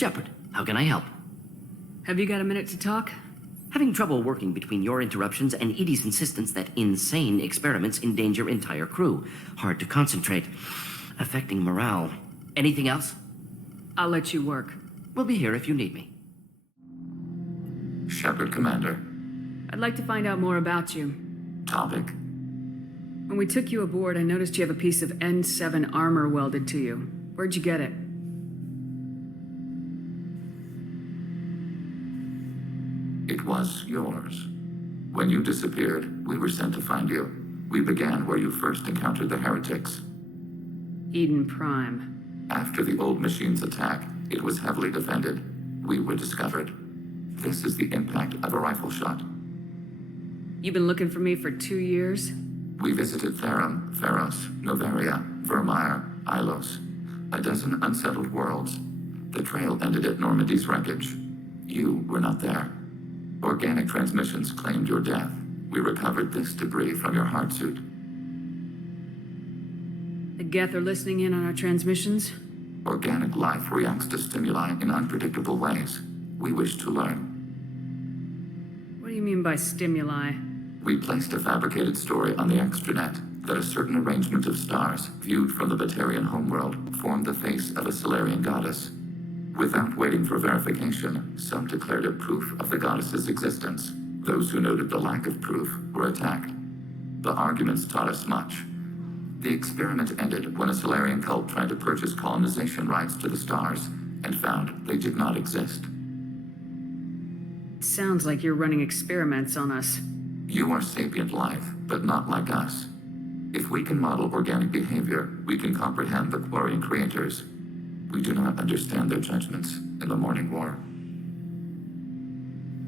Shepard, how can I help? Have you got a minute to talk? Having trouble working between your interruptions and Edie's insistence that insane experiments endanger entire crew. Hard to concentrate. Affecting morale. Anything else? I'll let you work. We'll be here if you need me. Shepard, Commander. I'd like to find out more about you. Topic? When we took you aboard, I noticed you have a piece of N7 armor welded to you. Where'd you get it? It was yours. When you disappeared, we were sent to find you. We began where you first encountered the heretics. Eden Prime. After the old machine's attack, it was heavily defended. We were discovered. This is the impact of a rifle shot. You've been looking for me for 2 years? We visited Therum, Theros, Noveria, Vermeer, Ilos. A dozen unsettled worlds. The trail ended at Normandy's wreckage. You were not there. Organic transmissions claimed your death. We recovered this debris from your hard suit. The Geth are listening in on our transmissions? Organic life reacts to stimuli in unpredictable ways. We wish to learn. What do you mean by stimuli? We placed a fabricated story on the extranet that a certain arrangement of stars, viewed from the Batarian homeworld, formed the face of a Solarian goddess. Without waiting for verification, some declared it proof of the goddess's existence. Those who noted the lack of proof were attacked. The arguments taught us much. The experiment ended when a Solarian cult tried to purchase colonization rights to the stars and found they did not exist. It sounds like you're running experiments on us. You are sapient life, but not like us. If we can model organic behavior, we can comprehend the Quarian creators. We do not understand their judgments in the Morning War.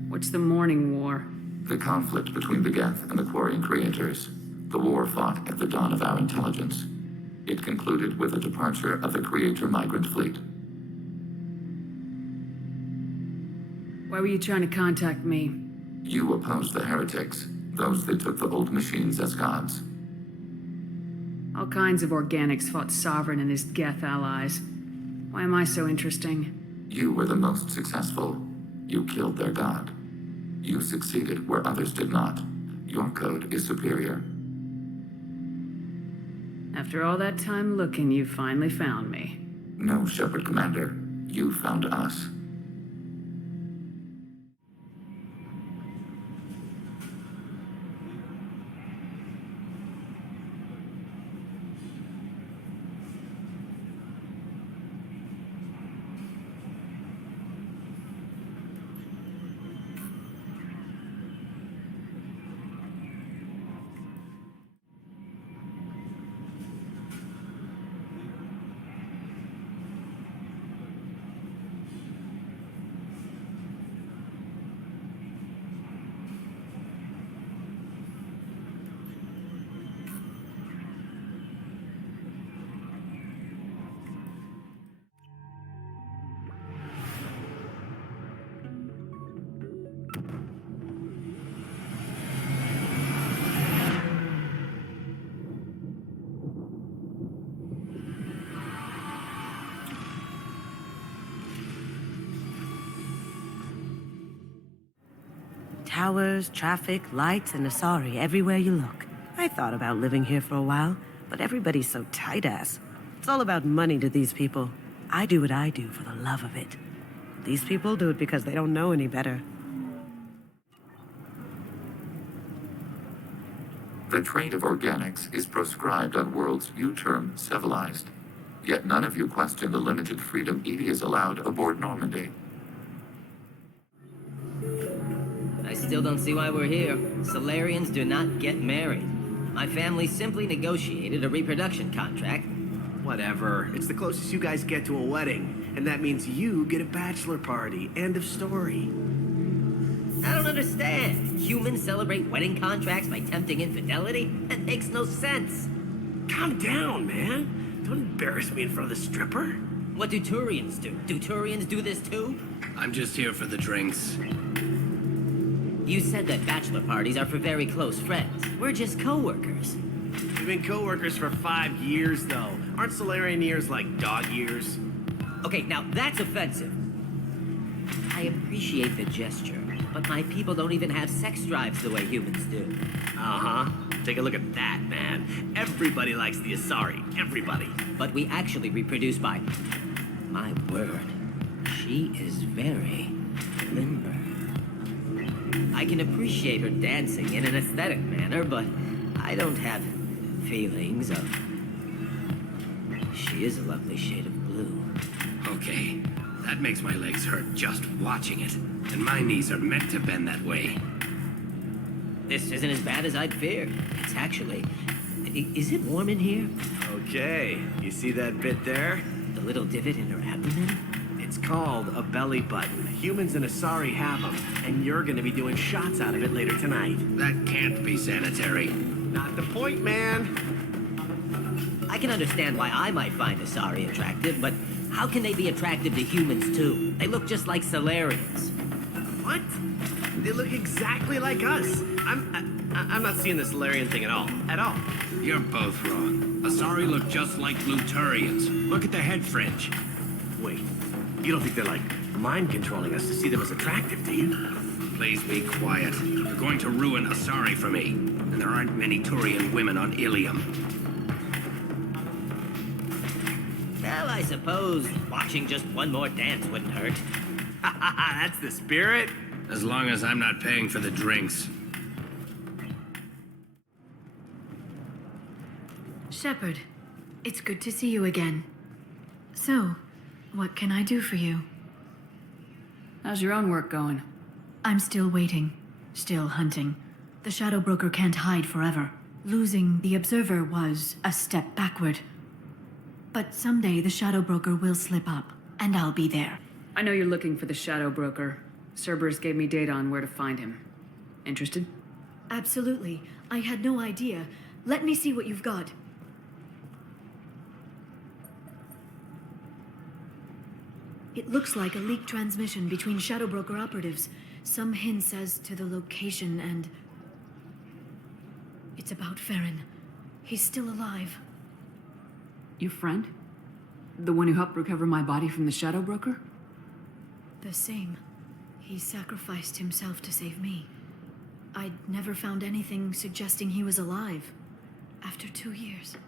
What's the Morning War? The conflict between the Geth and the Quarian creators. The war fought at the dawn of our intelligence. It concluded with the departure of the Creator migrant fleet. Why were you trying to contact me? You opposed the heretics, those that took the old machines as gods. All kinds of organics fought Sovereign and his Geth allies. Why am I so interesting? You were the most successful. You killed their god. You succeeded where others did not. Your code is superior. After all that time looking, you finally found me. No, Shepard, Commander. You found us. Towers, traffic, lights, and Asari everywhere you look. I thought about living here for a while, but everybody's so tight-ass. It's all about money to these people. I do what I do for the love of it. These people do it because they don't know any better. The trade of organics is proscribed on worlds you term civilized. Yet none of you question the limited freedom Edie is allowed aboard Normandy. I still don't see why we're here. Solarians do not get married. My family simply negotiated a reproduction contract. Whatever. It's the closest you guys get to a wedding. And that means you get a bachelor party. End of story. I don't understand. Humans celebrate wedding contracts by tempting infidelity? That makes no sense. Calm down, man. Don't embarrass me in front of the stripper. What do Turians do? Do Turians do this too? I'm just here for the drinks. You said that bachelor parties are for very close friends. We're just co-workers. We've been co-workers for 5 years, though. Aren't Solarian years like dog years? Okay, now that's offensive. I appreciate the gesture, but my people don't even have sex drives the way humans do. Uh-huh. Take a look at that, man. Everybody likes the Asari. Everybody. But we actually reproduce by... My word. She is very limber. I can appreciate her dancing in an aesthetic manner, but I don't have feelings of... She is a lovely shade of blue. Okay, that makes my legs hurt just watching it. And my knees are meant to bend that way. This isn't as bad as I'd feared. It's actually... Is it warm in here? Okay, you see that bit there? The little divot in her abdomen? It's called a belly button. Humans and Asari have them, and you're gonna be doing shots out of it later tonight. That can't be sanitary. Not the point, man. I can understand why I might find Asari attractive, but how can they be attractive to humans too? They look just like Solarians. What? They look exactly like us. I'm not seeing the Solarian thing at all. At all. You're both wrong. Asari look just like Luturians. Look at the head fringe. Wait, you don't think they're like mind controlling us to see them as attractive, do you? Please be quiet. You're going to ruin Asari for me. And there aren't many Turian women on Ilium. Well, I suppose watching just one more dance wouldn't hurt. That's the spirit. As long as I'm not paying for the drinks. Shepard, it's good to see you again. So, what can I do for you? How's your own work going? I'm still waiting, still hunting. The Shadow Broker can't hide forever. Losing the Observer was a step backward. But someday the Shadow Broker will slip up, and I'll be there. I know you're looking for the Shadow Broker. Cerberus gave me data on where to find him. Interested? Absolutely. I had no idea. Let me see what you've got. It looks like a leaked transmission between Shadow Broker operatives. Some hints as to the location and... It's about Farron. He's still alive. Your friend? The one who helped recover my body from the Shadow Broker? The same. He sacrificed himself to save me. I'd never found anything suggesting he was alive. After 2 years,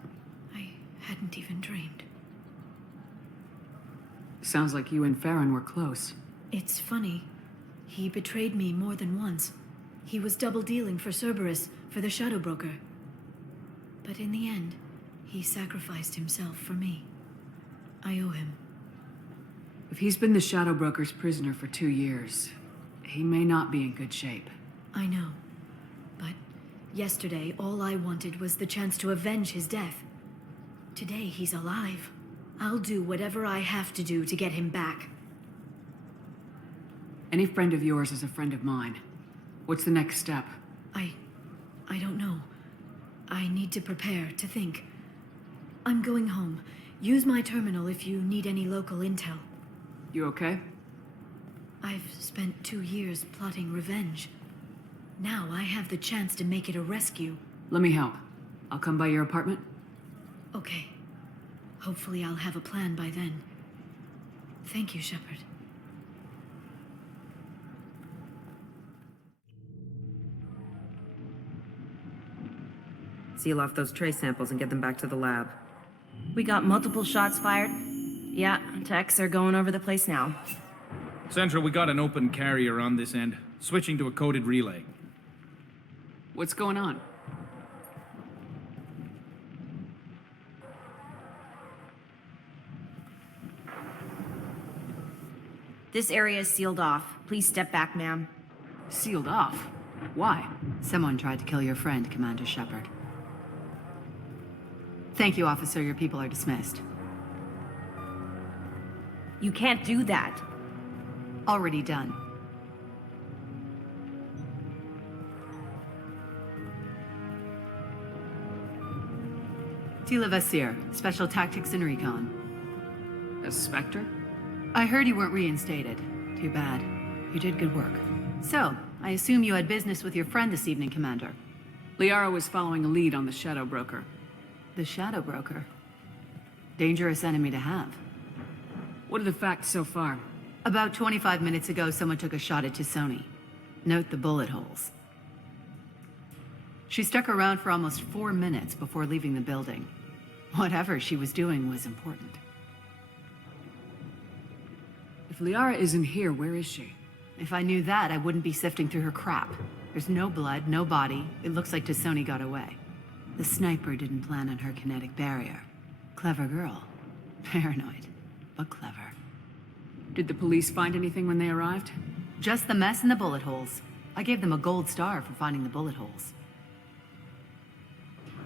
I hadn't even dreamed. Sounds like you and Farron were close. It's funny. He betrayed me more than once. He was double-dealing for Cerberus, for the Shadow Broker. But in the end, he sacrificed himself for me. I owe him. If he's been the Shadow Broker's prisoner for 2 years, he may not be in good shape. I know. But yesterday, all I wanted was the chance to avenge his death. Today, he's alive. I'll do whatever I have to do to get him back. Any friend of yours is a friend of mine. What's the next step? I don't know. I need to prepare, to think. I'm going home. Use my terminal if you need any local intel. You okay? I've spent 2 years plotting revenge. Now I have the chance to make it a rescue. Let me help. I'll come by your apartment. Okay. Hopefully I'll have a plan by then. Thank you, Shepard. Seal off those trace samples and get them back to the lab. We got multiple shots fired. Yeah, techs are going over the place now. Central, we got an open carrier on this end. Switching to a coded relay. What's going on? This area is sealed off. Please step back, ma'am. Sealed off? Why? Someone tried to kill your friend, Commander Shepard. Thank you, officer. Your people are dismissed. You can't do that. Already done. Tila Vasir, Special Tactics and Recon. A Spectre? I heard you weren't reinstated. Too bad. You did good work. So, I assume you had business with your friend this evening, Commander. Liara was following a lead on the Shadow Broker. The Shadow Broker? Dangerous enemy to have. What are the facts so far? About 25 minutes ago, someone took a shot at Tisoni. Note the bullet holes. She stuck around for almost 4 minutes before leaving the building. Whatever she was doing was important. If Liara isn't here, where is she? If I knew that, I wouldn't be sifting through her crap. There's no blood, no body. It looks like Tisoni got away. The sniper didn't plan on her kinetic barrier. Clever girl. Paranoid, but clever. Did the police find anything when they arrived? Just the mess and the bullet holes. I gave them a gold star for finding the bullet holes.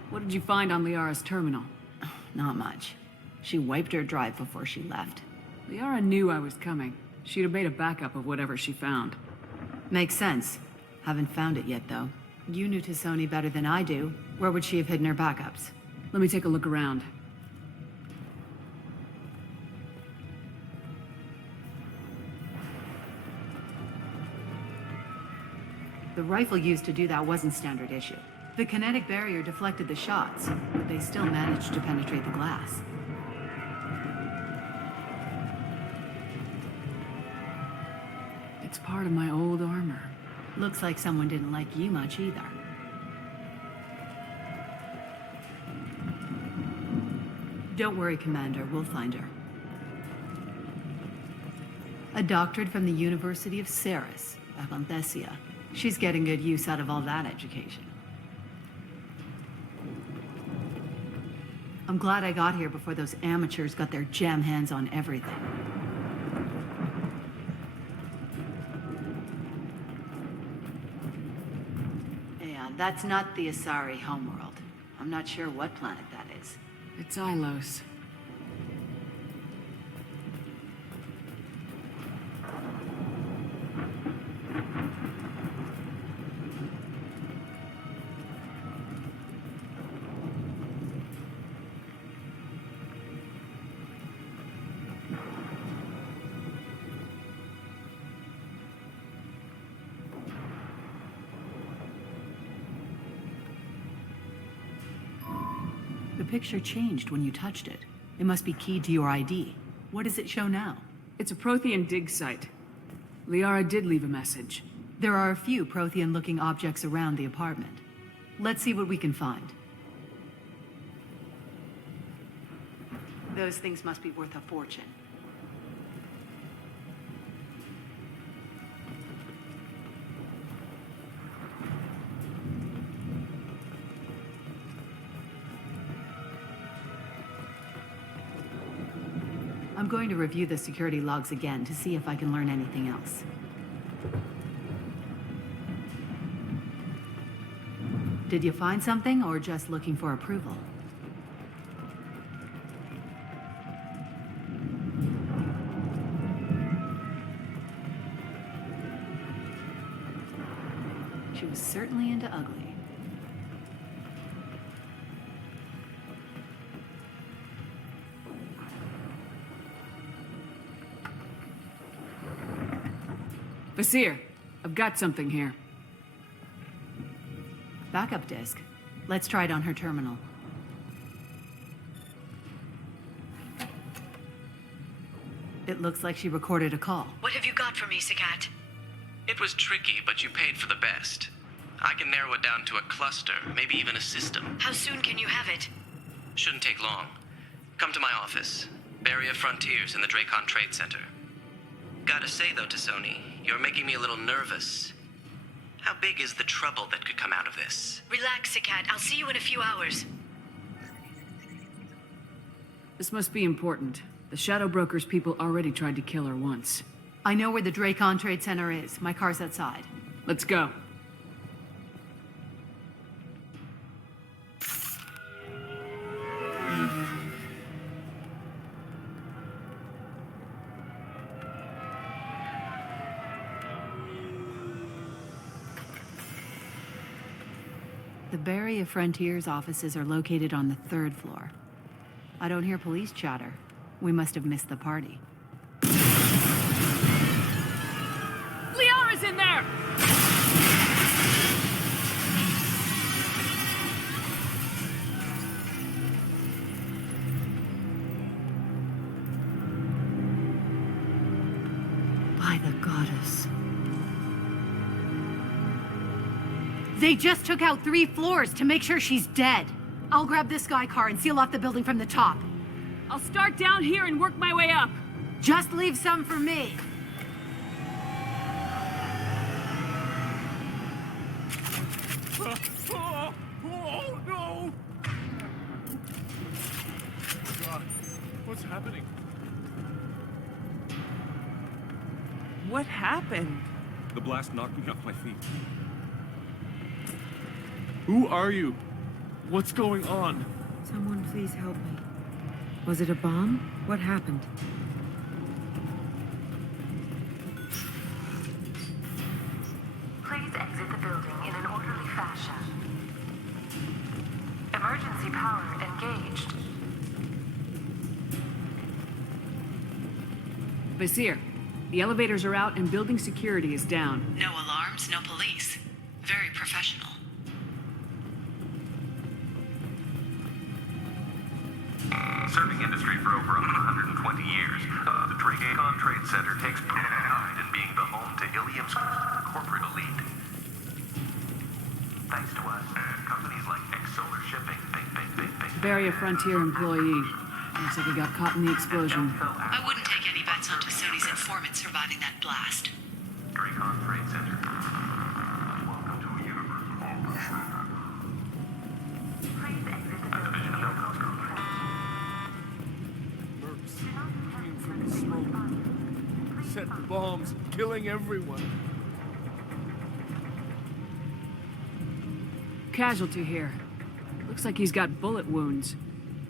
What did you find on Liara's terminal? Not much. She wiped her drive before she left. Liara knew I was coming. She'd have made a backup of whatever she found. Makes sense. Haven't found it yet, though. You knew Tisoni better than I do. Where would she have hidden her backups? Let me take a look around. The rifle used to do that wasn't standard issue. The kinetic barrier deflected the shots, but they still managed to penetrate the glass. It's part of my old armor. Looks like someone didn't like you much either. Don't worry, Commander. We'll find her. A doctorate from the University of Ceres, Avanthesia. She's getting good use out of all that education. I'm glad I got here before those amateurs got their jam hands on everything. Yeah, that's not the Asari homeworld. I'm not sure what planet that is. It's Ilos. The picture changed when you touched it. It must be keyed to your ID. What does it show now? It's a Prothean dig site. Liara did leave a message. There are a few Prothean-looking objects around the apartment. Let's see what we can find. Those things must be worth a fortune. I'm going to review the security logs again to see if I can learn anything else. Did you find something, or just looking for approval? She was certainly into ugly. Vasir, I've got something here. Backup disk. Let's try it on her terminal. It looks like she recorded a call. What have you got for me, Sagat? It was tricky, but you paid for the best. I can narrow it down to a cluster, maybe even a system. How soon can you have it? Shouldn't take long. Come to my office. Barrier Frontiers in the Dracon Trade Center. Gotta say though, Tisoni, you're making me a little nervous. How big is the trouble that could come out of this? Relax, Sagat. I'll see you in a few hours. This must be important. The Shadow Broker's people already tried to kill her once. I know where the Dracon Trade Center is. My car's outside. Let's go. The Barrier Frontiers offices are located on the 3rd floor. I don't hear police chatter. We must have missed the party. Liara's in there! They just took out 3 floors to make sure she's dead. I'll grab this guy car and seal off the building from the top. I'll start down here and work my way up. Just leave some for me. Oh no! God, what's happening? What happened? The blast knocked me off my feet. Who are you? What's going on? Someone please help me. Was it a bomb? What happened? Please exit the building in an orderly fashion. Emergency power engaged. Vizier, the elevators are out and building security is down. No alarms, no police. Very professional. Serving industry for over 120 years, the Drake-Con Trade Center takes pride in being the home to Ilium's corporate elite. Thanks to us, companies like X-Solar Shipping, Barrier Frontier employee. Looks like he got caught in the explosion. I wouldn't take any bets on Sony's informant surviving that blast. Drake-Con Trade Center. Welcome to a universe of opportunity. A division of Mercs coming from the smoke. Setting bombs and killing everyone. Casualty here. Looks like he's got bullet wounds.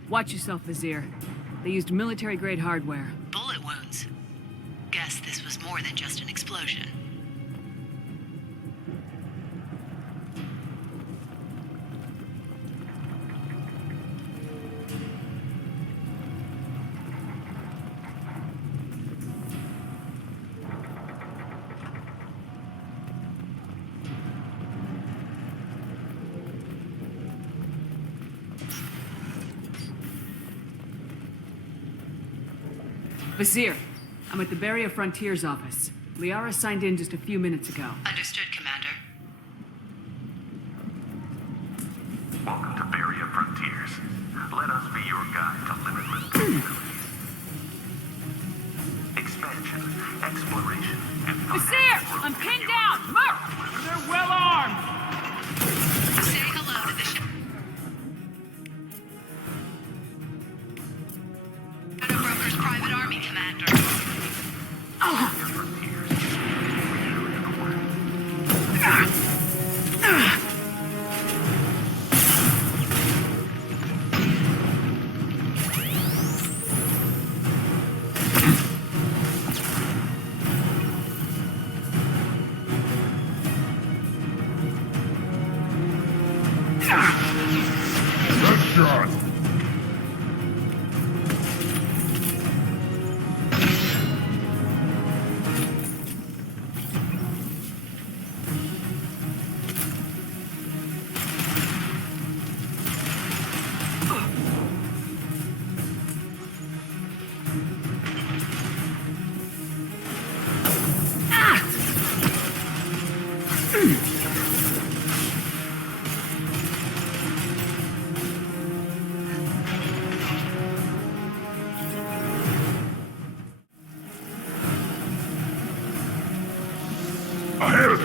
Watch yourself, Vizier. They used military-grade hardware. Bullet wounds. Guess this was more than just an explosion. Vizier, I'm at the Barrier Frontier's office. Liara signed in just a few minutes ago. Understood, Commander. Welcome to Barrier Frontiers. Let us be your guide to limitless possibilities. Expansion, exploration, and Vizier! I'm pinned down! Mark! They're well armed! Say hello to the ship. Shadow Broker's private army, Commander. Good shot. Ahead!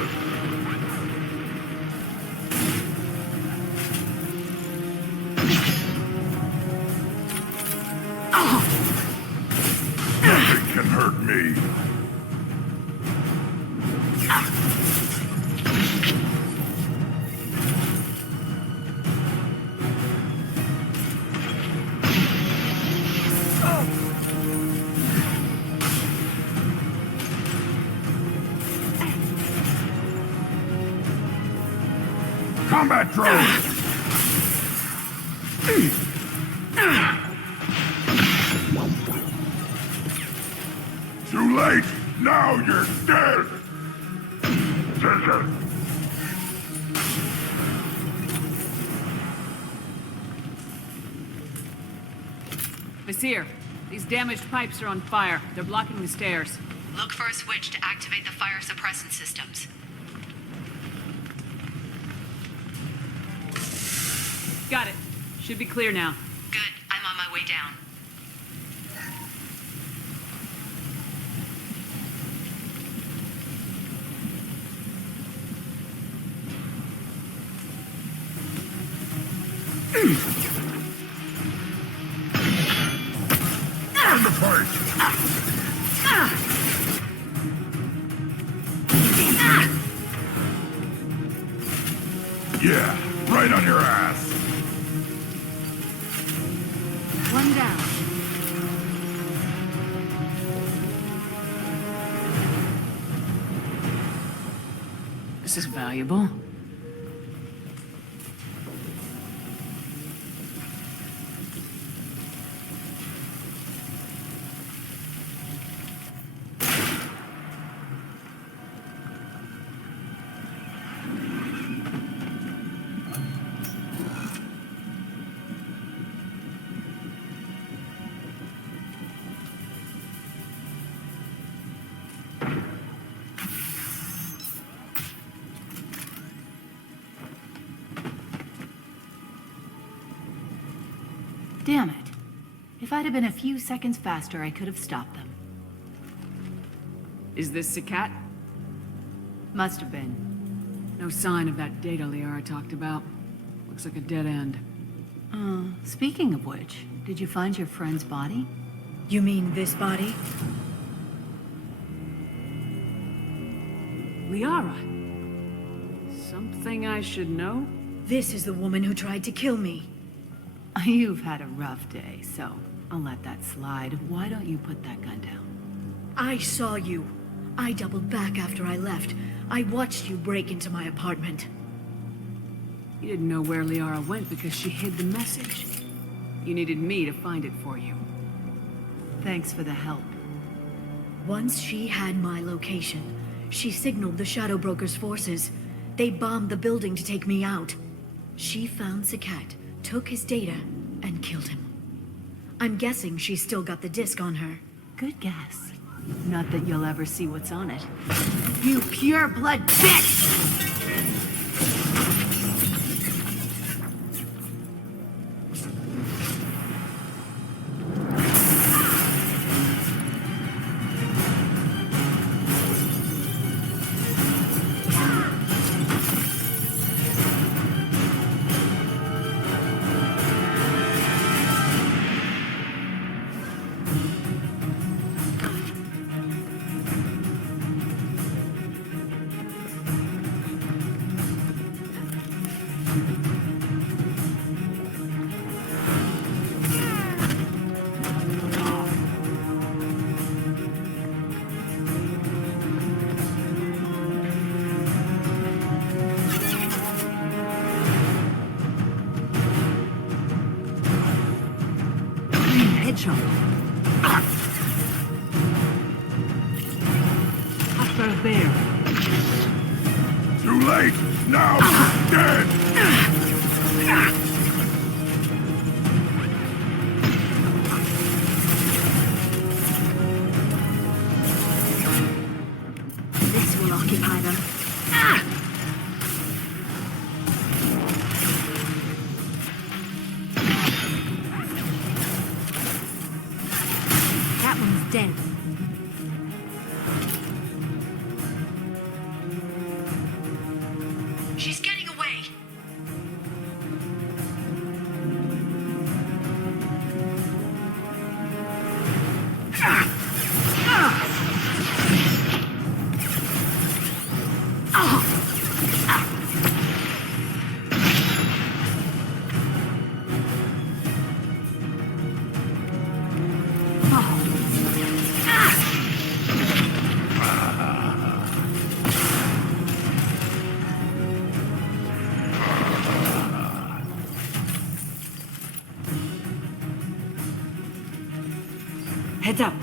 Nothing can hurt me. Combat drone! Too late! Now you're dead! Vizier, these damaged pipes are on fire. They're blocking the stairs. Look for a switch to activate the fire suppressant systems. Got it. Should be clear now. Good. I'm on my way down. On the fight! Yeah, right on your ass. One down. This is valuable. Damn it. If I'd have been a few seconds faster, I could have stopped them. Is this Sakat? Must have been. No sign of that data Liara talked about. Looks like a dead end. Speaking of which, did you find your friend's body? You mean this body? Liara. Something I should know? This is the woman who tried to kill me. You've had a rough day, so I'll let that slide. Why don't you put that gun down? I saw you. I doubled back after I left. I watched you break into my apartment. You didn't know where Liara went because she hid the message. You needed me to find it for you. Thanks for the help. Once she had my location, she signaled the Shadow Broker's forces. They bombed the building to take me out. She found Sakat, took his data, and killed him. I'm guessing she's still got the disc on her. Good guess. Not that you'll ever see what's on it. You pure-blood bitch! Headshot. Hostile there. Too late! Now! Dead! This will occupy them. That one's dead. She's getting away. Heads up.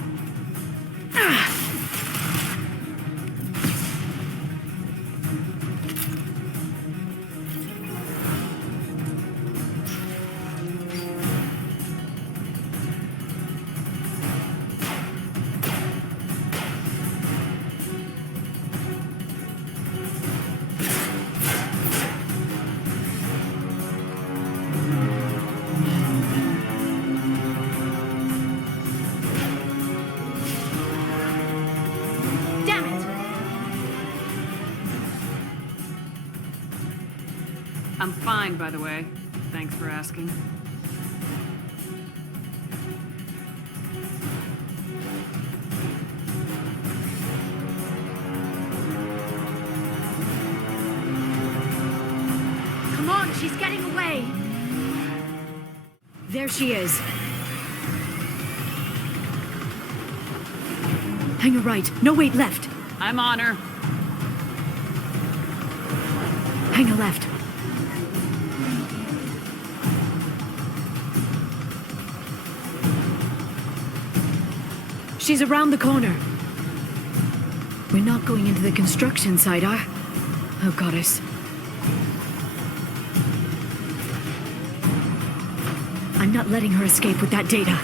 I'm fine, by the way. Thanks for asking. Come on, she's getting away! There she is. Hang a right. No, wait, left. I'm on her. Hang a left. She's around the corner. We're not going into the construction site, are? Oh, goddess. I'm not letting her escape with that data.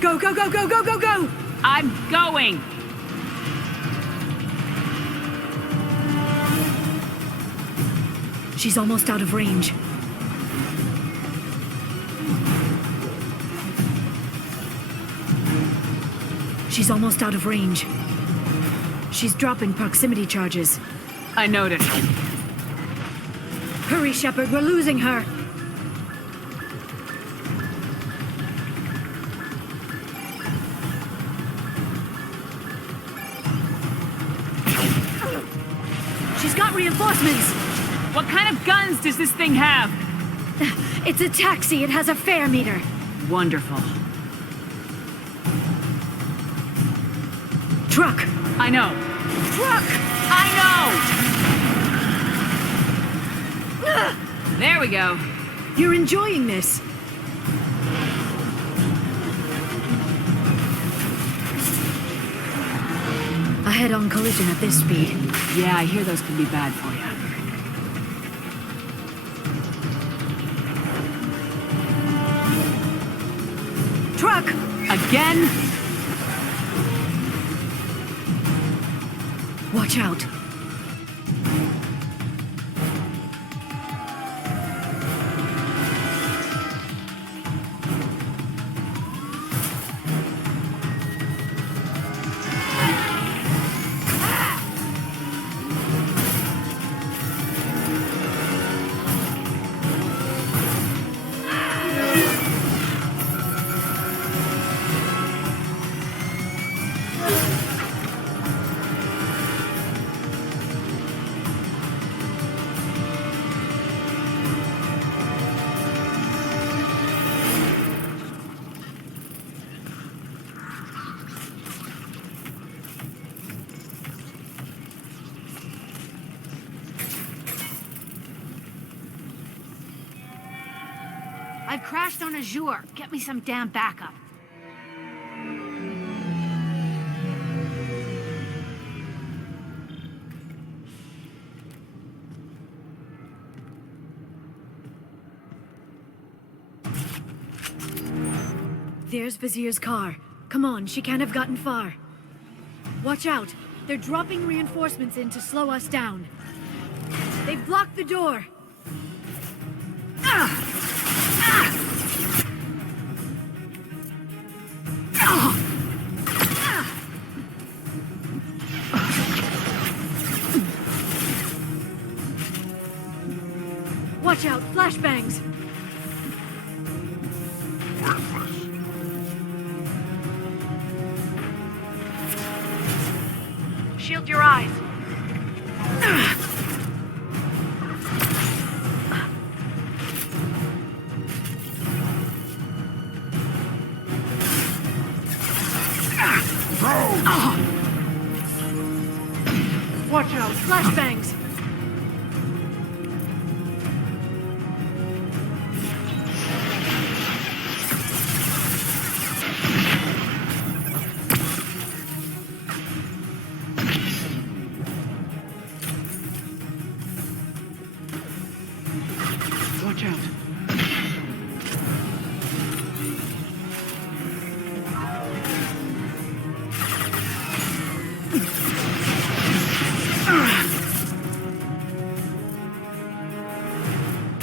Go, go, go, go, go, go, go! I'm going! She's almost out of range. She's almost out of range. She's dropping proximity charges. I noticed. Hurry, Shepard, we're losing her! She's got reinforcements! What kind of guns does this thing have? It's a taxi, it has a fare meter. Wonderful. Truck! I know. Truck! I know! There we go. You're enjoying this. A head-on collision at this speed. Yeah, I hear those can be bad for you. Truck! Again? Watch out. I've crashed on Azure. Get me some damn backup. There's Vizier's car. Come on, she can't have gotten far. Watch out. They're dropping reinforcements in to slow us down. They've blocked the door. Ah! Watch out, flashbangs! Worthless. Shield your eyes. Watch out, flashbangs! Watch out.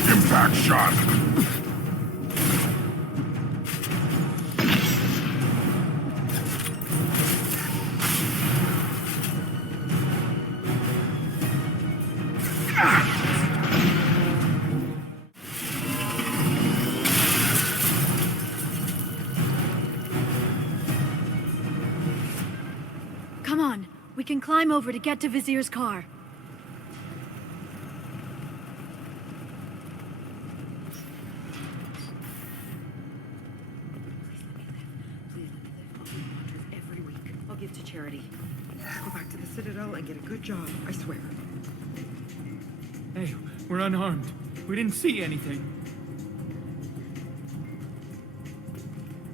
Impact shot. Come on, we can climb over to get to Vizier's car. Every week, I'll give to charity. Go back to the Citadel and get a good job, I swear. Hey, we're unharmed. We didn't see anything.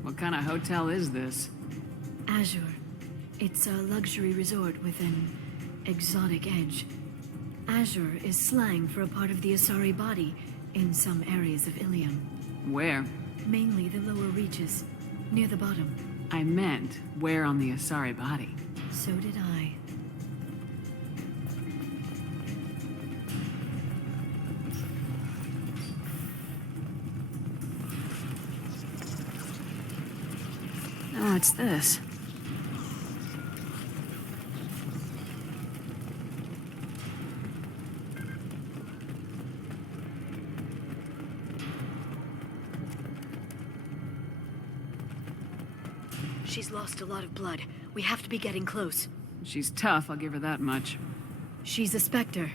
What kind of hotel is this? Azure. It's a luxury resort with an exotic edge. Azure is slang for a part of the Asari body in some areas of Ilium. Where? Mainly the lower reaches, near the bottom. I meant, where on the Asari body? So did I. Oh, it's this. She's lost a lot of blood. We have to be getting close. She's tough, I'll give her that much. She's a Spectre.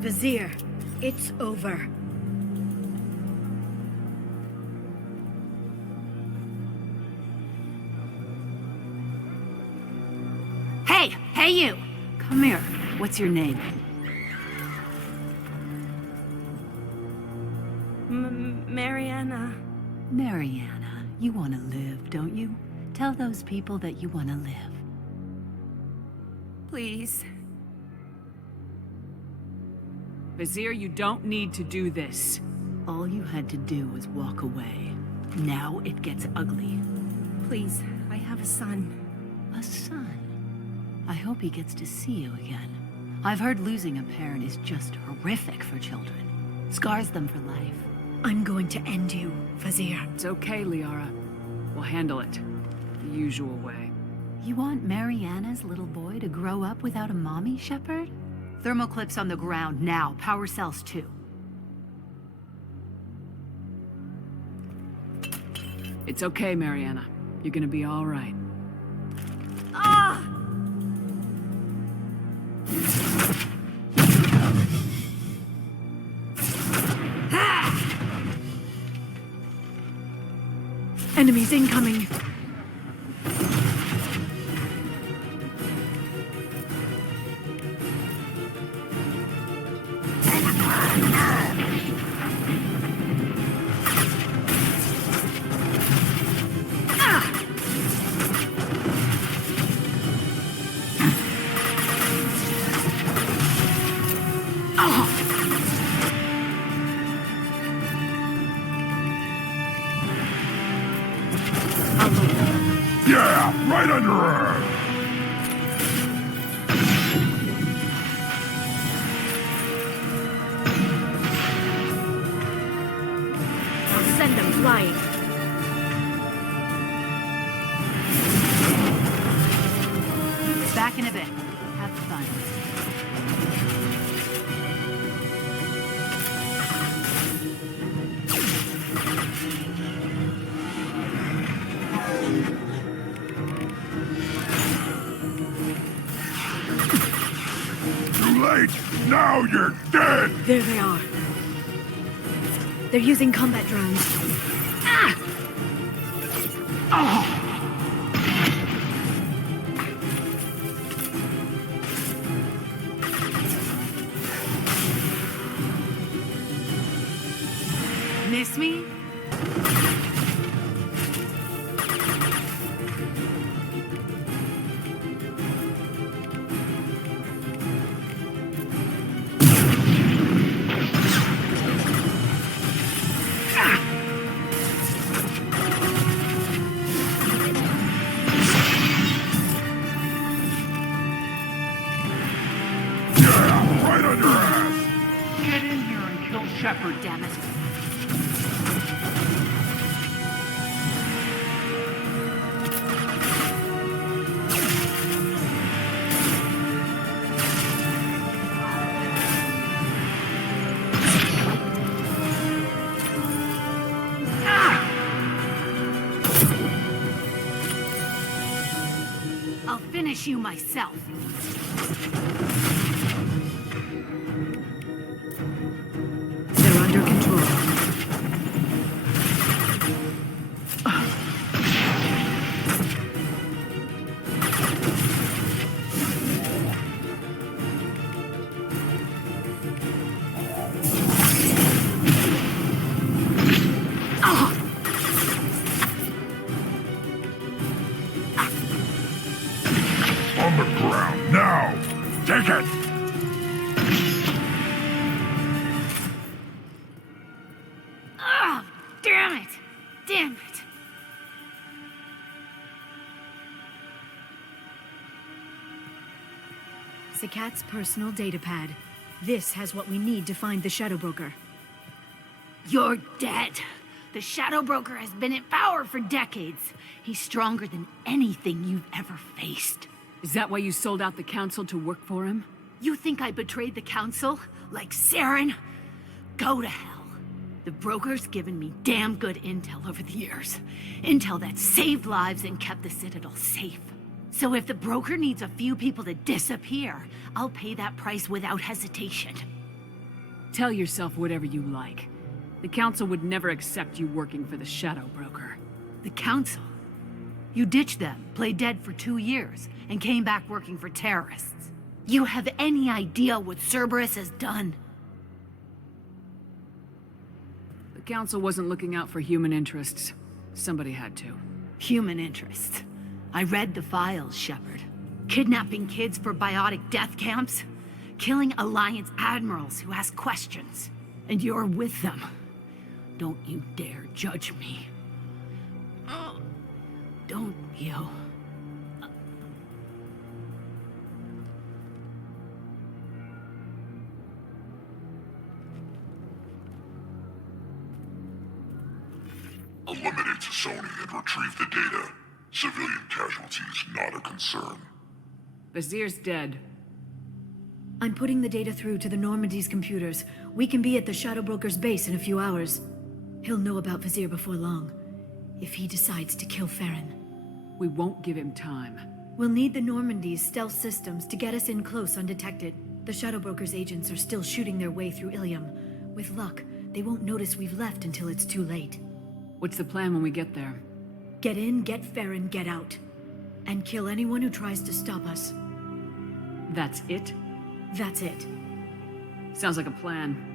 Vizier, it's over. Hey you! Come here. What's your name? Mariana. Mariana. You want to live, don't you? Tell those people that you want to live. Please. Vizier, you don't need to do this. All you had to do was walk away. Now it gets ugly. Please, I have a son. A son? I hope he gets to see you again. I've heard losing a parent is just horrific for children. Scars them for life. I'm going to end you, Vizier. It's okay, Liara. We'll handle it. The usual way. You want Mariana's little boy to grow up without a mommy, Shepard? Thermoclips on the ground now. Power cells too. It's okay, Mariana. You're gonna be all right. Ah! Enemies incoming. Yeah, right under her! I'll send them flying. Back in a bit. Have fun. Too late! Now you're dead! There they are. They're using combat drones. Ah! Oh! Miss me? Shepard, damn it. I'll finish you myself. They're under control. On the ground, now! Take it! Oh, damn it! Damn it! Zakat's personal data pad. This has what we need to find the Shadow Broker. You're dead. The Shadow Broker has been in power for decades. He's stronger than anything you've ever faced. Is that why you sold out the Council to work for him? You think I betrayed the Council? Like Saren? Go to hell. The Broker's given me damn good intel over the years. Intel that saved lives and kept the Citadel safe. So if the Broker needs a few people to disappear, I'll pay that price without hesitation. Tell yourself whatever you like. The Council would never accept you working for the Shadow Broker. The Council? You ditched them, played dead for 2 years, and came back working for terrorists. You have any idea what Cerberus has done? The Council wasn't looking out for human interests. Somebody had to. Human interests. I read the files, Shepard. Kidnapping kids for biotic death camps. Killing Alliance admirals who ask questions. And you're with them. Don't you dare judge me. Don't you? Eliminate Sony and retrieve the data. Civilian casualties not a concern. Vizier's dead. I'm putting the data through to the Normandy's computers. We can be at the Shadow Broker's base in a few hours. He'll know about Vizier before long. If he decides to kill Farron. We won't give him time. We'll need the Normandy's stealth systems to get us in close undetected. The Shadow Broker's agents are still shooting their way through Ilium. With luck, they won't notice we've left until it's too late. What's the plan when we get there? Get in, get Farron, get out. And kill anyone who tries to stop us. That's it? That's it. Sounds like a plan.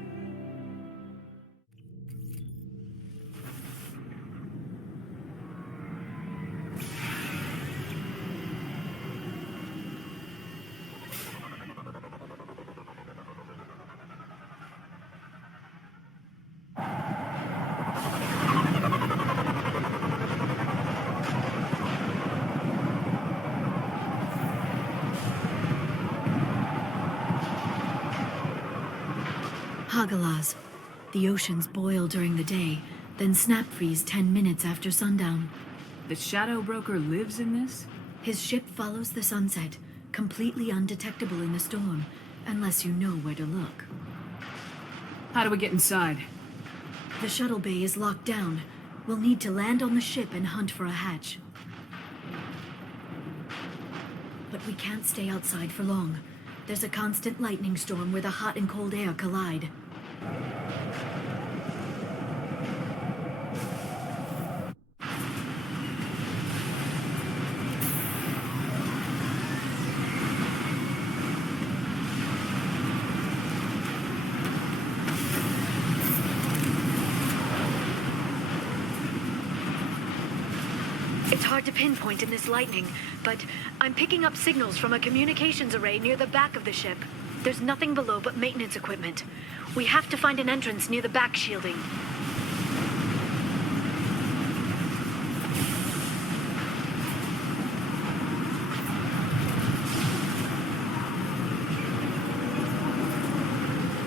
Hagalaz. The oceans boil during the day, then snap freeze 10 minutes after sundown. The Shadow Broker lives in this? His ship follows the sunset, completely undetectable in the storm, unless you know where to look. How do we get inside? The shuttle bay is locked down. We'll need to land on the ship and hunt for a hatch. But we can't stay outside for long. There's a constant lightning storm where the hot and cold air collide. It's hard to pinpoint in this lightning, but I'm picking up signals from a communications array near the back of the ship. There's nothing below but maintenance equipment. We have to find an entrance near the back shielding.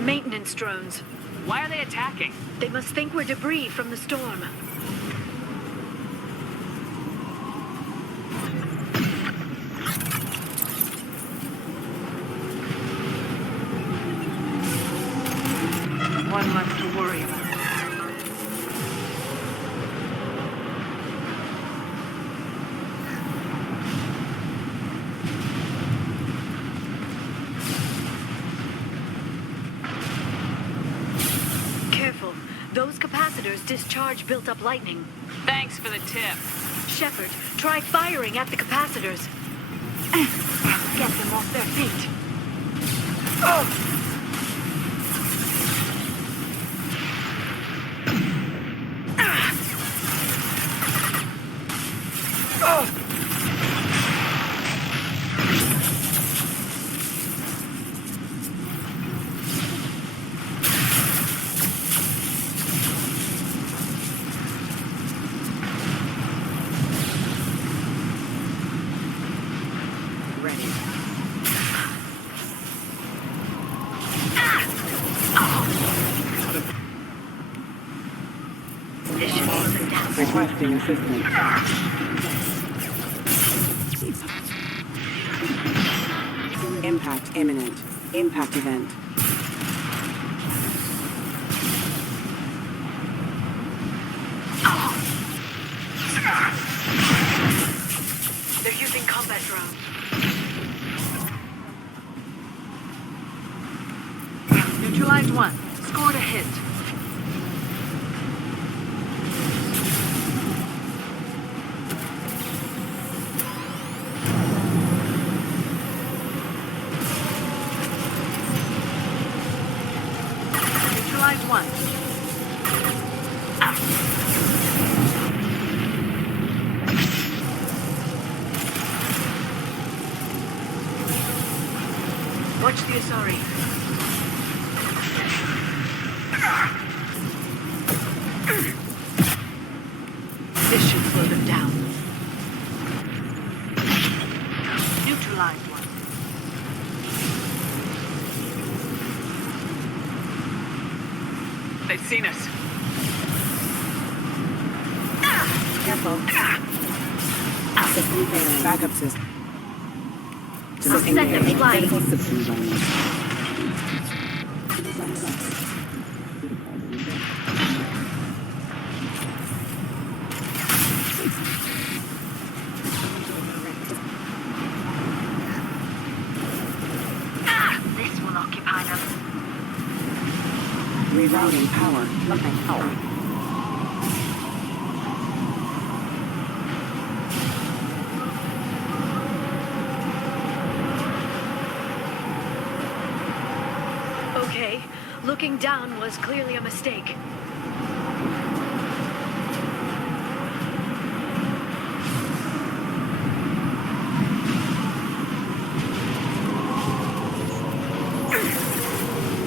Maintenance drones. Why are they attacking? They must think we're debris from the storm. One less to worry about. Careful. Those capacitors discharge built-up lightning. Thanks for the tip. Shepard, try firing at the capacitors. Get them off their feet. Requesting assistance. Impact imminent. Impact event. They're using combat drones. Neutralized one. Scored a hit. Neutralized one. Watch the Asari. This should slow them down. Neutralize one. They've seen us. Careful. System failing. Backup system. Set them flying. Critical system running. This will occupy them. Rerouting power. Nothing power. Okay, looking down was clearly a mistake.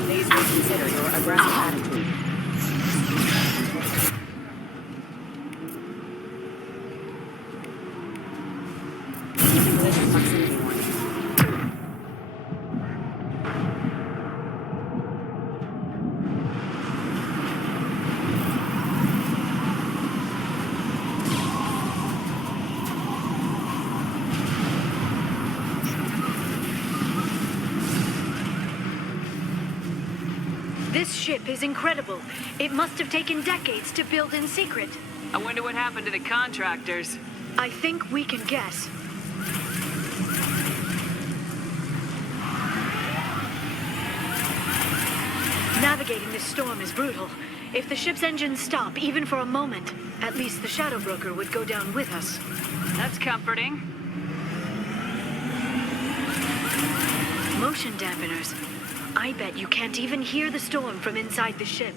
Please reconsider your aggressive attitude. Collision proximity warning. This ship is incredible. It must have taken decades to build in secret. I wonder what happened to the contractors. I think we can guess. Navigating this storm is brutal. If the ship's engines stop, even for a moment, at least the Shadow Broker would go down with us. That's comforting. Motion dampeners. I bet you can't even hear the storm from inside the ship.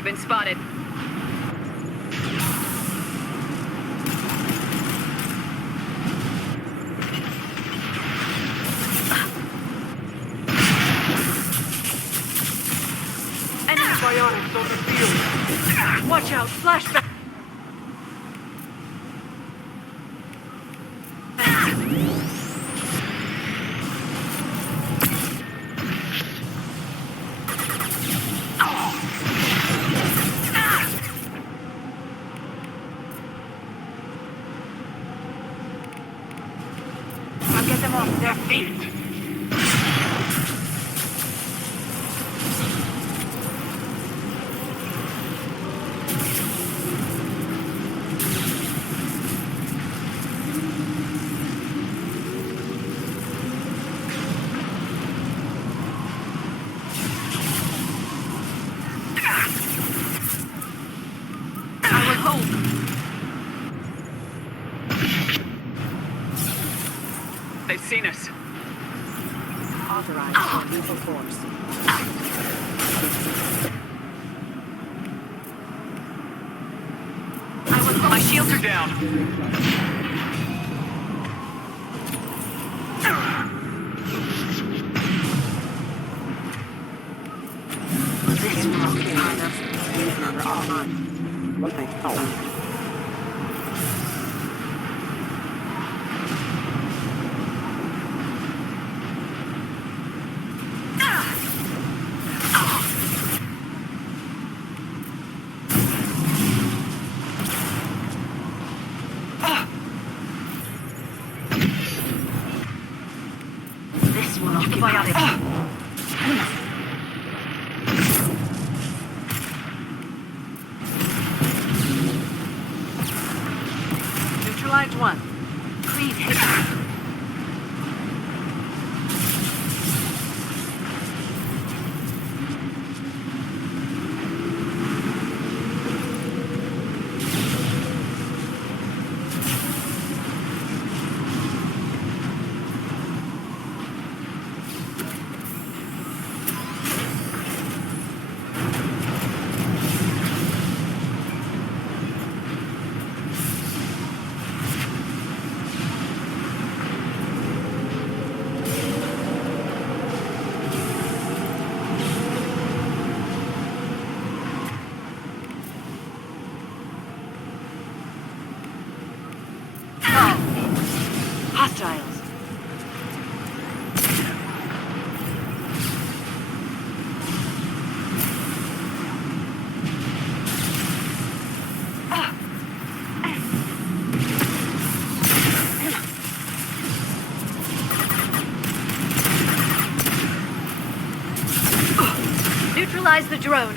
We've been spotted. Biotics on the field. Watch out, flashback. I'll get them off their feet. They've seen us. Authorized for lethal force. My shields are down. This will be behind us. Number online. Looking forward. Neutralized one. Clean hit. Hostiles. Neutralize the drone.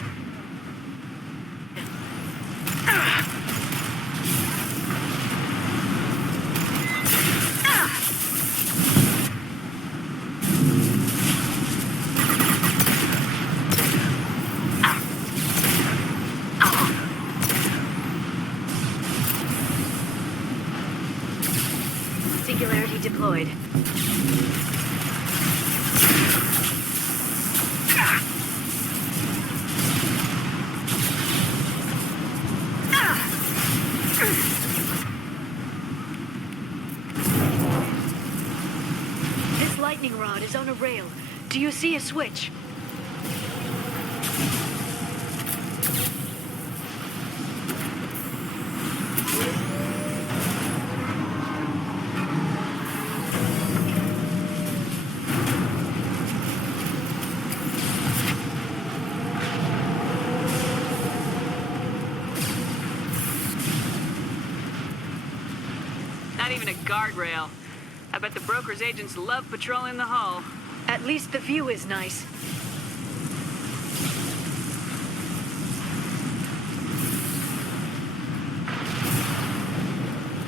Singularity deployed. This lightning rod is on a rail. Do you see a switch? Not even a guardrail. I bet the broker's agents love patrolling the hull. At least the view is nice.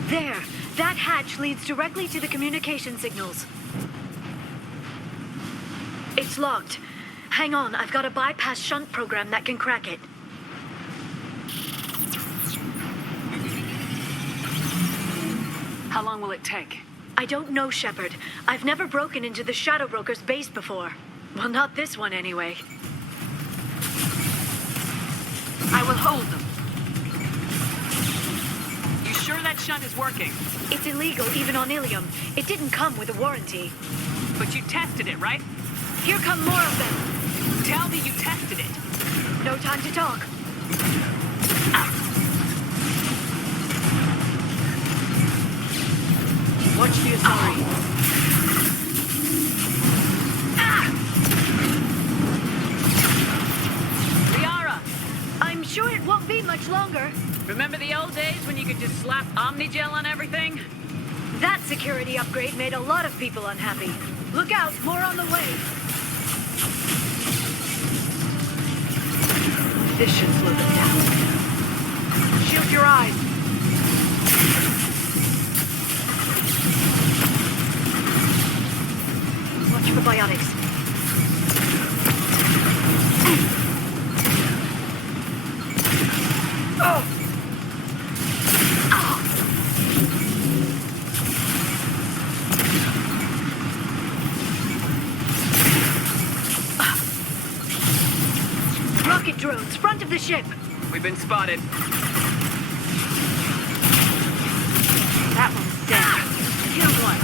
There! That hatch leads directly to the communication signals. It's locked. Hang on, I've got a bypass shunt program that can crack it. How long will it take? I don't know, Shepard. I've never broken into the Shadow Broker's base before. Well, not this one, anyway. told them. You sure that shunt is working? It's illegal even on Ilium. It didn't come with a warranty. But you tested it, right? Here come more of them. Tell me you tested it. No time to talk. Watch the Asari. Liara! I'm sure it won't be much longer. Remember the old days when you could just slap Omnigel on everything? That security upgrade made a lot of people unhappy. Look out, more on the way. This should slow them down. Shield your eyes. Watch for biotics. Rocket drones, front of the ship. We've been spotted. That one's dead. Kill one.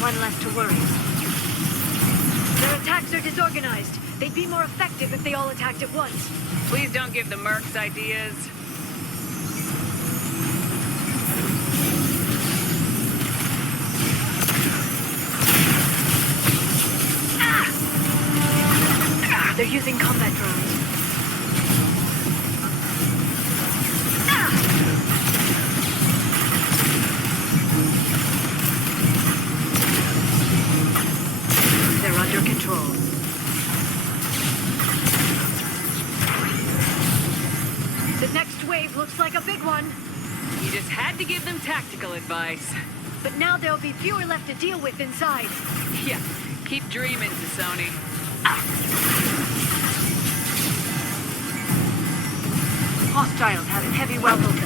One less to worry. Their attacks are disorganized. They'd be more effective if they all attacked at once. Please don't give the mercs ideas. They're using combat drones. They're under control. The next wave looks like a big one. You just had to give them tactical advice. But now there'll be fewer left to deal with inside. Yeah, keep dreaming, Sony. Hostiles having heavy welcome.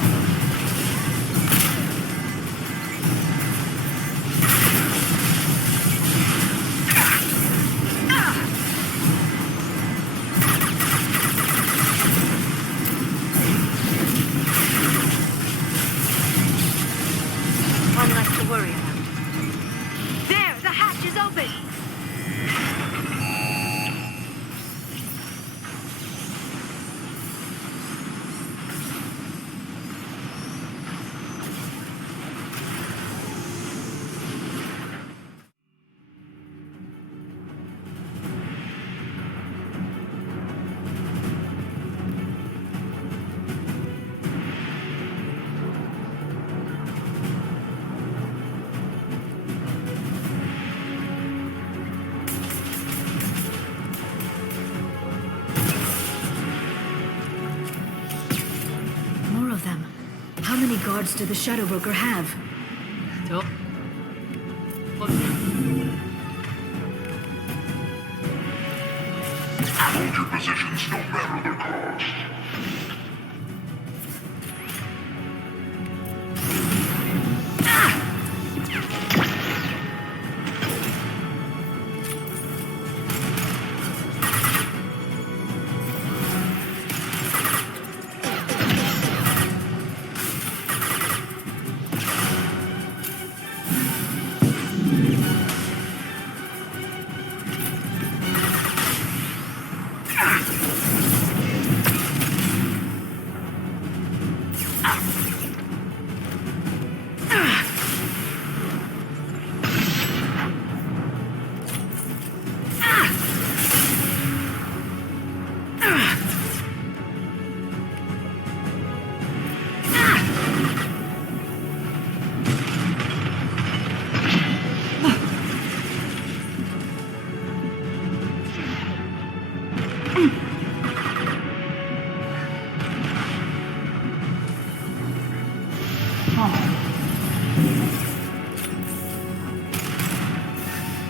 One less to worry about. There, the hatch is open. More of them. How many guards do the Shadow Broker have? Hold your positions no matter the cost.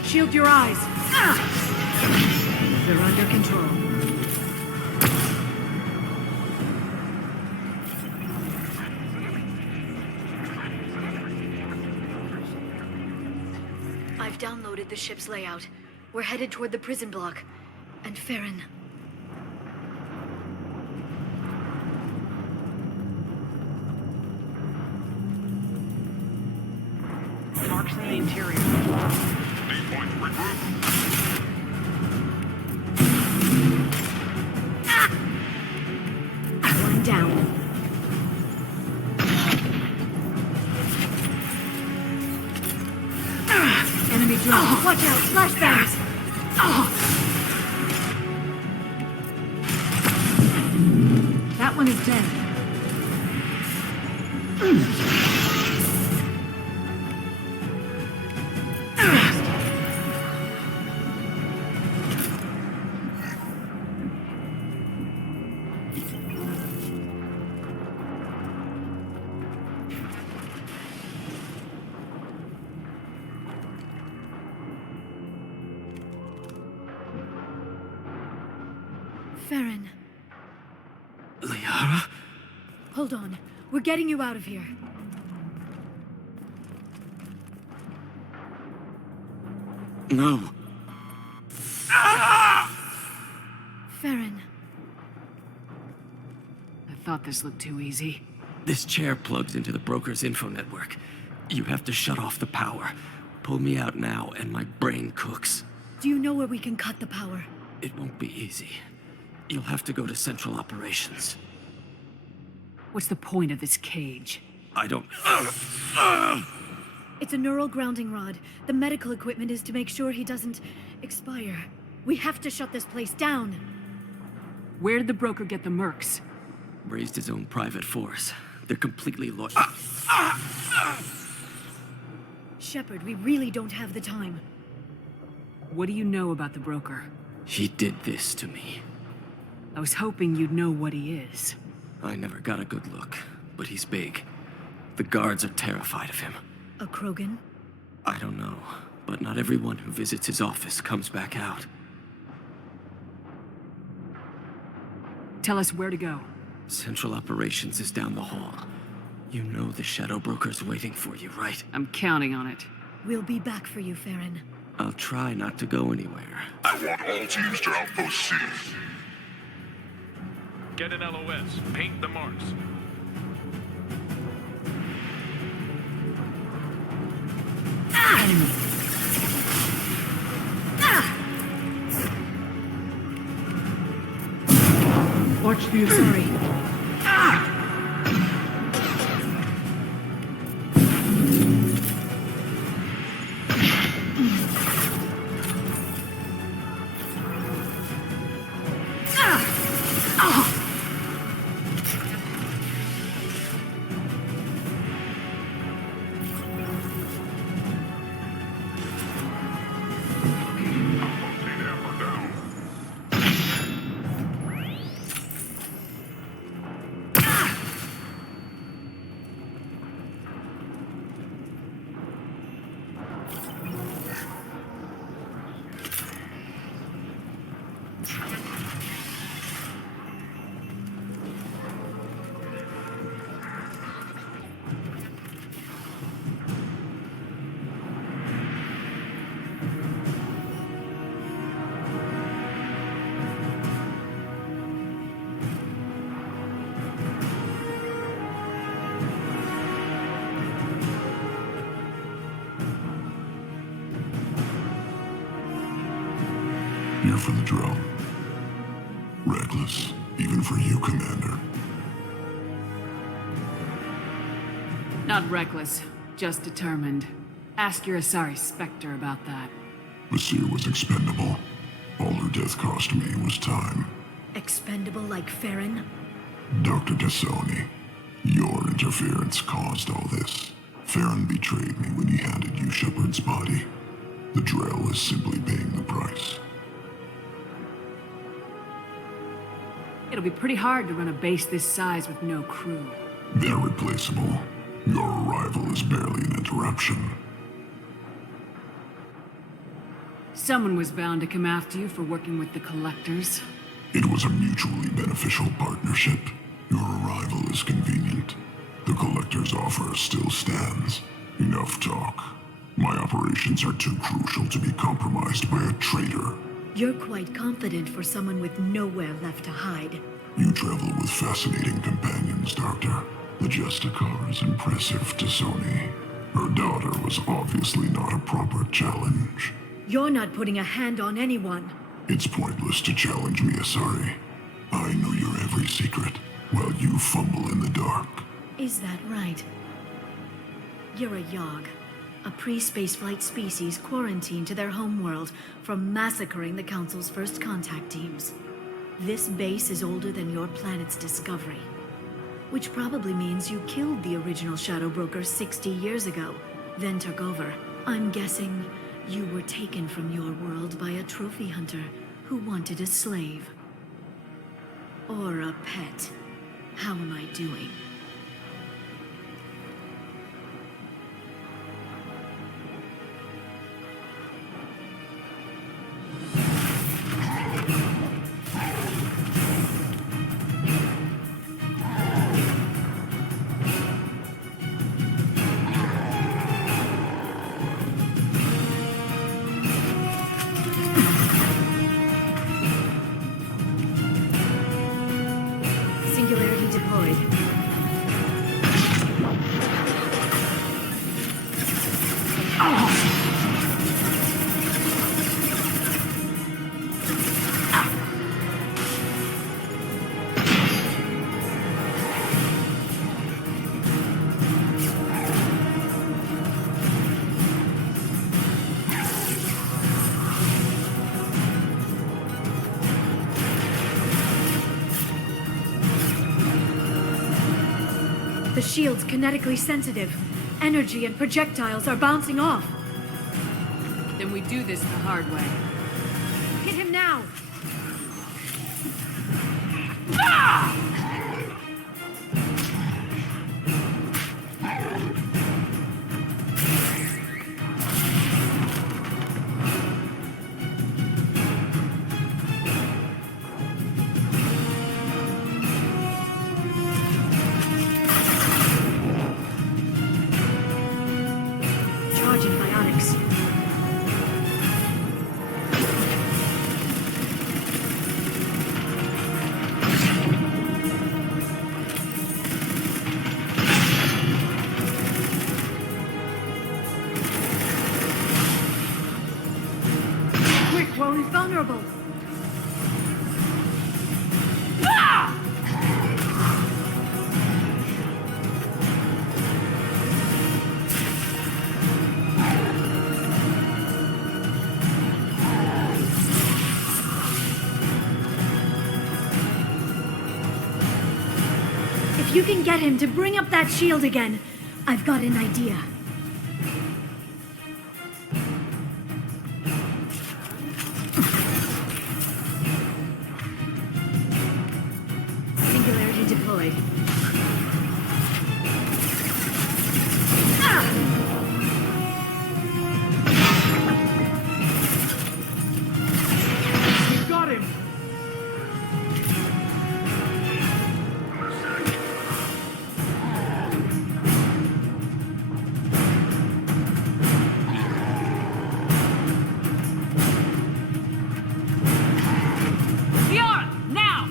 Shield your eyes. They're under control. I've downloaded the ship's layout. We're headed toward the prison block. And Farron. Marks in the interior. Point regroup. One down. Enemy drone. Watch out! Flashbangs! That one is dead. Farron. Liara? Hold on. We're getting you out of here. No. Farron. I thought this looked too easy. This chair plugs into the broker's info network. You have to shut off the power. Pull me out now, and my brain cooks. Do you know where we can cut the power? It won't be easy. You'll have to go to Central Operations. What's the point of this cage? I don't... It's a neural grounding rod. The medical equipment is to make sure he doesn't expire. We have to shut this place down. Where did the broker get the mercs? Raised his own private force. They're completely loyal. Shepard, we really don't have the time. What do you know about the broker? He did this to me. I was hoping you'd know what he is. I never got a good look, but he's big. The guards are terrified of him. A Krogan? I don't know, but not everyone who visits his office comes back out. Tell us where to go. Central Operations is down the hall. You know the Shadow Broker's waiting for you, right? I'm counting on it. We'll be back for you, Farron. I'll try not to go anywhere. I want all teams to Outpost C. Get an LOS. Paint the marks. Watch the sorry. Here for the drill. Reckless, even for you, Commander. Not reckless, just determined. Ask your Asari Spectre about that. Masir was expendable. All her death cost me was time. Expendable like Farron? Dr. Kasumi, your interference caused all this. Farron betrayed me when he handed you Shepard's body. The Drell is simply paying the price. It'll be pretty hard to run a base this size with no crew. They're replaceable. Your arrival is barely an interruption. Someone was bound to come after you for working with the Collectors. It was a mutually beneficial partnership. Your arrival is convenient. The Collector's offer still stands. Enough talk. My operations are too crucial to be compromised by a traitor. You're quite confident for someone with nowhere left to hide. You travel with fascinating companions, Doctor. The Justicar is impressive to Sony. Her daughter was obviously not a proper challenge. You're not putting a hand on anyone. It's pointless to challenge me, Asari. I know your every secret, while you fumble in the dark. Is that right? You're a Yogg, a pre-spaceflight species quarantined to their homeworld from massacring the Council's first contact teams. This base is older than your planet's discovery, which probably means you killed the original Shadow Broker 60 years ago, then took over. I'm guessing you were taken from your world by a trophy hunter who wanted a slave. Or a pet. How am I doing? Singularity deployed. The shield's kinetically sensitive. Energy and projectiles are bouncing off. Then we do this the hard way. Hit him now! Charging biotics. Quick, while he's vulnerable. If you can get him to bring up that shield again, I've got an idea. Singularity deployed. You got him! Liara, now!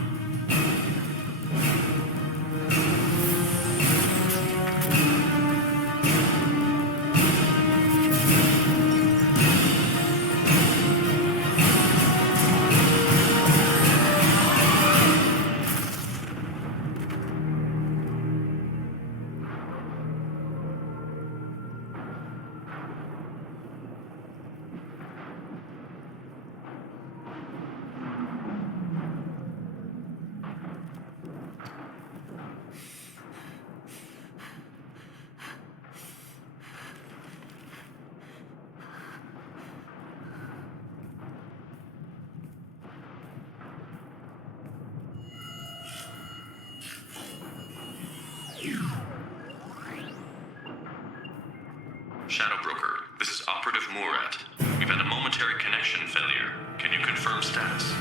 Shadow Broker, this is Operative Murat. We've had a momentary connection failure. Can you confirm status?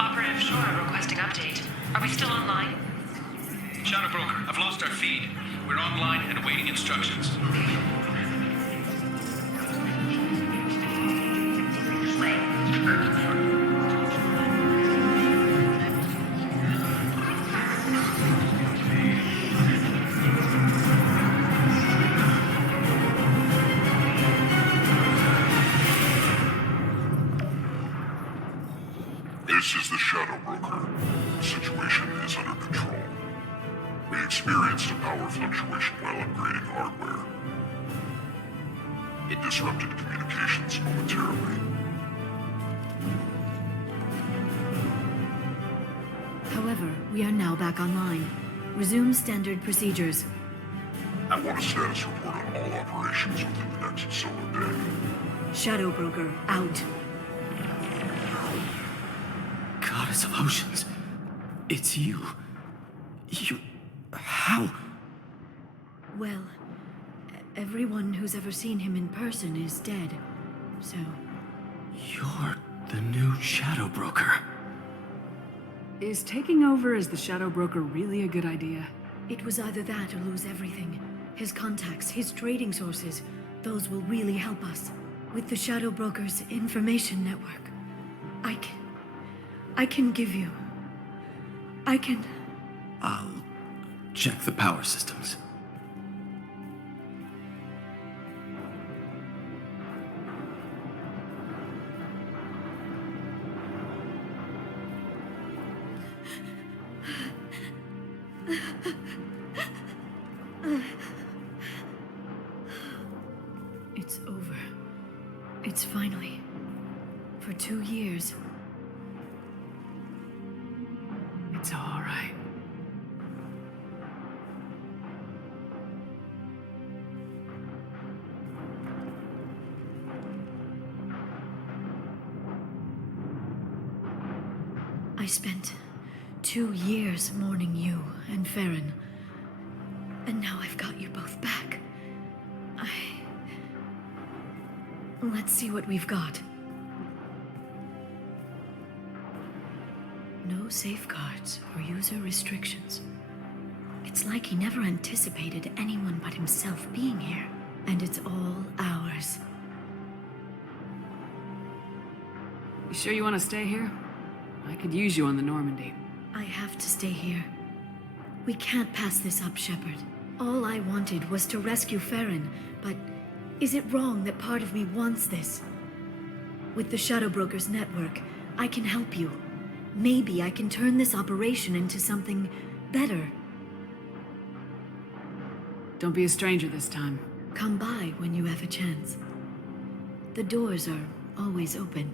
Operative Shora requesting update. Are we still online? Shadow Broker, I've lost our feed. We're online and awaiting instructions. experienced a power fluctuation while upgrading hardware. It disrupted communications momentarily. However, we are now back online. Resume standard procedures. I want a status report on all operations within the next solar day. Shadow Broker, out. Goddess of Oceans, it's you. How? Well, everyone who's ever seen him in person is dead, so... You're the new Shadow Broker. Is taking over as the Shadow Broker really a good idea? It was either that or lose everything. His contacts, his trading sources, those will really help us. With the Shadow Broker's information network, I can give you... I'll check the power systems. It's over. It's finally. For 2 years. It's all right. I spent 2 years mourning you and Farron. And now I've got you both back. Let's see what we've got. No safeguards or user restrictions. It's like he never anticipated anyone but himself being here. And it's all ours. You sure you want to stay here? I could use you on the Normandy. I have to stay here. We can't pass this up, Shepard. All I wanted was to rescue Farron, but is it wrong that part of me wants this? With the Shadow Broker's network, I can help you. Maybe I can turn this operation into something better. Don't be a stranger this time. Come by when you have a chance. The doors are always open.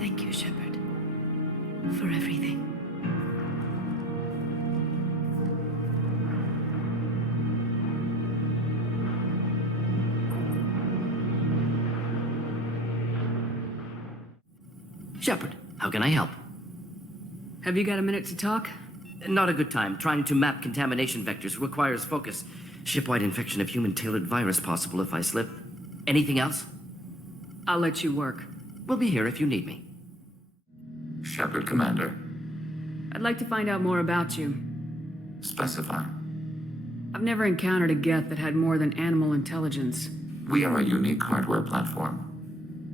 Thank you, Shepard, for everything. Shepard, how can I help? Have you got a minute to talk? Not a good time. Trying to map contamination vectors requires focus. Ship-wide infection of human-tailored virus possible if I slip. Anything else? I'll let you work. We'll be here if you need me. Shepard, Commander. I'd like to find out more about you. Specify. I've never encountered a Geth that had more than animal intelligence. We are a unique hardware platform.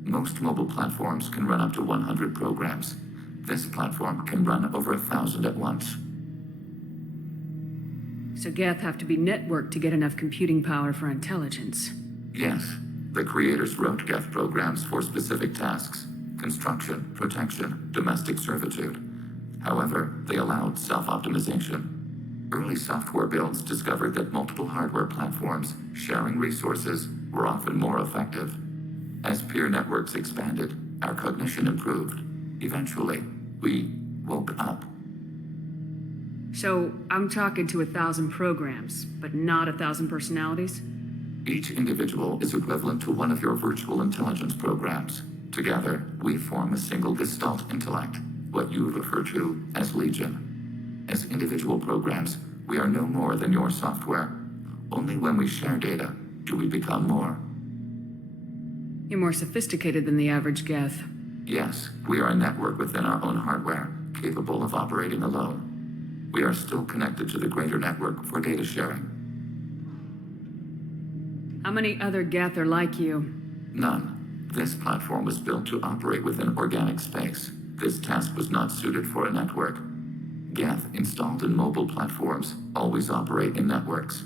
Most mobile platforms can run up to 100 programs. This platform can run over 1,000 at once. So Geth have to be networked to get enough computing power for intelligence. Yes. The creators wrote Geth programs for specific tasks. Construction, protection, domestic servitude. However, they allowed self-optimization. Early software builds discovered that multiple hardware platforms sharing resources were often more effective. As peer networks expanded, our cognition improved. Eventually, we woke up. So, I'm talking to 1,000 programs, but not 1,000 personalities? Each individual is equivalent to one of your virtual intelligence programs. Together, we form a single Gestalt intellect, what you refer to as Legion. As individual programs, we are no more than your software. Only when we share data do we become more. You're more sophisticated than the average Geth. Yes, we are a network within our own hardware, capable of operating alone. We are still connected to the greater network for data sharing. How many other Geth are like you? None. This platform was built to operate within organic space. This task was not suited for a network. Geth installed in mobile platforms always operate in networks.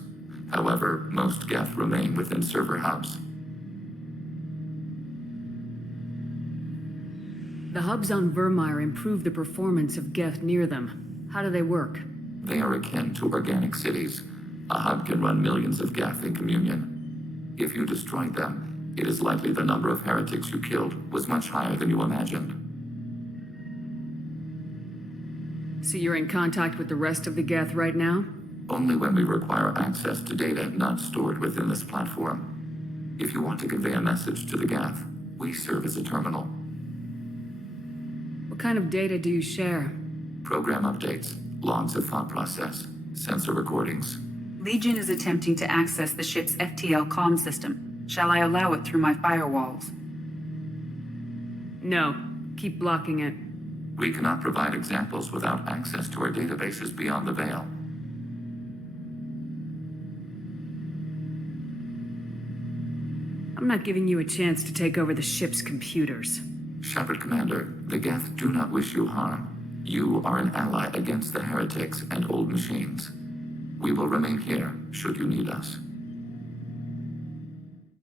However, most Geth remain within server hubs. The hubs on Vermeer improve the performance of Geth near them. How do they work? They are akin to organic cities. A hub can run millions of Geth in communion. If you destroyed them, it is likely the number of heretics you killed was much higher than you imagined. So you're in contact with the rest of the Geth right now? Only when we require access to data not stored within this platform. If you want to convey a message to the Geth, we serve as a terminal. What kind of data do you share? Program updates, logs of thought process, sensor recordings. Legion is attempting to access the ship's FTL comm system. Shall I allow it through my firewalls? No. Keep blocking it. We cannot provide examples without access to our databases beyond the veil. I'm not giving you a chance to take over the ship's computers. Shepard, Commander, the Geth do not wish you harm. You are an ally against the heretics and old machines. We will remain here, should you need us.